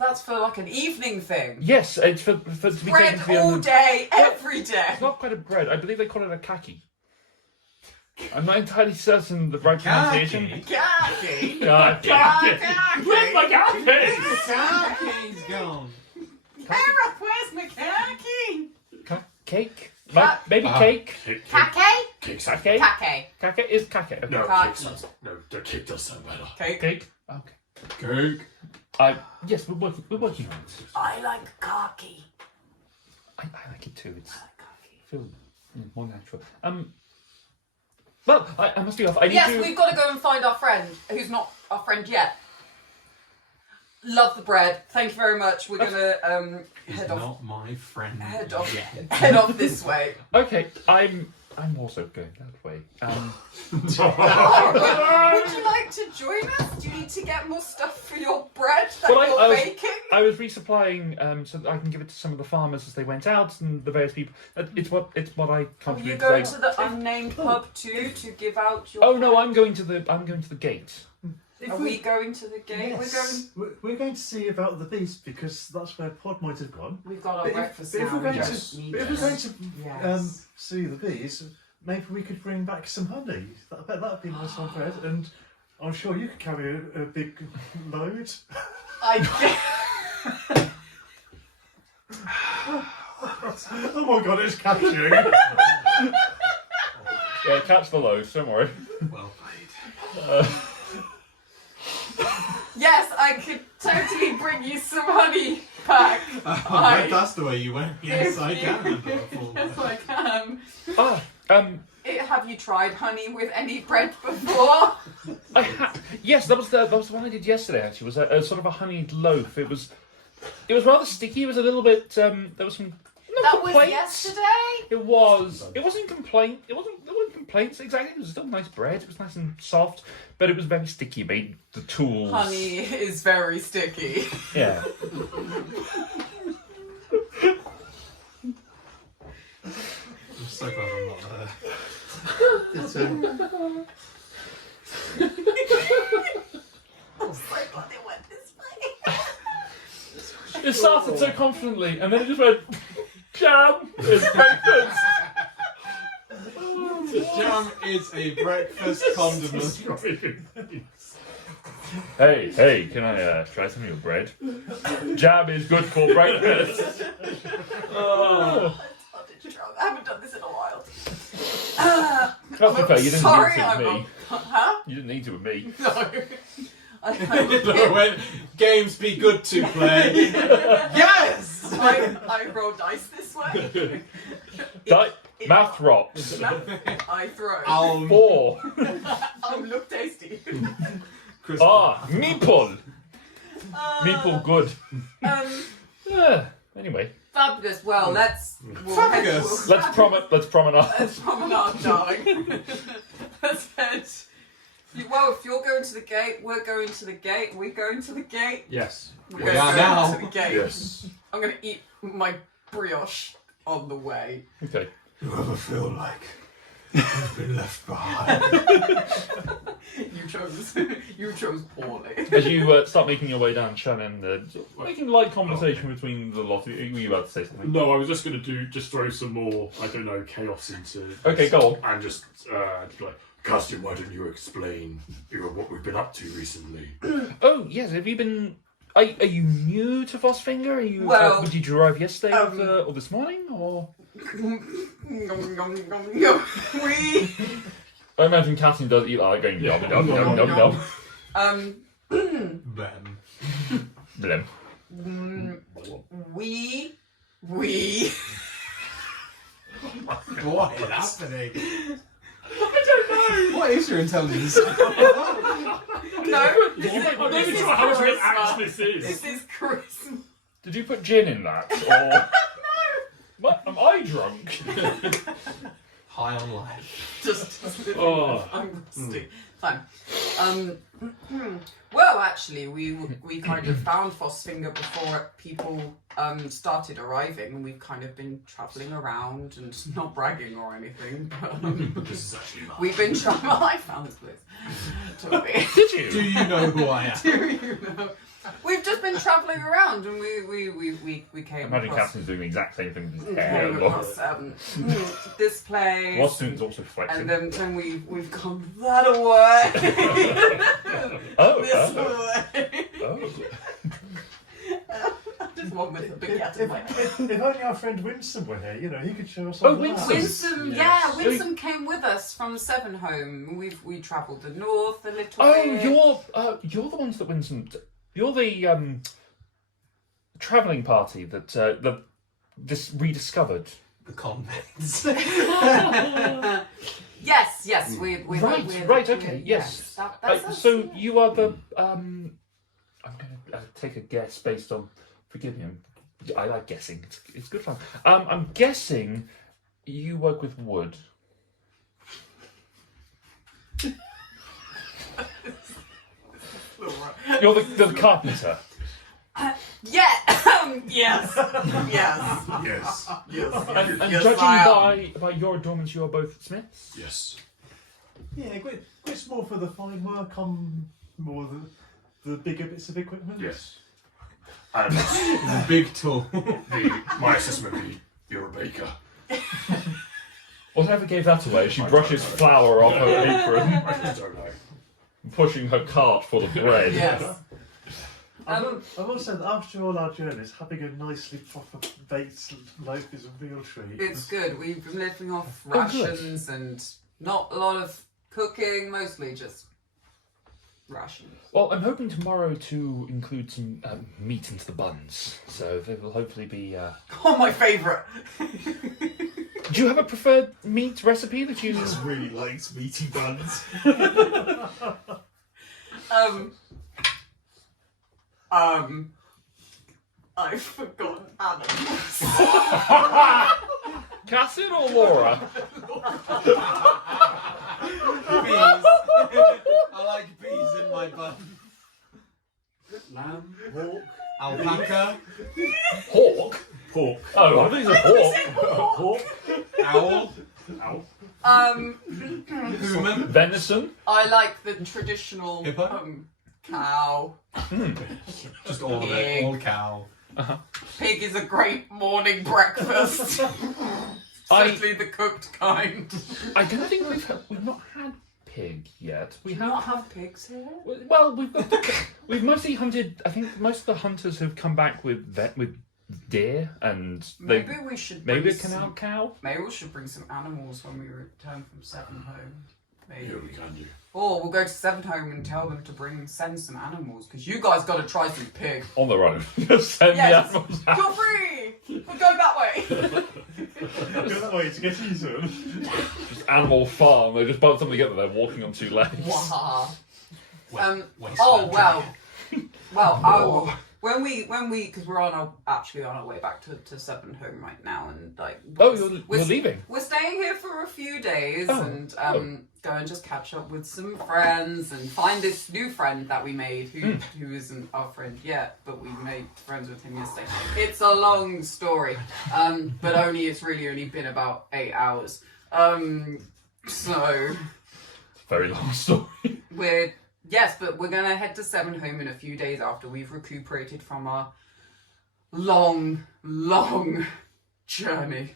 That's for like an evening thing. Yes, it's for to be Bread taken to the all end. day, every day. It's not quite a bread. I believe they call it a kaki. I'm not entirely certain the right pronunciation. Kaki. Kaki. Where's my cafe? Kaki's gone. Gareth, where's my kaki? Cake? Maybe cake? Kake? Cake. Kake? Kake. Kake is kake. Okay. No, Kaki. cake sounds... No, the cake does sound better. Cake. Cake? Okay. Cake. Yes, we're working on it. I like kaki. I like it too. It's feel more natural. Well, I must be off. I need Yes, to... we've got to go and find our friend, who's not our friend yet. Love the bread. Thank you very much. We're gonna He's head off. not my friend. Head off. yet. Head off this way. Okay, I'm I'm also going that way. Would you like to join us? Do you need to get more stuff for your bread that Well, you're baking? I was resupplying so that I can give it to some of the farmers as they went out and the various people. It's what I Are you contributed going today. to the unnamed pub too to give out your? Oh no, I'm going to the gate. Are we going to the gate? Yes. We're going to see about the beast because that's where Pod might have gone. We've got our But breakfast if now. we're going we to, don't need but if we're it. going to Yes. see the bees, maybe we could bring back some honey. I bet that'd be nice on bread, and I'm sure you could carry a big load. Oh my god, it's catching! Yeah, catch the loads. Don't worry. Well played. Yes, I could totally bring you some honey back. I bet that's the way you went. Yes, I can. Yes, I can. Have Have you tried honey with any bread before? Yes, that was the one I did yesterday. Actually, it was a sort of a honeyed loaf. It was rather sticky. It was a little bit. There was some. That was yesterday? It was. It wasn't complaint. There weren't complaints exactly. It was still nice bread. It was nice and soft, but it was very sticky. It made the tools. Honey is very sticky. Yeah. I'm so glad I'm not there. It's, I'm so glad it went this way. It started so confidently, and then it just went. Jam is breakfast. Jam is a breakfast condiment. Hey, can I try some of your bread? Jam is good for breakfast. Oh. I haven't done this in a while. That's okay, you didn't sorry, need to with me. Huh? You didn't need to with me. No. When games be good to play. Yes! I roll dice this way. Math rocks. I throw. I'll 4. Look tasty. Meeple. Meeple good. Anyway. Fabulous. Well, let's Fabulous. Let's promenade. Let's promenade, darling. Let's head. Well, if you're going to the gate, we're going to the gate. We're going to the gate. Yes. We're We going are now. to the gate. Yes. I'm going to eat my brioche on the way. Okay. You ever feel like you've been left behind? You chose poorly. As you start making your way down, Shannon, making light conversation between the lot of you. Were you about to say something? No, I was just going to just throw some more, I don't know, chaos into. Okay, go on. And just like, Casting, why don't you explain what we've been up to recently? Oh yes, have you been? Are you new to Fosfinger? Are you? Well, did you arrive yesterday or this morning or? We. I imagine Catherine does eat like going yum yum yum yum yum. Ben. Blem. We. What is happening? I don't know. What is your intelligence? No. I'm not even sure how much of an act this is. This is charisma. Did you put gin in that? Or... No. What? Am I drunk? High on life. Just Oh. I'm rusty. Fine. Well, actually, we kind of found Fosfinger before people started arriving, and we've kind of been travelling around and not bragging or anything. But, This is actually mine. we've been travelling. I found this place. Toby. Did you? Do you know who I am? Do you know? We've just been travelling around, and we came Imagine across. Catherine's doing the exact same thing with his Came hair. across this place. Washington's also flexing. And then we've gone that away. Oh, This oh. way. Oh. Just one with the baguette in my hand. If only our friend Winston were here, he could show us Oh, all that. Winston. Winsome, Yes. Winsome came with us from Sevenholme. We travelled the north a little Oh, bit. you're the ones that Winston. You're the travelling party that this rediscovered. The convicts. Yes, we're Right, okay, yes. That's So you are the I'm going to take a guess based on. Forgive me, I like guessing. It's good fun. I'm guessing you work with wood. You're the carpenter. Yeah. Yes. Yes. Yes. And Yes, judging I by your adornments, you are both smiths? Yes. Yeah, Gwit's more for the fine work. I'm more the bigger bits of equipment. Yes. And The big tool. my assessment would be you're a baker. Whatever gave that away, she I brushes don't know. flour off her apron, I just don't know. pushing her cart full of bread. Yes. I will say that after all our journeys, having a nicely proper baked loaf is a real treat. It's good. We've been living off Oh, good. rations and not a lot of cooking, mostly just rations. Well, I'm hoping tomorrow to include some meat into the buns, so they will hopefully be... Oh, my favourite. Do you have a preferred meat recipe that you... He just really likes meaty buns. I've forgotten animals. Cassid or Laura? Bees. I like bees in my bun. Lamb, hawk, Alpaca. Hawk? pork. Oh, I think it's a hawk. Hawk, Owl. owl. Human. Venison? I like the traditional Hippo? cow. Just all of it. All cow. Pig is a great morning breakfast. Especially the cooked kind. I don't think we've not had pig yet. We Do have... you not have pigs here? Well, we've mostly hunted. I think most of the hunters have come back with deer, and they Maybe we should. maybe a bring canal some- cow. Maybe we should bring some animals when we return from Seven Home. Maybe. Yeah, we can do. Or we'll go to Seven Home and tell them to send some animals because you guys got to try some pig. On their own. Just send Yes. the animals out. You're free. We're going that way. Go that way to get eaten. Just animal farm. They just both them together. They're walking on two legs. Wahaha. Wasteland Oh well. tree. Well, when we, because we're actually on our way back to Seven Home right now, and like. Oh, we're you're leaving. We're staying here for a few days Oh, and oh. go and just catch up with some friends and find this new friend that we made who isn't our friend yet, but we made friends with him yesterday. It's a long story, but it's really only been about 8 hours. So Very long story. but we're gonna head to Seven Home in a few days after we've recuperated from our long journey.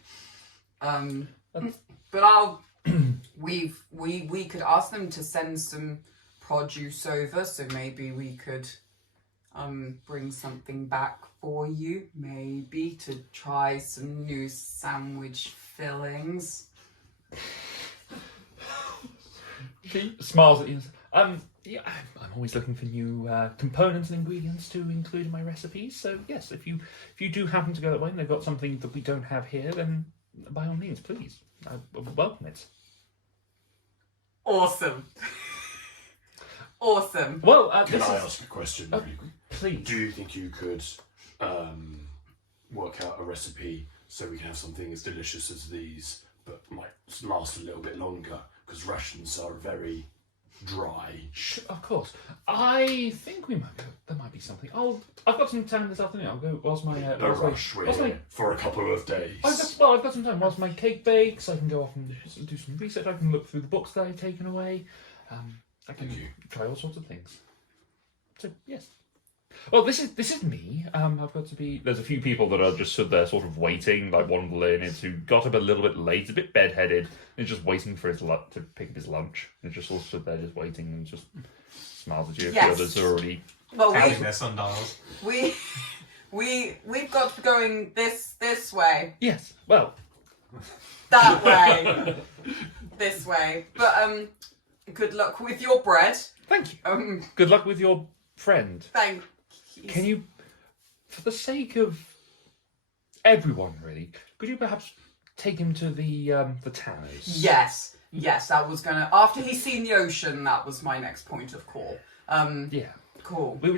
But we could ask them to send some produce over, so maybe we could bring something back for you, maybe to try some new sandwich fillings. She smiles at you. Yeah, I'm always looking for new components and ingredients to include in my recipes. So yes, if you do happen to go that way and they've got something that we don't have here, then by all means, please, I welcome it. Awesome. Awesome. Well, Can I ask a question really quick? please. Do you think you could work out a recipe so we can have something as delicious as these, but might last a little bit longer? Because rations are very dry. Of course. I think there might be something. I've got some time this afternoon. I'll go whilst my No rush, we're here for a couple of days. I've got some time whilst my cake bakes. I can go off and do some research. I can look through the books that I've taken away. I can Thank you. try all sorts of things. So yes. Well, this is me. I've got to be. There's a few people that are just stood there, sort of waiting. Like one of the learneds who got up a little bit late, a bit bedheaded, and just waiting for to pick up his lunch. And just sort of stood there, just waiting, and just smiles at you. Yes. The others are already. Well, Counting their sundials. we've got to be going this way, Yes. Well. that way, this way. But good luck with your bread. Thank you. Good luck with your friend. Thank you. Can you, for the sake of everyone, really, could you perhaps take him to the towers? Yes, that was gonna. After he's seen the ocean, that was my next point of call. Yeah. Cool. We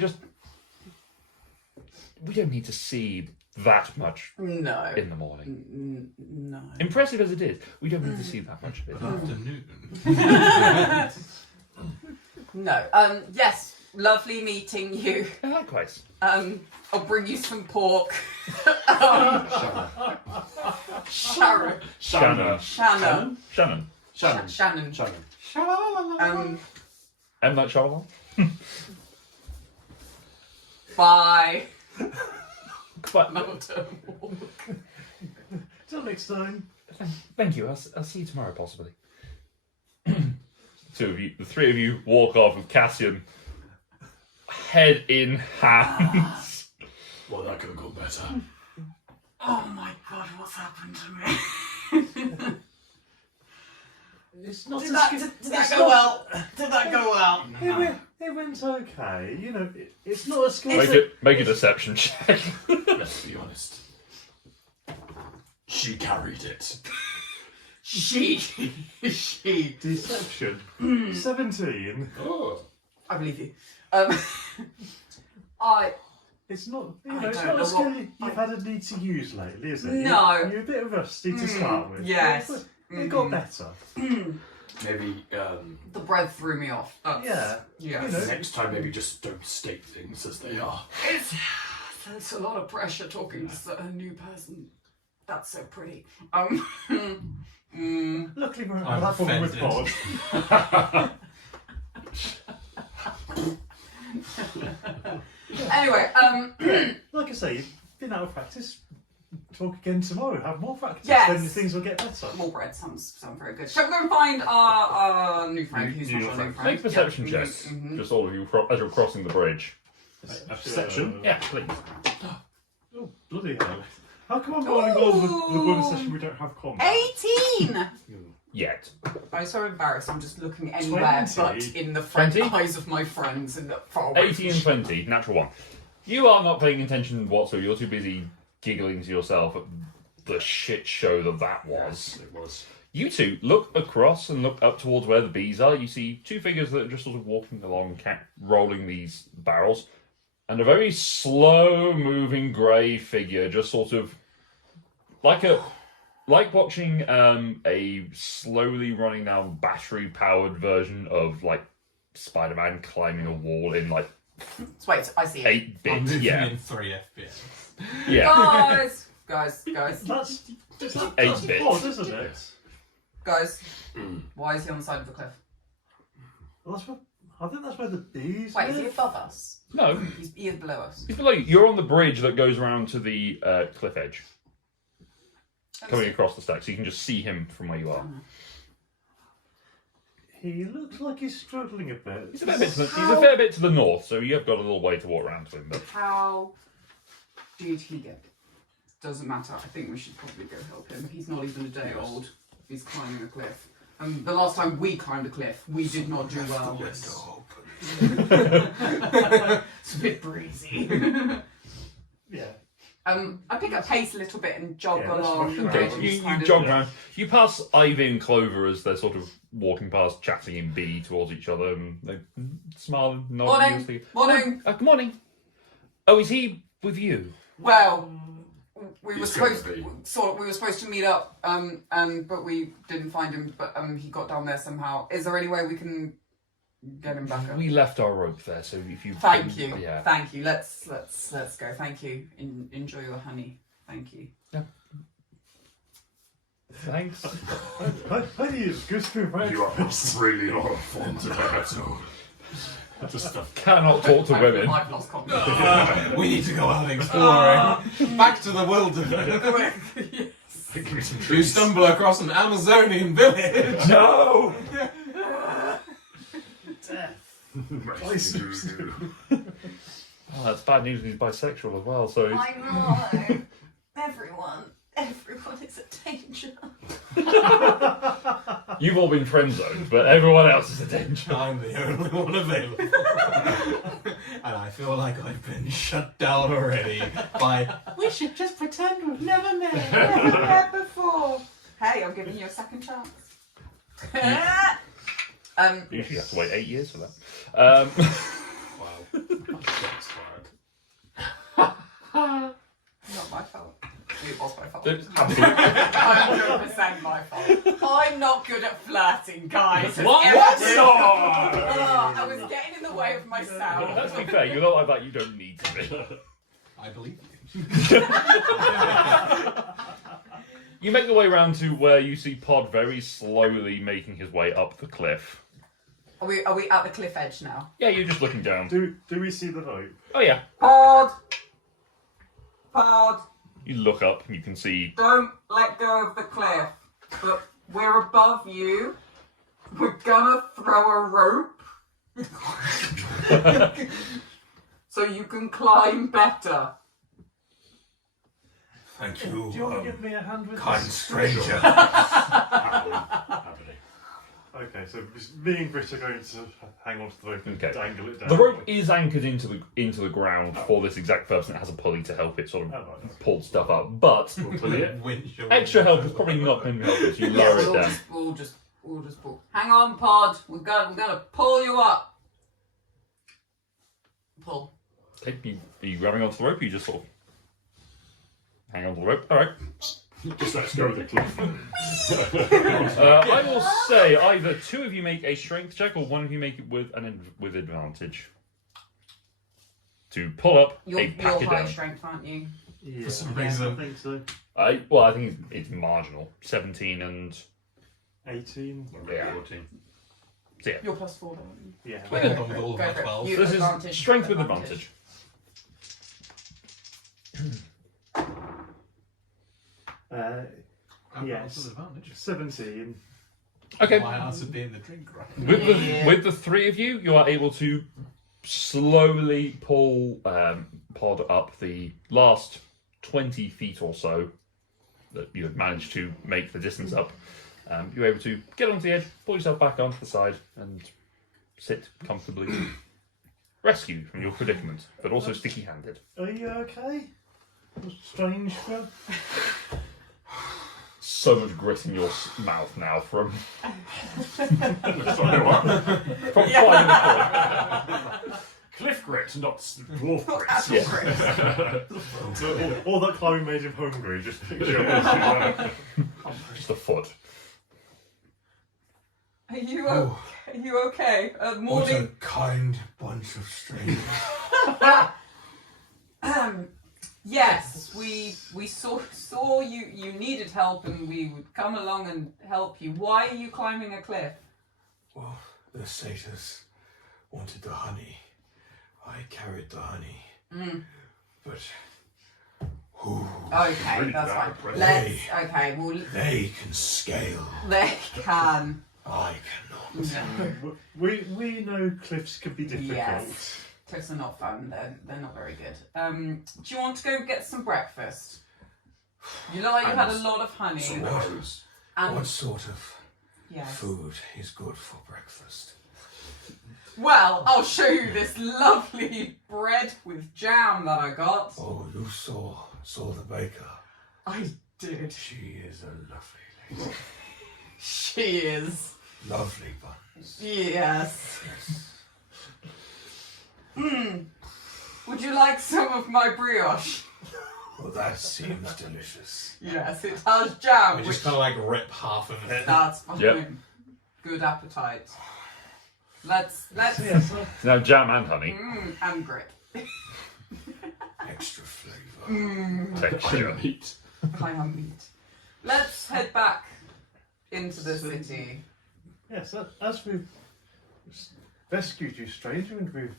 don't need to see that much No. in the morning. No. Impressive as it is, we don't need to see that much of it. Afternoon. No. Yes. Lovely meeting you. Likewise. I'll bring you some pork. Sharon. Shanna. Shannon. Shannon. Shannon. M. Night Shyamalan. Bye. But Till next time. thank you. I'll see you tomorrow, possibly. Two of you, the three of you, walk off with Cassian, head in hands. Well, that could have gone better. Oh my god, what's happened to me? It's not Did that go well? Did that go well? It went okay. You know, it's not as good. Make a deception check. Let's be honest. She carried it. She. Deception. 17. Oh. I believe you. It's not. You I know, it's don't not know a skill what- you've had a need to use lately, is it? No. You're a bit rusty to start with. yes. But it got better. Maybe The bread threw me off. Yeah. Yes. You know. next time, maybe just don't state things as they are. It's a lot of pressure talking to a new person. That's so pretty. Luckily, we're on I'm a platform with offended. pod. Anyway, Like I say, you've been out of practice. Talk again tomorrow. Have more practice. Yes. Then things will get better. more bread sounds very good. Shall we go and find our new friend? Who's not our new friend? Make a perception Yeah. check. Mhm. Just all of you as you're crossing the bridge. A perception? Yeah, please. Oh, bloody hell. How come I'm rolling all the bonus session we don't have combat? 18! Yet. I'm so embarrassed. I'm just looking anywhere 20? but in the front 20? eyes of my friends in the far away. 18 and 20, natural one. You are not paying attention whatsoever. You're too busy giggling to yourself at the shit show that was. It was. You two look across and look up towards where the bees are. You see two figures that are just sort of walking along, rolling these barrels, and a very slow-moving grey figure, just sort of like watching a slowly running down battery-powered version of like Spider-Man climbing a wall in like Wait, I see it. 8-bit. I'm moving Yeah, in 3 FPS. yeah. Guys, That's 8-bit. pod, isn't it? guys. Why is he on the side of the cliff? Well, I think that's where the bees Wait, is he live. above us? No, He is below us. he's below you. You're on the bridge that goes around to the cliff edge, coming across the stack, so you can just see him from where you are. He looks like he's struggling a bit. He's a fair bit to the north, so you have got a little way to walk around to him. But How did he get it? Doesn't matter. I think we should probably go help him. He's not even a day old. He's climbing a cliff. The last time we climbed a cliff, we did not do well. It's a bit breezy. Yeah. I pick up pace a little bit and jog Yeah, let's along rush the around. bridge. okay, and you just kind of- jog around. You pass Ivy and Clover as they're sort of walking past, chatting in B towards each other, and they smile and nod. Morning. Morning. Good morning. Oh, is he with you? Well, we were He's supposed gonna be. we were supposed to meet up, but we didn't find him. But he got down there somehow. Is there any way we can get him back up? We left our rope there, so if you Thank you. Yeah. Thank you. Let's go. Thank you. Enjoy your honey. Thank you. Thanks. Honey is good for breakfast. You are really a lot of fun today, so. Just Cannot talk to women. I've lost confidence. We need to go out exploring. Back to the wilderness. give me some You trees. stumble across an Amazonian village. No. Oh, that's bad news. He's bisexual as well. So I know. Everyone is a danger. you've all been friend zoned, but everyone else is a danger. I'm the only one available. And I feel like I've been shut down already by. We should just pretend we've never met. Never met before. Hey, I'm giving you a second chance. You usually have to wait 8 years for that. Wow. Shots fired. Not my fault. it was my fault. Absolutely. 100% my fault. I'm not good at flirting, guys. What? I was getting in the way of myself. Let's be fair, you're not like that, you don't need to be. I believe you. You make your way around to where you see Pod very slowly making his way up the cliff. Are we at the cliff edge now? Yeah, you're just looking down. Do we see the rope? Oh yeah. Pod! You look up and you can see... Don't let go of the cliff. But we're above you. We're gonna throw a rope. So you can climb better. Thank you, Do you want to give me a hand with kind this? stranger. Happily. Okay, so me and Grit are going to hang on to the rope and Okay. dangle it down. The rope is anchored into the ground for this exact purpose, and it has a pulley to help it sort Oh, of right. pull stuff up. But Winch your extra help is probably not going to help if you lower it down. We'll just pull. Hang on, Pod. We're gonna pull you up. Pull. Okay, are you grabbing onto the rope? Or you just sort of hang on to the rope. All right. Just let's go with the cliff. I will say either two of you make a strength check, or one of you make it with with advantage to pull up You're a packet high down. strength, aren't you? Yeah, For some I reason. think so. I think it's marginal. 17 and 18. yeah. 14. So yeah. You're plus 4, aren't you? Yeah. I got on with all of Go my for it. 12. You- This advantage. is strength with advantage. Yes. 17. Okay. My answer being the drink, right? With the three of you, you are able to slowly pull Pod up the last 20 feet or so that you have managed to make the distance up. You're able to get onto the edge, pull yourself back onto the side, and sit comfortably. Rescue from your predicament, but also sticky-handed. Are you okay? Strange for So much grit in your mouth now from Sorry, what? from climbing the cliff. Cliff grit, not dwarf grit. Yes. So all that climbing made him hungry, just picture it. Just a foot. Are you okay? What a Morning. kind bunch of strangers. Yes, we saw you needed help, and we would come along and help you. Why are you climbing a cliff? Well, the satyrs wanted the honey. I carried the honey. But who? Okay, Really that's that fine. impressive. Well, They can scale. they can. I cannot. We know cliffs can be difficult. Yes. Cliffs are not fun. They're not very good. Do you want to go get some breakfast? You look like you had a lot of honey. So And what sort of yes. food is good for breakfast? Well, I'll show you this lovely bread with jam that I got. Oh, you saw the baker. I did. She is a lovely lady. She is. Lovely buns. Yes. Would you like some of my brioche? Well, that seems delicious. Yes, it has jam. We Which just kind of like rip half of it. that's fine. Yep. Good appetite. Let's Now jam and honey. and grit. Extra flavour. Texture. Meat. High on meat. Let's head back into the city. Yes, as we've rescued you, stranger, and we've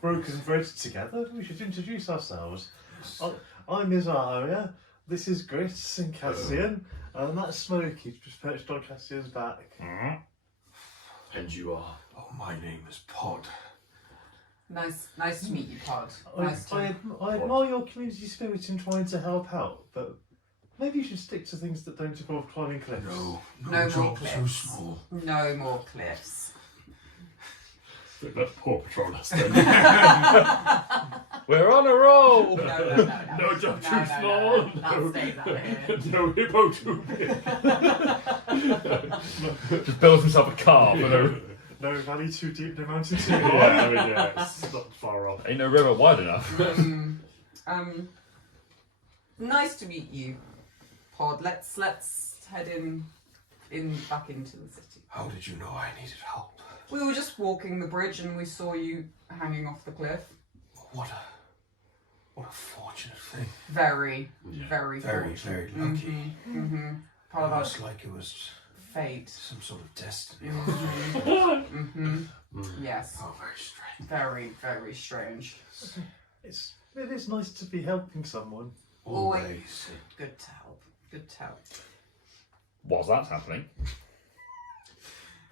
broken bread together, we should introduce ourselves. I'm Isaria, this is Grit and Cassian, and that's Smokey, just perched on Cassian's back. And you are. Oh, my name is Pod. Nice to meet you, Pod. I Nice to admire your community spirit in trying to help out, but maybe you should stick to things that don't involve climbing cliffs. No No more job too cliffs. small. No more cliffs. Let Paw Patrol us then. We're on a roll! No. No job too No. small. That stays out here. No hippo too big. Just builds himself a car for no... No valley too deep, no mountain too Yeah, high. I mean, yeah, it's not far off. Ain't no river wide enough. Nice to meet you, Pod. Let's head back into the city. How did you know I needed help? We were just walking the bridge and we saw you hanging off the cliff. What a fortunate thing. Very, Yeah. very, Very, fortunate. very lucky. Part of our Almost like it was fate. some sort of destiny. Yes. Oh, very strange. Very, very strange. It is nice to be helping someone. Always. Good to help. Good to help. Whilst that's happening,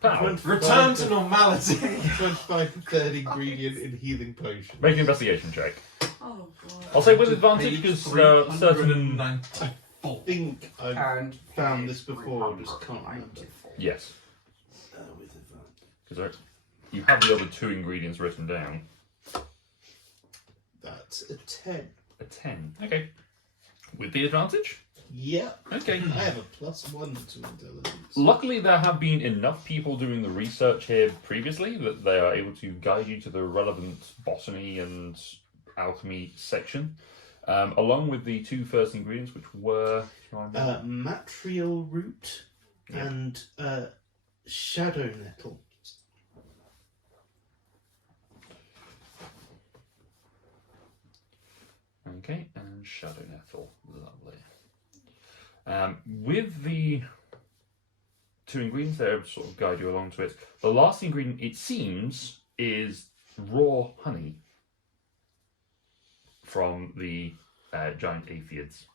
Pow, Return to normality. 25 third ingredient in healing potion. make an investigation check. Oh god. I'll say with advantage because certain. 394. I think I've Karen, found this before, just can't remember. Yes, With advantage. because you have the other 2 ingredients written down. That's a 10. A 10. Okay. With the advantage? Yep. Okay. I have a +1 to intelligence. Luckily, there have been enough people doing the research here previously that they are able to guide you to the relevant botany and alchemy section, along with the 2 first ingredients, which were Material root and shadow nettle. okay, and shadow nettle. Lovely. With the 2 ingredients there, sort of guide you along to it. The last ingredient, it seems, is raw honey from the giant aphids.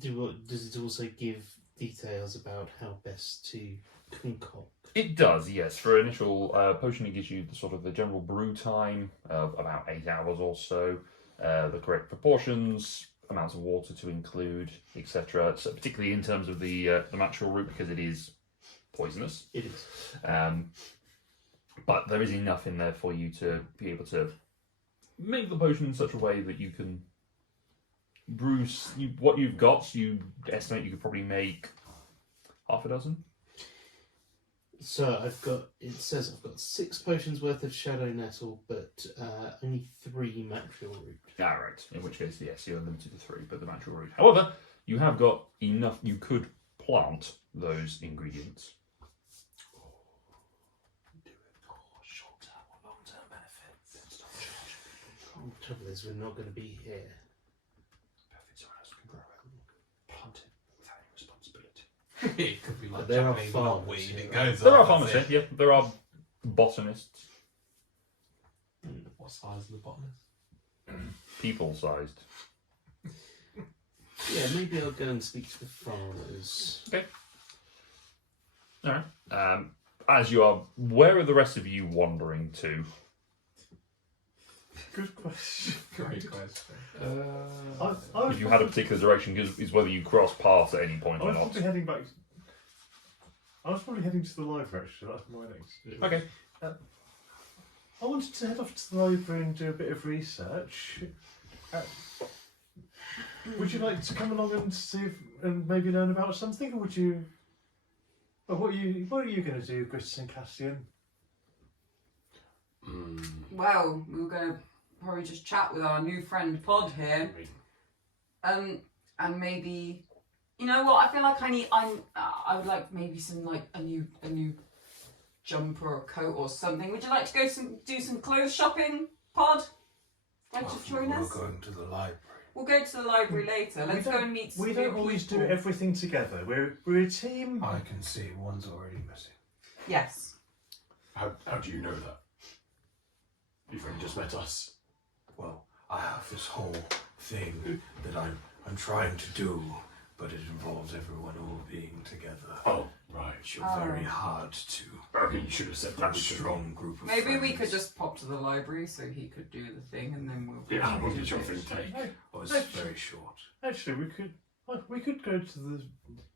Does it also give details about how best to concoct? It does, yes. For initial potion, it gives you the sort of the general brew time of about 8 hours or so, the correct proportions, amounts of water to include, etc. So particularly in terms of the natural root, because it is poisonous. It is. But there is enough in there for you to be able to make the potion in such a way that you can brew what you've got. You estimate you could probably make half a dozen. So it says I've got 6 potions worth of shadow nettle, but only 3 material root. Ah, right. In which case, yes, you're limited to 3, but the natural root. However, you have got enough. You could plant those ingredients. Short-term or long-term benefits. The trouble is, we're not going to be here. Perfect. Someone else can grow it. Plant it without any responsibility. It could be like But there are Japanese not farmers weed. here, It right? goes There on, are farmers that's here, it. yeah. There are botanists, What size is the botanist? people-sized. Yeah, maybe I'll go and speak to the farmers. All right. As you are, where are the rest of you wandering to? Good question. Great question. If you had a particular direction, is whether you cross paths at any point I or was not. probably heading back. I was probably heading to the library actually. That's my next. Okay. I wanted to head off to the library and do a bit of research. Would you like to come along and see and maybe learn about something, or would you? Or what are you going to do, Grittis and Cassian? Well, we were going to probably just chat with our new friend Pod here. And maybe, you know what? I feel like I would like maybe some like a new jumper or coat or something. Would you like to go do some clothes shopping, Pod? Like to join We're us? going to the library. We'll go to the library later. Let's go and meet some We new don't always do people. everything together. We're a team. I can see one's already missing. Yes. How do you know that? You've only just met us. Well, I have this whole thing that I'm trying to do, but it involves everyone all being together. Oh, right. Which are very hard to. Okay, you should have said that. A strong group of Maybe we friends. could just pop to the library so he could do the thing, and then we'll. Yeah, how long did your thing take? Oh, it's very short. Actually, we could go to the.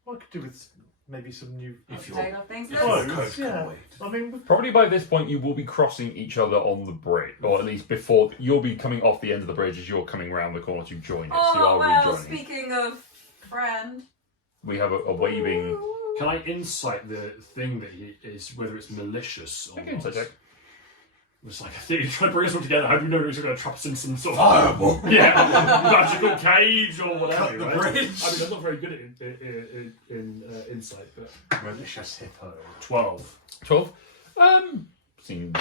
I could do with maybe some new If you're Update our things. if Let's- your coat can yeah. wait. I mean, Probably by this point, you will be crossing each other on the bridge, or at least before you'll be coming off the end of the bridge as you're coming round the corner to join it. So you Oh are well, rejoining. speaking of friend. We have a waving Can I insight the thing that he is, whether it's malicious or Make an not? insight check. It's like, I think you're trying to bring us all together. How do you know he's going to trap us in some sort of Fireball. magical cage or whatever? Cut the right? bridge. I mean, I'm not very good at in insight, but Malicious hippo. 12. 12. Seems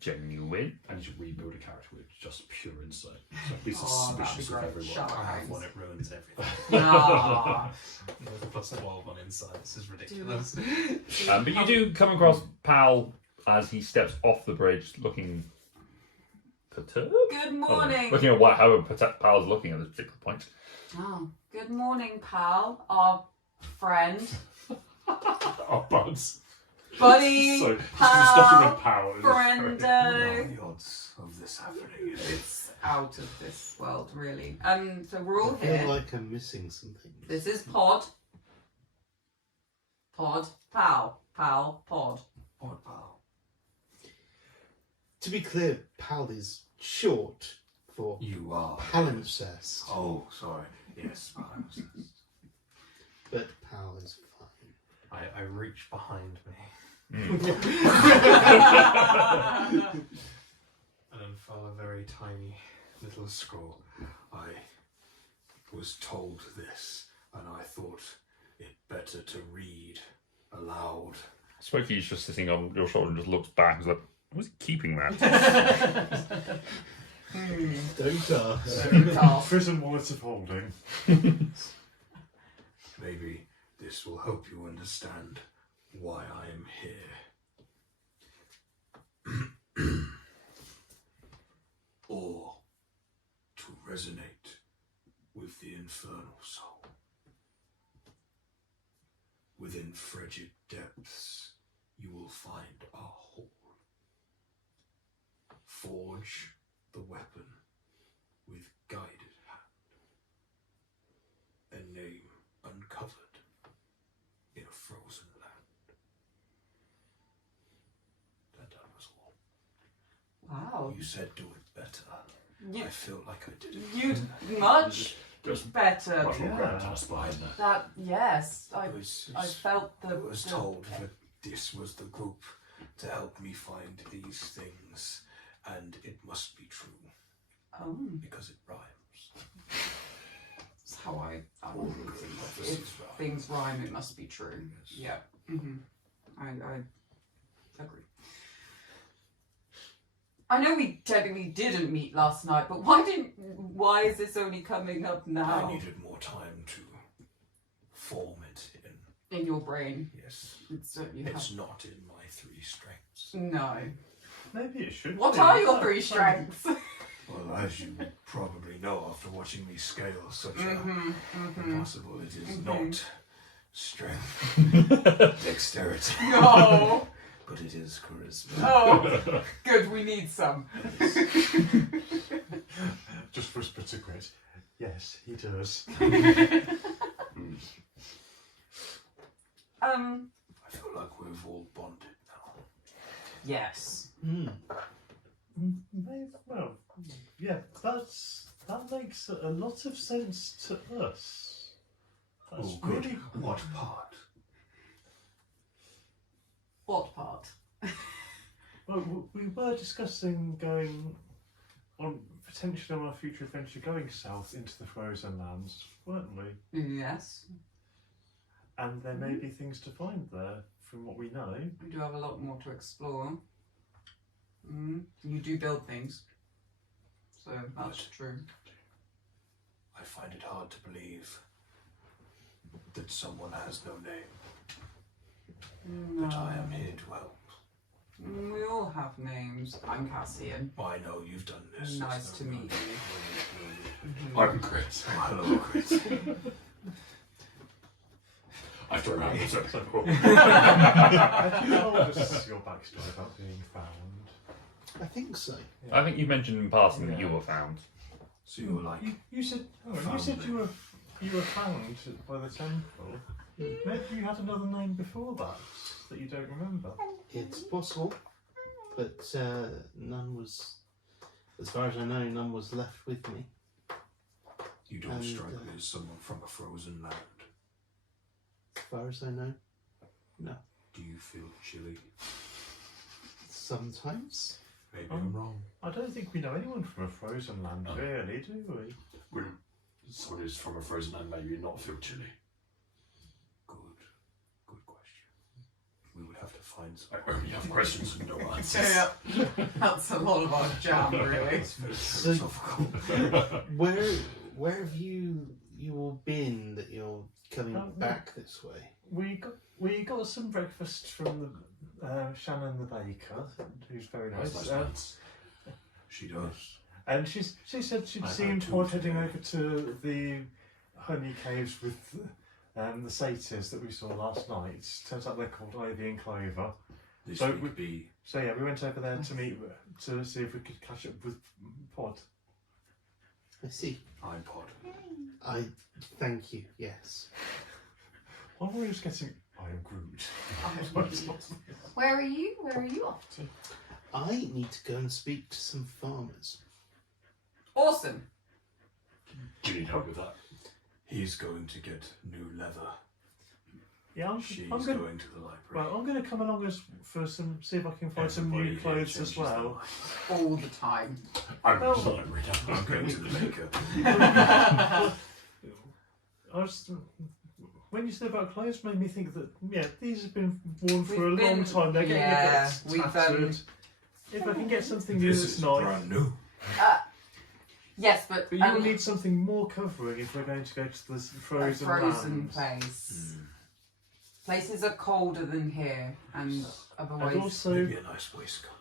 genuine. I need to rebuild a character with just pure insight. So be Oh, that'd be suspicious of great. everyone. Shut I have up. one, it ruins everything. Ah. With a plus 12 on insight, this is ridiculous. But you do come across Pal as he steps off the bridge, looking perturbed. Good morning. Looking at what, how Pal's looking at this particular point. Oh, good morning, pal. Our friend, Oh, buds. buddy, So, just starting pal, with power. What are friendo. the odds of this happening? It's out of this world, really. So we're all I feel here. like I'm missing something. This is Pod. Pod. Pal. Pal. Pod. What pal? To be clear, Pal is short for You are. palimpsest, Oh, sorry. Yes, palimpsest. but Pal is fine. I reach behind me and unfurl a very tiny little scroll. I was told this, and I thought it better to read aloud. Smokey's just sitting on your shoulder and just looks back and is like, who's he keeping that? Don't ask. Task. Prison wallet of holding. Maybe this will help you understand why I am here. Or to resonate with the infernal soul. Within frigid depths, you will find a hole. Forge the weapon with guided hand. A name uncovered in a frozen land. That was all. Wow. You said do it better. You, I feel like I did it. you much Just better. much more Yeah. gravitas behind that. That, yes. I was felt I the. was the- told that this was the group to help me find these things, and it must be true Oh, because it rhymes. that's how I All would good think. offices If rhyme. things rhyme, it must be true. Yes. Yeah. I agree. I know we technically didn't meet last night, but why is this only coming up I now needed more time to form it in. in your brain? Yes, It's you it's not in my three strengths. No. Maybe it should What be. are your three strengths? Well, as you probably know after watching me scale such Mm-hmm, a impossible, it is not strength, dexterity, No. but it is charisma. Oh, good. We need some. Just whisper to Grit. Yes, he does. I feel like we've all bonded now. Yes. Well, yeah, that makes a lot of sense to us. That's Oh, good. really What part? What part? Well, we were discussing going on potentially on a future adventure going south into the frozen lands, weren't we? Yes. And there may be things to find there, from what we know. We do have a lot more to explore. You do build things, so that's true. I find it hard to believe that someone has no name, but I am here to help. We all have names. I'm Cassian. I know you've done this. Nice to meet you. I'm Chris. Oh, hello, Chris. I have to remember. So. Have you told us your backstory about being found? I think so. I think you mentioned in passing that you were found. So you're like, You said you were found by the temple. Maybe you had another name before that you don't remember. It's possible, but none was, as far as I know, none was left with me. you don't And, strike me as someone from a frozen land. As far as I know, No. Do you feel chilly? Sometimes. Maybe I'm wrong. I don't think we know anyone from a frozen land, really, do we? Would someone who's from a frozen land maybe not feel chilly? Good question. We would have to find some. I only have questions and no answers. Yeah, that's a lot of our jam, really. So, where have you all been that you're coming back this way? We got some breakfast from Shannon the baker, who's very nice. She does. And she said she'd I've seen had two Todd heading today. over to the honey caves with the satyrs that we saw last night. Turns out they're called Ivy and Clover. This So would be. So yeah, we went over there to meet to see if we could catch up with Pod. I see. I'm Pod. I thank you. Yes. Why were we just getting? I am Groot. Where are you? Where are you off to? I need to go and speak to some farmers. Awesome. Do you need help with that? He's going to get new leather. Yeah, She's I'm gonna. going to the library. Well, I'm going to come along for some. See if I can find some new Everybody here clothes changes as their well. life. All the time. I'm Oh. sorry, Rita. I'm going to the baker. I was. When you said about clothes, made me think that these have been worn for a We've long been- time. They're getting yeah, a bit we've, tattered. If I can get something new This that's is nice, brand new. Yes, but but you will need something more covering if we're going to go to the a frozen frozen lands. place. Places are colder than here, and otherwise. And also, Maybe a nice waistcoat.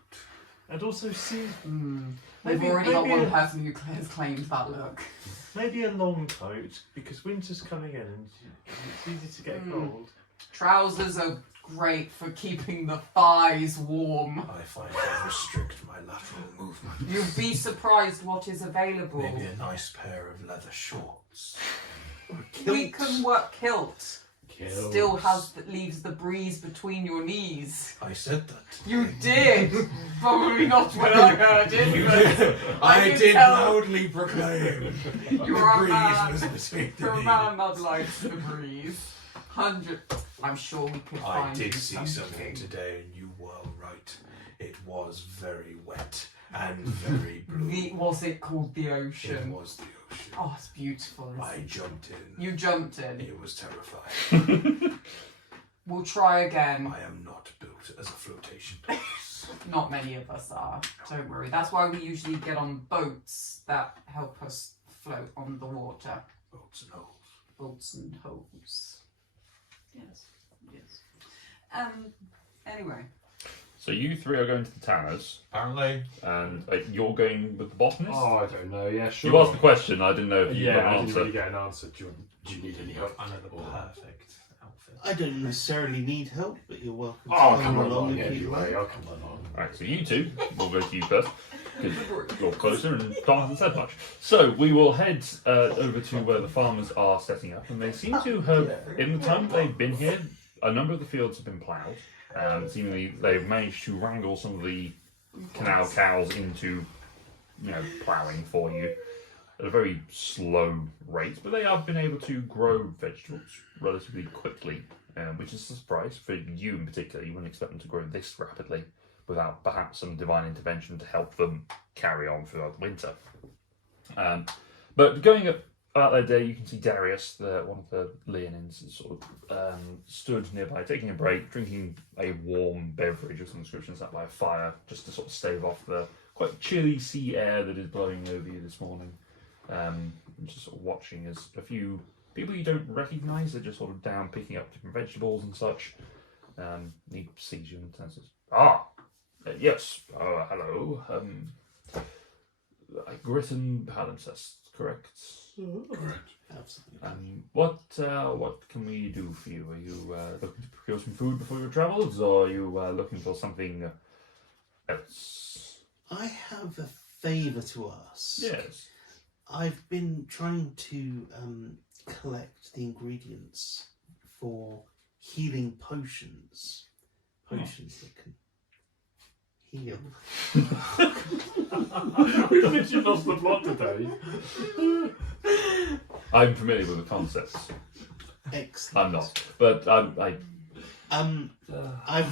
see, We've already got maybe one person who has claimed that look. maybe a long coat because winter's coming in and it's easy to get cold. Trousers are great for keeping the thighs warm. I find I restrict my lateral movement. You'd be surprised what is available. Maybe a nice pair of leather shorts. We can work kilt. Kills. Still leaves the breeze between your knees. I said that. You did! Probably not when I heard it, but I can did tell. loudly proclaim. You're a breeze man. was between You're a the man that likes the breeze. 100. I'm sure we could I find did you see something today, and you were right. It was very wet and very blue. Was it called the It ocean? was the ocean. Oh, it's beautiful. Isn't I it? jumped in. You jumped in. It was terrifying. We'll try again. I am not built as a flotation device. Not many of us are. Don't worry. That's why we usually get on boats that help us float on the water. Boats and holes. Boats and holes. Yes. Yes. Anyway. So you three are going to the tanners, Apparently. and you're going with the botanist. Oh, I don't know. Yeah, sure. You asked the question. I didn't know if you got Yeah, an I didn't answer. really get an answer. Do you need any help? I know the perfect outfit. I don't necessarily need help, but you're welcome to Oh, come along along if you like. anyway. I'll come along. Right, so you two, we'll go to you first, because you're closer and Don hasn't said much. So we will head over to where the farmers are setting up, and they seem to have, in the time they've been here, a number of the fields have been ploughed. Seemingly they've managed to wrangle some of the canal cows into, ploughing for you at a very slow rate, but they have been able to grow vegetables relatively quickly, which is a surprise for you in particular. You wouldn't expect them to grow this rapidly without perhaps some divine intervention to help them carry on throughout the winter. But going about their day, you can see Darius, one of the Leonins, sort of stood nearby, taking a break, drinking a warm beverage of some description, sat by a fire, just to sort of stave off the quite chilly sea air that is blowing over you this morning. Just sort of watching as a few people you don't recognise are just sort of down picking up different vegetables and such. He sees you and says, yes, hello. Gritton palimpsest, correct? Correct. Absolutely. What can we do for you? Are you looking to procure some food before your travels, or are you looking for something else? I have a favour to ask. Yes. I've been trying to collect the ingredients for healing potions. Potions that can heal. We've literally lost the plot today. I'm familiar with the concepts. Excellent. I'm not, but I've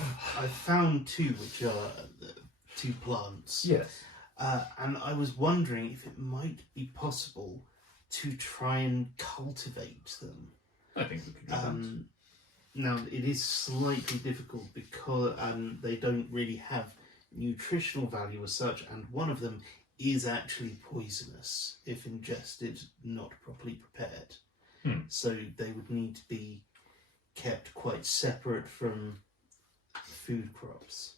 found two which are two plants. Yes. And I was wondering if it might be possible to try and cultivate them. I think we could do that. Now, it is slightly difficult because they don't really have nutritional value as such, and one of them is actually poisonous if ingested not properly prepared. So they would need to be kept quite separate from food crops.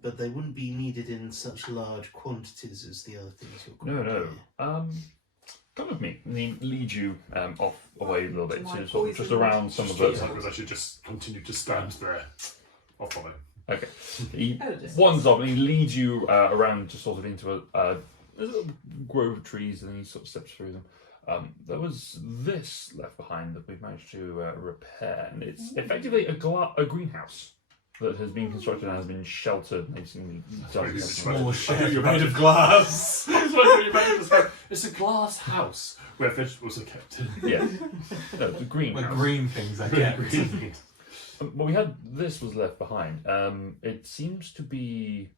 But they wouldn't be needed in such large quantities as the other things you're growing. No. Come with me. And he leads you off away a little bit my to sort of just poison around some of Feels those. like I should just continue to stand there. Off from it. Okay. He At a distance. wands up and he leads you around just sort of into a little grove of trees, and he sort of steps through them. There was this left behind that we've managed to repair, and it's effectively a greenhouse that has been constructed and has been sheltered. They've seen done Small shed You're made of glass. It's a glass house where vegetables are kept in. Yeah, no, the Where greenhouse. green things are kept. But we had this was left behind. It seems to be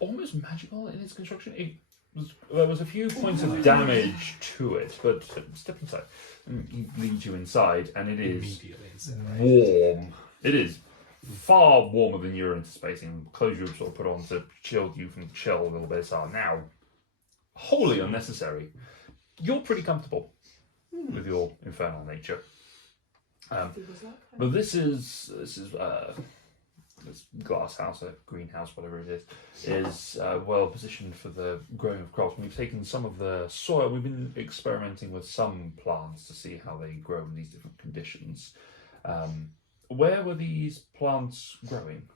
almost magical in its construction. There was a few points of damage to it, but step inside. And he leads you inside, and it is Immediately incinerated. warm. It is far warmer than you're anticipating. Clothes you sort of put on to shield you from the chill a little bit are now wholly unnecessary. You're pretty comfortable with your infernal nature. But this glass house, a greenhouse, whatever it is well positioned for the growing of crops. We've taken some of the soil. We've been experimenting with some plants to see how they grow in these different conditions. Where were these plants growing?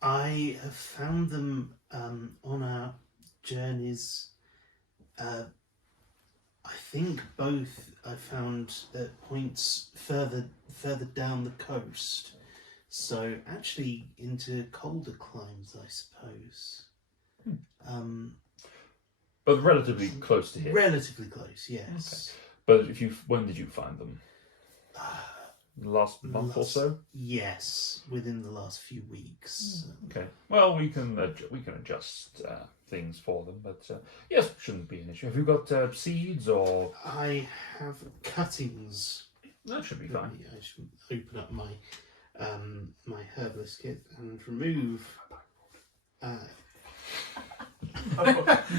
I have found them on our journeys. I think both I found at points further down the coast. So actually into colder climes, I suppose. But relatively close to here. Relatively close, yes. But when did you find them? Last month or Last- so? Yes, within the last few weeks. Okay. Well, we can adjust things for them, but yes, shouldn't be an issue. Have you got seeds or? I have cuttings. That should be fine. I should open up my my herbalist kit and remove.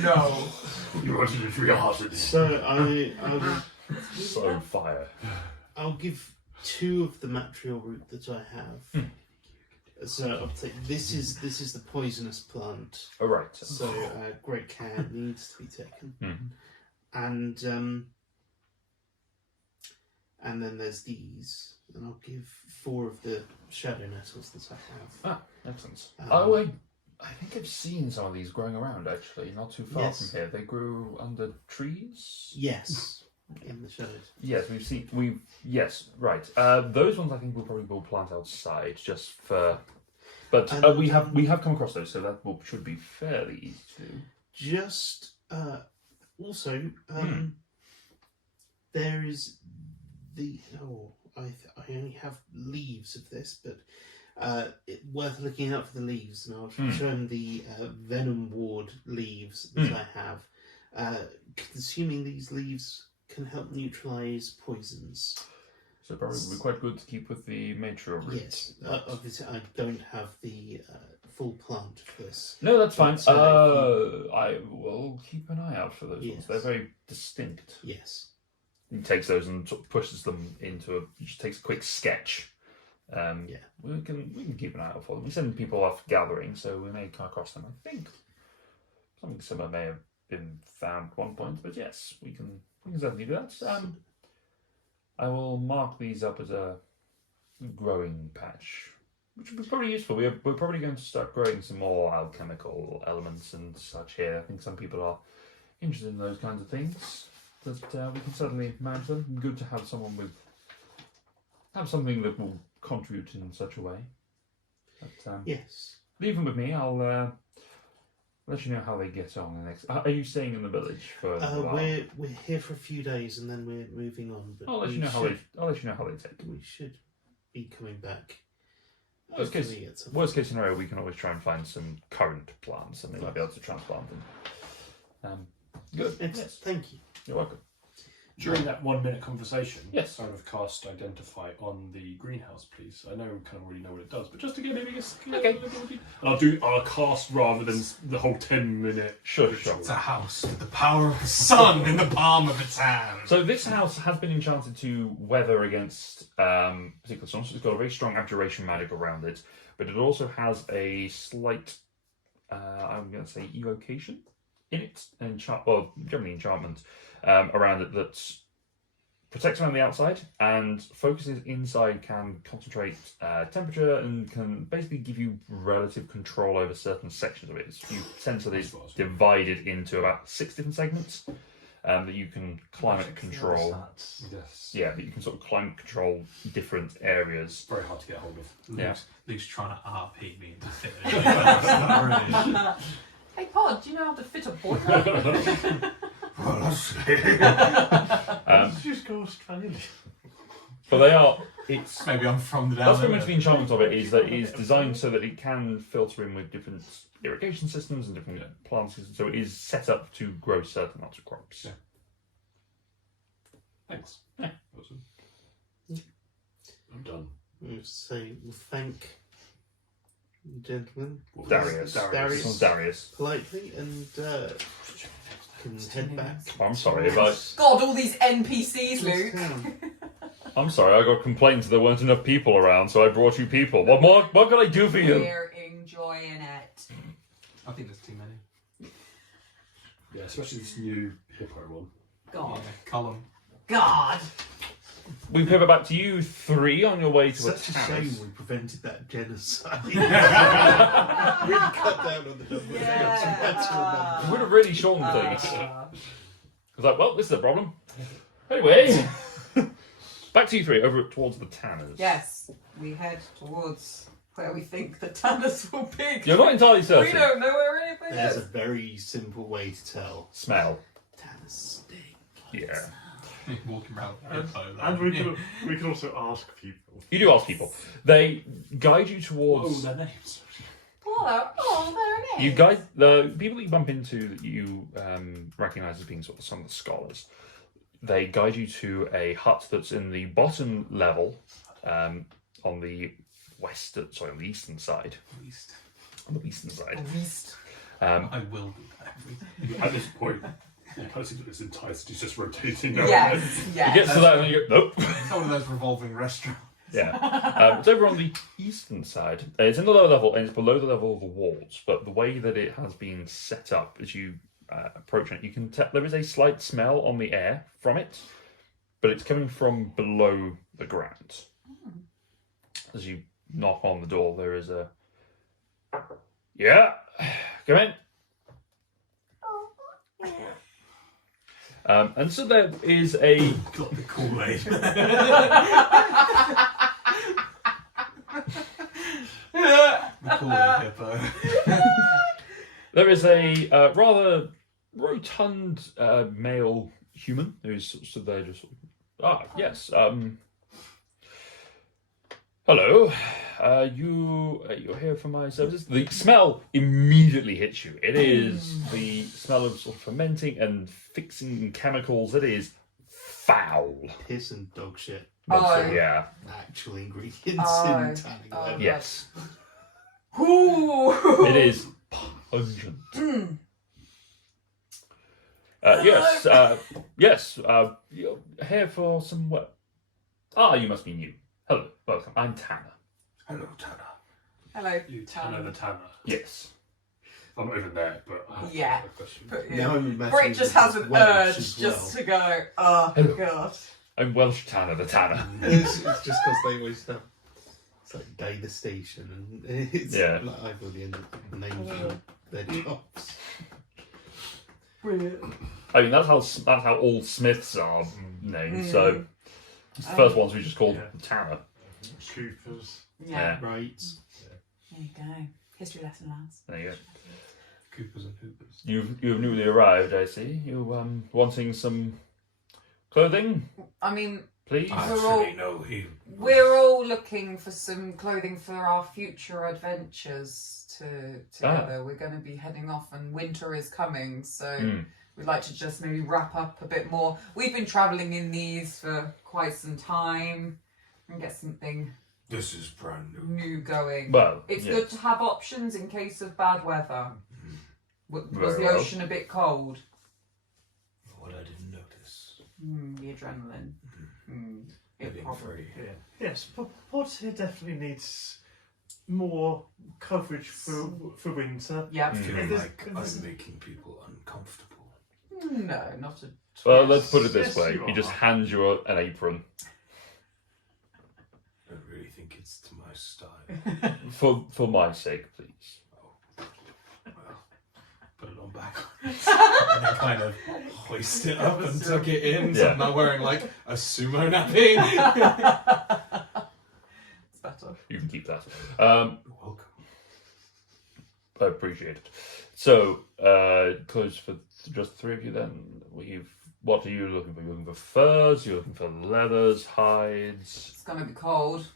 No. You wanted it rehearted. So I So fire. I'll give two of the material root that I have. So I'll take this is the poisonous plant. All right. So great care needs to be taken. Mhm. And then there's these, and I'll give 4 of the shadow nettles that I have. Excellent. Um, I think I've seen some of these growing around actually, not too far Yes. from here. They grew under trees. Yes, in the shadows. Yes, yes, right. Those ones I think we'll probably plant outside just for. But And, we have come across those, so that should be fairly easy to do. Just also there is the I only have leaves of this, but worth looking out for the leaves, and I'll show him the venom ward leaves that I have. Consuming these leaves can help neutralize poisons. So probably would be quite good to keep with the mature root. Yes, obviously I don't have the full plant for this. No, that's fine. So I will keep an eye out for those ones. Yes. They're very distinct. Yes. He takes those and sort of pushes them into he just takes a quick sketch. We can keep an eye out for them. We send people off gathering, so we may come across them. I think something similar may have been found at one point, but yes, we can certainly do that. I will mark these up as a growing patch, which would be probably useful. We're probably going to start growing some more alchemical elements and such here. I think some people are interested in those kinds of things. That we can certainly manage them. Good to have someone have something that will contribute in such a way. But, Yes. leave them with me. I'll let you know how they get on the next. Are you staying in the village for a while? We're here for a few days and then we're moving on. But I'll let you know how they take. We should be coming back. Worst case, hopefully at some worst case scenario, we can always try and find some current plants and they might be able to transplant them. Good. Yes. Thank you. You're welcome. During that 1 minute conversation, Yes. I would have cast Identify on the greenhouse, please. I know we kind of already know what it does, but just to get maybe a Okay. And I'll cast rather than the whole 10-minute. Sure. It's a house with the power of the sun in the palm of its hand. So this house has been enchanted to weather against particular storms. It's got a very strong abjuration magic around it, but it also has a slight, I'm going to say, evocation in it, generally enchantment around it that protects around the outside and focuses inside, can concentrate temperature and can basically give you relative control over certain sections of it. You sense that it's divided into about 6 different segments that you can climate control. Yes. Yeah, that you can sort of climate control different areas. Very hard to get hold of. Yeah. Luke's trying to RP me into fit it. Hey, Pod, do you know how to fit a boiler? Well, that's Just go Australia. But they are. It's Maybe I'm from the down that's pretty there. much the enchantment of it. Is that it is designed so that it can filter in with different irrigation systems and different plant systems. So it is set up to grow certain amounts of crops. Yeah. Thanks. Yeah. Awesome. I'm done. We'll thank the gentleman Darius. politely and can head back. I'm sorry if I. God, all these NPCs, Luke. I'm sorry. I got complaints there weren't enough people around, so I brought you people. What more? What can I do for you? We're enjoying it. I think there's too many. Yeah, especially this new Hippo one. God. Yeah, Column. God. We pivot back to you 3 on your way to Such a shame town. we prevented that genocide. Really cut down on the number of names you had to remember. It would have really shortened things. I was like, well, this is a problem. Anyway, back to you 3, over towards the Tanners. Yes, we head towards where we think the Tanners will be. You're not entirely We certain. don't know where anything There's a is. very simple way to tell. Smell. Tanners stink. Yeah. Walking around with a hippo. And we can also ask people. You do ask people. They guide you Oh, towards. their names. Oh, there it You is. guide the people that you bump into that you recognise as being sort of some of the scholars. They guide you to a hut that's in the bottom level, on the on the eastern side. On the eastern side. I will do that. At this point, you kind of see that this entire city's just rotating. Yes, You yes. get to that and you go, nope. It's one of those revolving restaurants. Yeah. It's over on the eastern side. It's in the lower level and it's below the level of the walls. But the way that it has been set up as you approach it, you can tell there is a slight smell on the air from it, but it's coming from below the ground. As you knock on the door, there is a. Yeah, come in. And so there is a. Got the Kool-Aid. The Kool-Aid hippo. There is a rather rotund male human who's sort of there just sort of, yes, hello, you're here for my services. The smell immediately hits you. It is the smell of sort of fermenting and fixing chemicals. It is foul. Piss and dog shit. Oh. Yeah, Actual ingredients Oh. in tanning leather. yes, Ooh. it is pungent. Yes, yes, you're here for some work. You must be new. Hello, welcome. I'm Tanner. Hello, Tanner. Hello. You Tanner the Tanner. Yes. I'm not even there, but I have Yeah. a question. But, Now I'm imagining Brit just has an Welsh urge as just well. to go, oh, Hello. God. I'm Welsh Tanner the Tanner. It's just because they always have. It's like Day the Station, and it's Yeah. like I've already ended up naming their jobs. Brilliant. I mean, that's how all Smiths are named. So it's the first ones we just called Tanner. Coopers. Yeah. Right. There you go. History lesson, lads. There you go. Coopers and Hoopers. You've newly arrived, I see. You wanting some clothing, I mean, please? Actually, no, he. we're all looking for some clothing for our future adventures together. We're going to be heading off, and winter is coming, so we'd like to just maybe wrap up a bit more. We've been travelling in these for quite some time, and get something This is brand new. new going. Well, It's yes. good to have options in case of bad weather. Was Very the well. ocean a bit cold? What I didn't notice. The adrenaline. It Living probably. free. Yeah. Yes, but Pod here definitely needs more coverage for winter. Yeah. I feel There's- like there's- I'm making people uncomfortable. No, not at all. Well, let's put it this Yes, way. you He just are. hands you an apron I don't really think it's to my style. for my sake, please. Well, put it on back. And then kind of hoist it up and tuck it in. So Yeah. I'm not wearing like a sumo nappy. It's better. You can keep that. Welcome. I appreciate it. So, clothes for just the three of you then. What are you looking for? You're looking for furs, you're looking for leathers, hides. It's gonna be cold.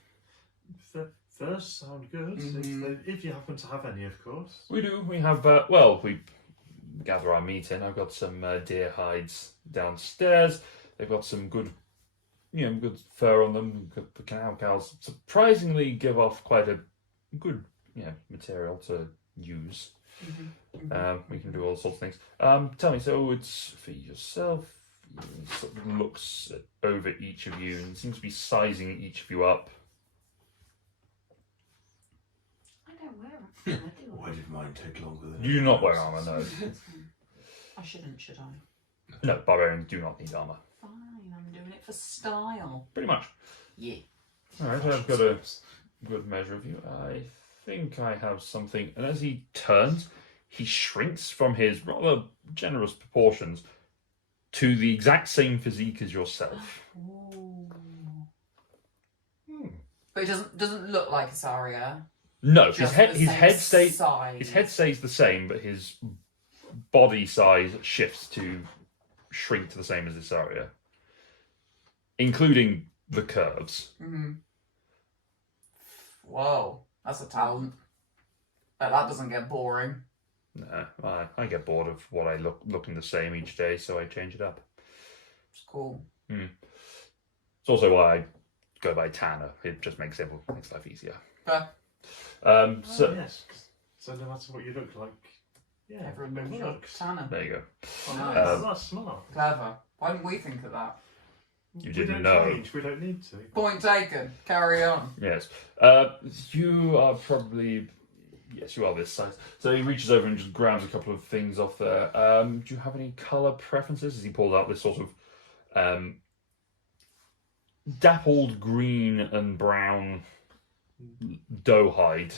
Furs sound good, if you happen to have any, of course. We do. We have, we gather our meat in. I've got some deer hides downstairs. They've got some good, good fur on them. The cows surprisingly give off quite a good, material to use. We can do all sorts of things. Tell me, so it's for yourself. He sort of looks over each of you and seems to be sizing each of you up. I don't wear it. I do. Why did mine take longer than You do not wear everyone armour, else's? no. I shouldn't, should I? No, barbarians do not need armour. Fine, I'm doing it for style. Pretty much. Yeah. Alright, I've got a good measure of you. I think I have something. And as he turns, he shrinks from his rather generous proportions to the exact same physique as yourself. But it doesn't look like Asaria. No, Just his the head same stays size. the same, but his body size shifts to shrink to the same as Isaria, including the curves. Whoa, that's a talent. Bet that doesn't get boring. No, I get bored of what I looking the same each day, so I change it up. It's cool. It's also why I go by Tanner. It just makes life easier. But So yes. So no matter what you look like, everyone it knows your works. Tanner. there you go. Nice. That's smart. Clever. Why didn't we think of that? You we didn't don't know. change, we don't need to. Point taken. Carry on. Yes. You are probably. Yes, you are this size. So he reaches over and just grabs a couple of things off there. Do you have any colour preferences? As he pulls out this sort of dappled green and brown doe hide.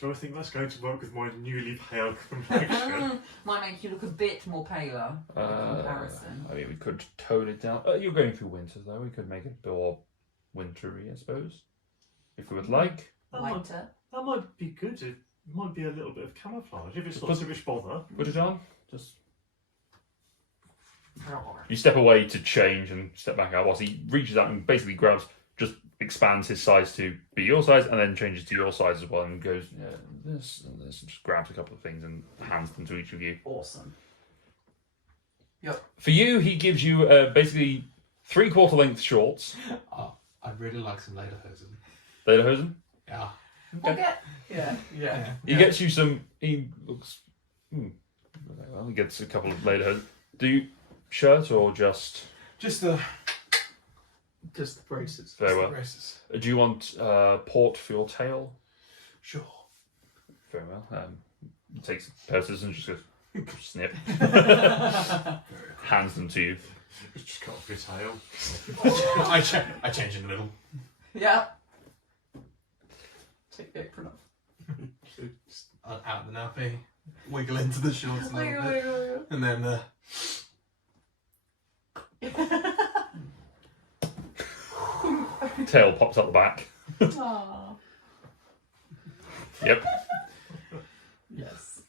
Do I think that's going to work with my newly pale complexion? Might make you look a bit more paler in comparison. I mean, we could tone it down. You're going through winter, though. We could make it a bit more wintry, I suppose. If we would like. Lighter. That might be good. It might be a little bit of camouflage if it's not too much bother. Put it on. Just. You step away to change and step back out whilst he reaches out and basically just expands his size to be your size and then changes to your size as well and goes, this and this, and just grabs a couple of things and hands them to each of you. Awesome. For you, he gives you basically 3/4 length shorts. I'd really like some lederhosen. Lederhosen. Yeah. We'll get. Yeah. He gets you some. He looks. Well, he gets a couple of lederhosen. Do you shirt or just? Just the braces. Very the well. braces. Do you want port for your tail? Sure. Very well. He takes a pair of scissors and just goes snip. Hands them to you. Just cut off your tail. I change in the middle. Yeah. Take the apron off. Just out the nappy, wiggle into the shorts a little bit, and then Tail pops out the back. Aww. Yep. Yes.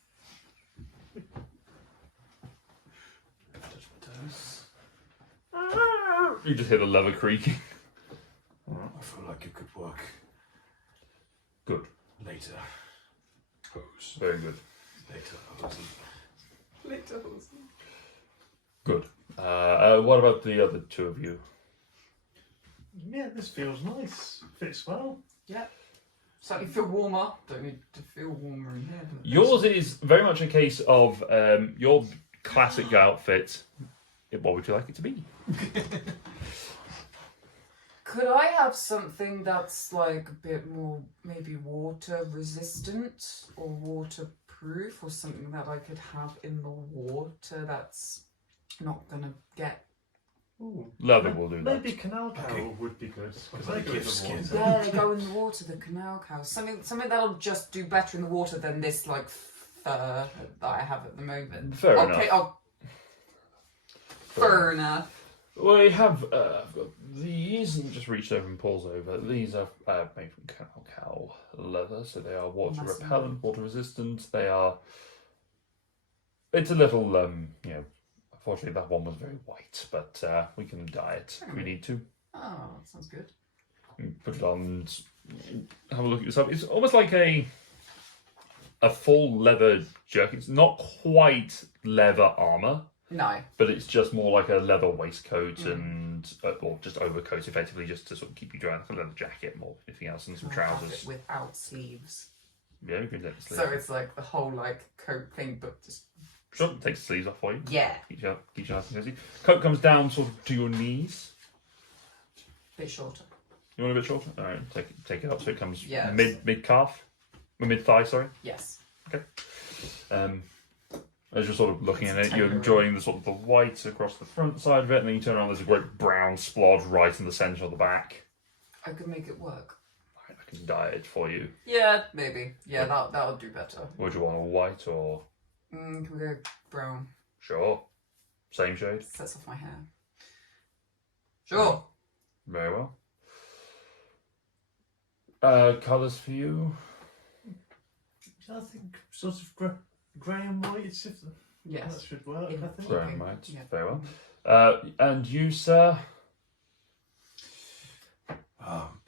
You just hear the leather creaking. I feel like it could work Good. later. Hose. Very good. Later. Hose. Little horse. Good. What about the other two of you? Yeah, this feels nice. Fits well. Slightly feel warmer. Don't need to feel warmer in here. but- Yours is very much a case of your classic outfit. What would you like it to be? Could I have something that's like a bit more maybe water resistant or waterproof, or something that I could have in the water that's not gonna get. Ooh. Leather will do that. Maybe canal cow Okay. would be good because Like they go in gift the water. skin. Yeah, they go in the water, the canal cows. Something that'll just do better in the water than this like fur that I have at the moment. Fair Okay, enough. fair enough. We have I've got these, and just reached over and pulls over. These are made from cow leather, so they are water Must repellent, water resistant. They are. It's a little Unfortunately, that one was very white, but we can dye it if we need to. Oh, that sounds good. Put it on and have a look at yourself. It's almost like a full leather jacket. It's not quite leather armor, No. but it's just more like a leather waistcoat and or just overcoat, effectively, just to sort of keep you dry, like a leather jacket more than anything else, and some I'll have trousers. it without sleeves. Yeah, you can take the sleeves. So it's like the whole like coat thing, but just Sure, take the sleeves off for you. yeah, Keep you nice and cozy. Coat comes down sort of to your knees. bit shorter. You want a bit shorter? All right, take it up so it comes Yes. mid calf, mid thigh. Sorry. Yes. As you're sort of looking at It's it, you're tender. enjoying the sort of the white across the front side of it, and then you turn around. There's a great brown splodge right in the centre of the back. I could make it work. I can dye it for you. Yeah, maybe. Yeah, that would do better. Would you want a white or Can we go brown? sure, same shade? Sets off my hair. Sure. Very well. Colours for you. I think sort of grey and white. If that Yes. should work. In- I think. Brown Okay, and white. yeah. Very well. And you, sir?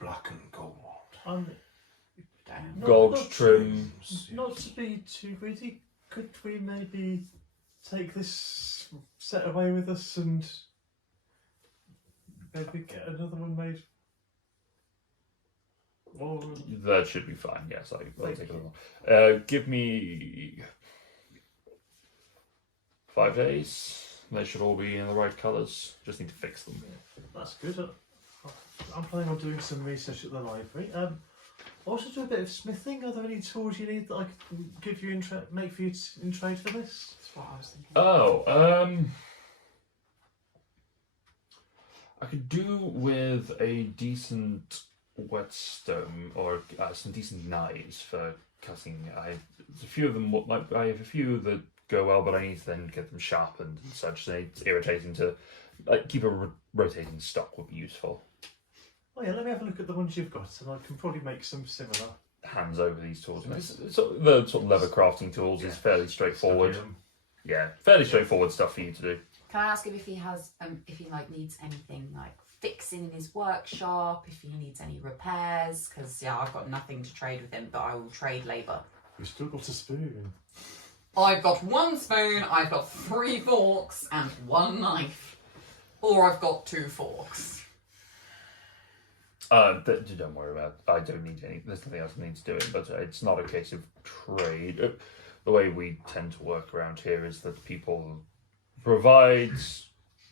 Black and gold. Damn. Gold not trim. Not to be too greedy, could we maybe take this set away with us and maybe get another one made? Or That should be fine. Yes, I'll Thank take you. it. Give me 5 days. They should all be in the right colours. Just need to fix them. that's good. I'm planning on doing some research at the library. Also do a bit of smithing. Are there any tools you need that I could give you make for you in trade for this? That's what I was thinking. Oh, I could do with a decent whetstone or some decent knives for cutting. I have a few of them. I have a few that go well, but I need to then get them sharpened and such. So it's irritating to keep a rotating stock would be useful. Oh yeah, let me have a look at the ones you've got, and I can probably make some similar. Hands over these tools. And the sort of leather crafting tools is fairly straightforward. Yeah, fairly straightforward stuff for you to do. Can I ask him if he has, if he like needs anything like fixing in his workshop, if he needs any repairs? Because yeah, I've got nothing to trade with him, but I will trade labour. We've still got a spoon. I've got 1 spoon, I've got 3 forks, and 1 knife. Or I've got 2 forks. Don't worry about it. I don't need any. There's nothing else I need to do it, but it's not a case of trade. The way we tend to work around here is that people provide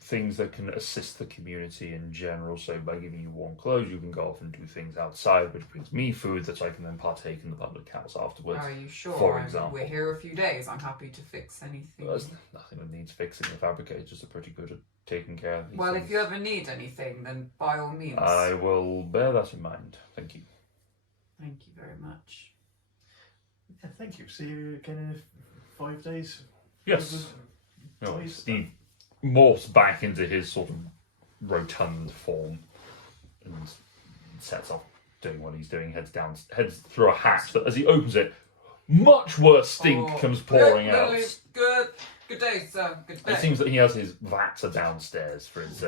things that can assist the community in general. So by giving you warm clothes, you can go off and do things outside, which brings me food that I can then partake in the public house afterwards. Are you sure? For example. We're here a few days. I'm happy to fix anything. There's nothing that needs fixing. The fabricators are pretty good at taking care of these Well, things. if you ever need anything, then by all means. I will bear that in mind. Thank you. Thank you very much. Yeah, thank you. See you again in 5 days. Yes. No, Nice. he morphs back into his sort of rotund form and sets off doing what he's doing, heads through a hatch that, as he opens it, much worse stink comes pouring out. Good day, sir. Good day. It seems that he has his vats are downstairs for his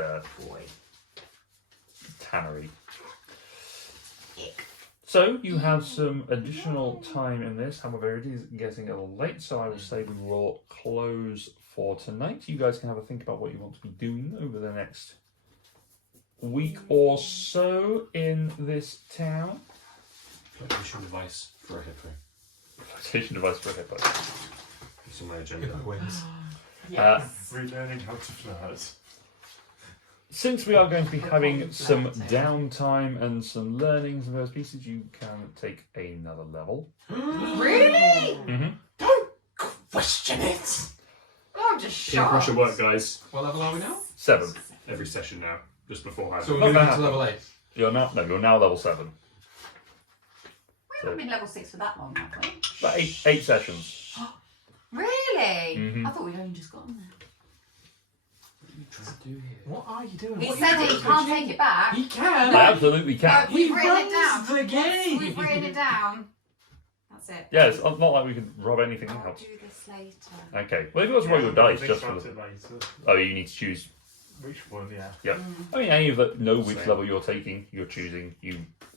tannery. So you have some additional time in this. However, it is getting a little late, so I will say we will close for tonight. You guys can have a think about what you want to be doing over the next week or so in this town. Flotation device for a hippo. Flotation device for a hippo. It's on my agenda. Wins. Yes. Relearning how to flirt. Since we are going to be having some downtime and some learnings and those pieces, you can take another level. Really? Mm-hmm. Don't question it. I'm just Peer shocked. pressure work, guys. What level are we now? 7. Every session now, just beforehand. So we're Not moving bad. to level 8. You're now level 7. We haven't been level 6 for that long, have we? About 8 sessions. Really? Mhm. I thought we'd only just gotten there. What are you doing? He What said are you that he doing? can't take it back. He can. I absolutely No, can. we've He written it runs down. the game. We've written it down. That's it. Yeah, it's not like we can rob anything I'll out. do this later. Okay, well if you want to roll your dice Think just for about the... it later. Oh, you need to choose. Which one? Yeah. Yeah. I mean, any of the know which level you're taking, you're choosing.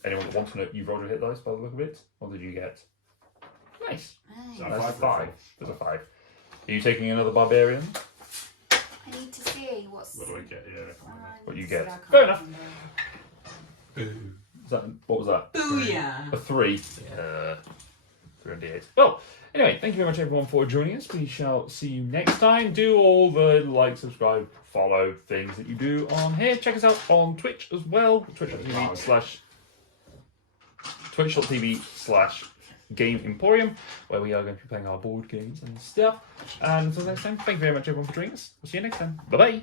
Anyone that wants to know, you've rolled your hit dice by the look of it? What did you get? Nice. Hey, That's five. 5. There's a 5. Are you taking another barbarian? I need to see what's. What do I get? Yeah. What you I get. can't Fair enough. remember. Boo. What was that? Booyah. A 3. 3 and D8. Well, anyway, thank you very much everyone for joining us. We shall see you next time. Do all the like, subscribe, follow things that you do on here. Check us out on Twitch as well. Twitch.tv/Game Emporium, where we are going to be playing our board games and stuff. And until next time, thank you very much everyone for joining us. We'll see you next time. Bye bye.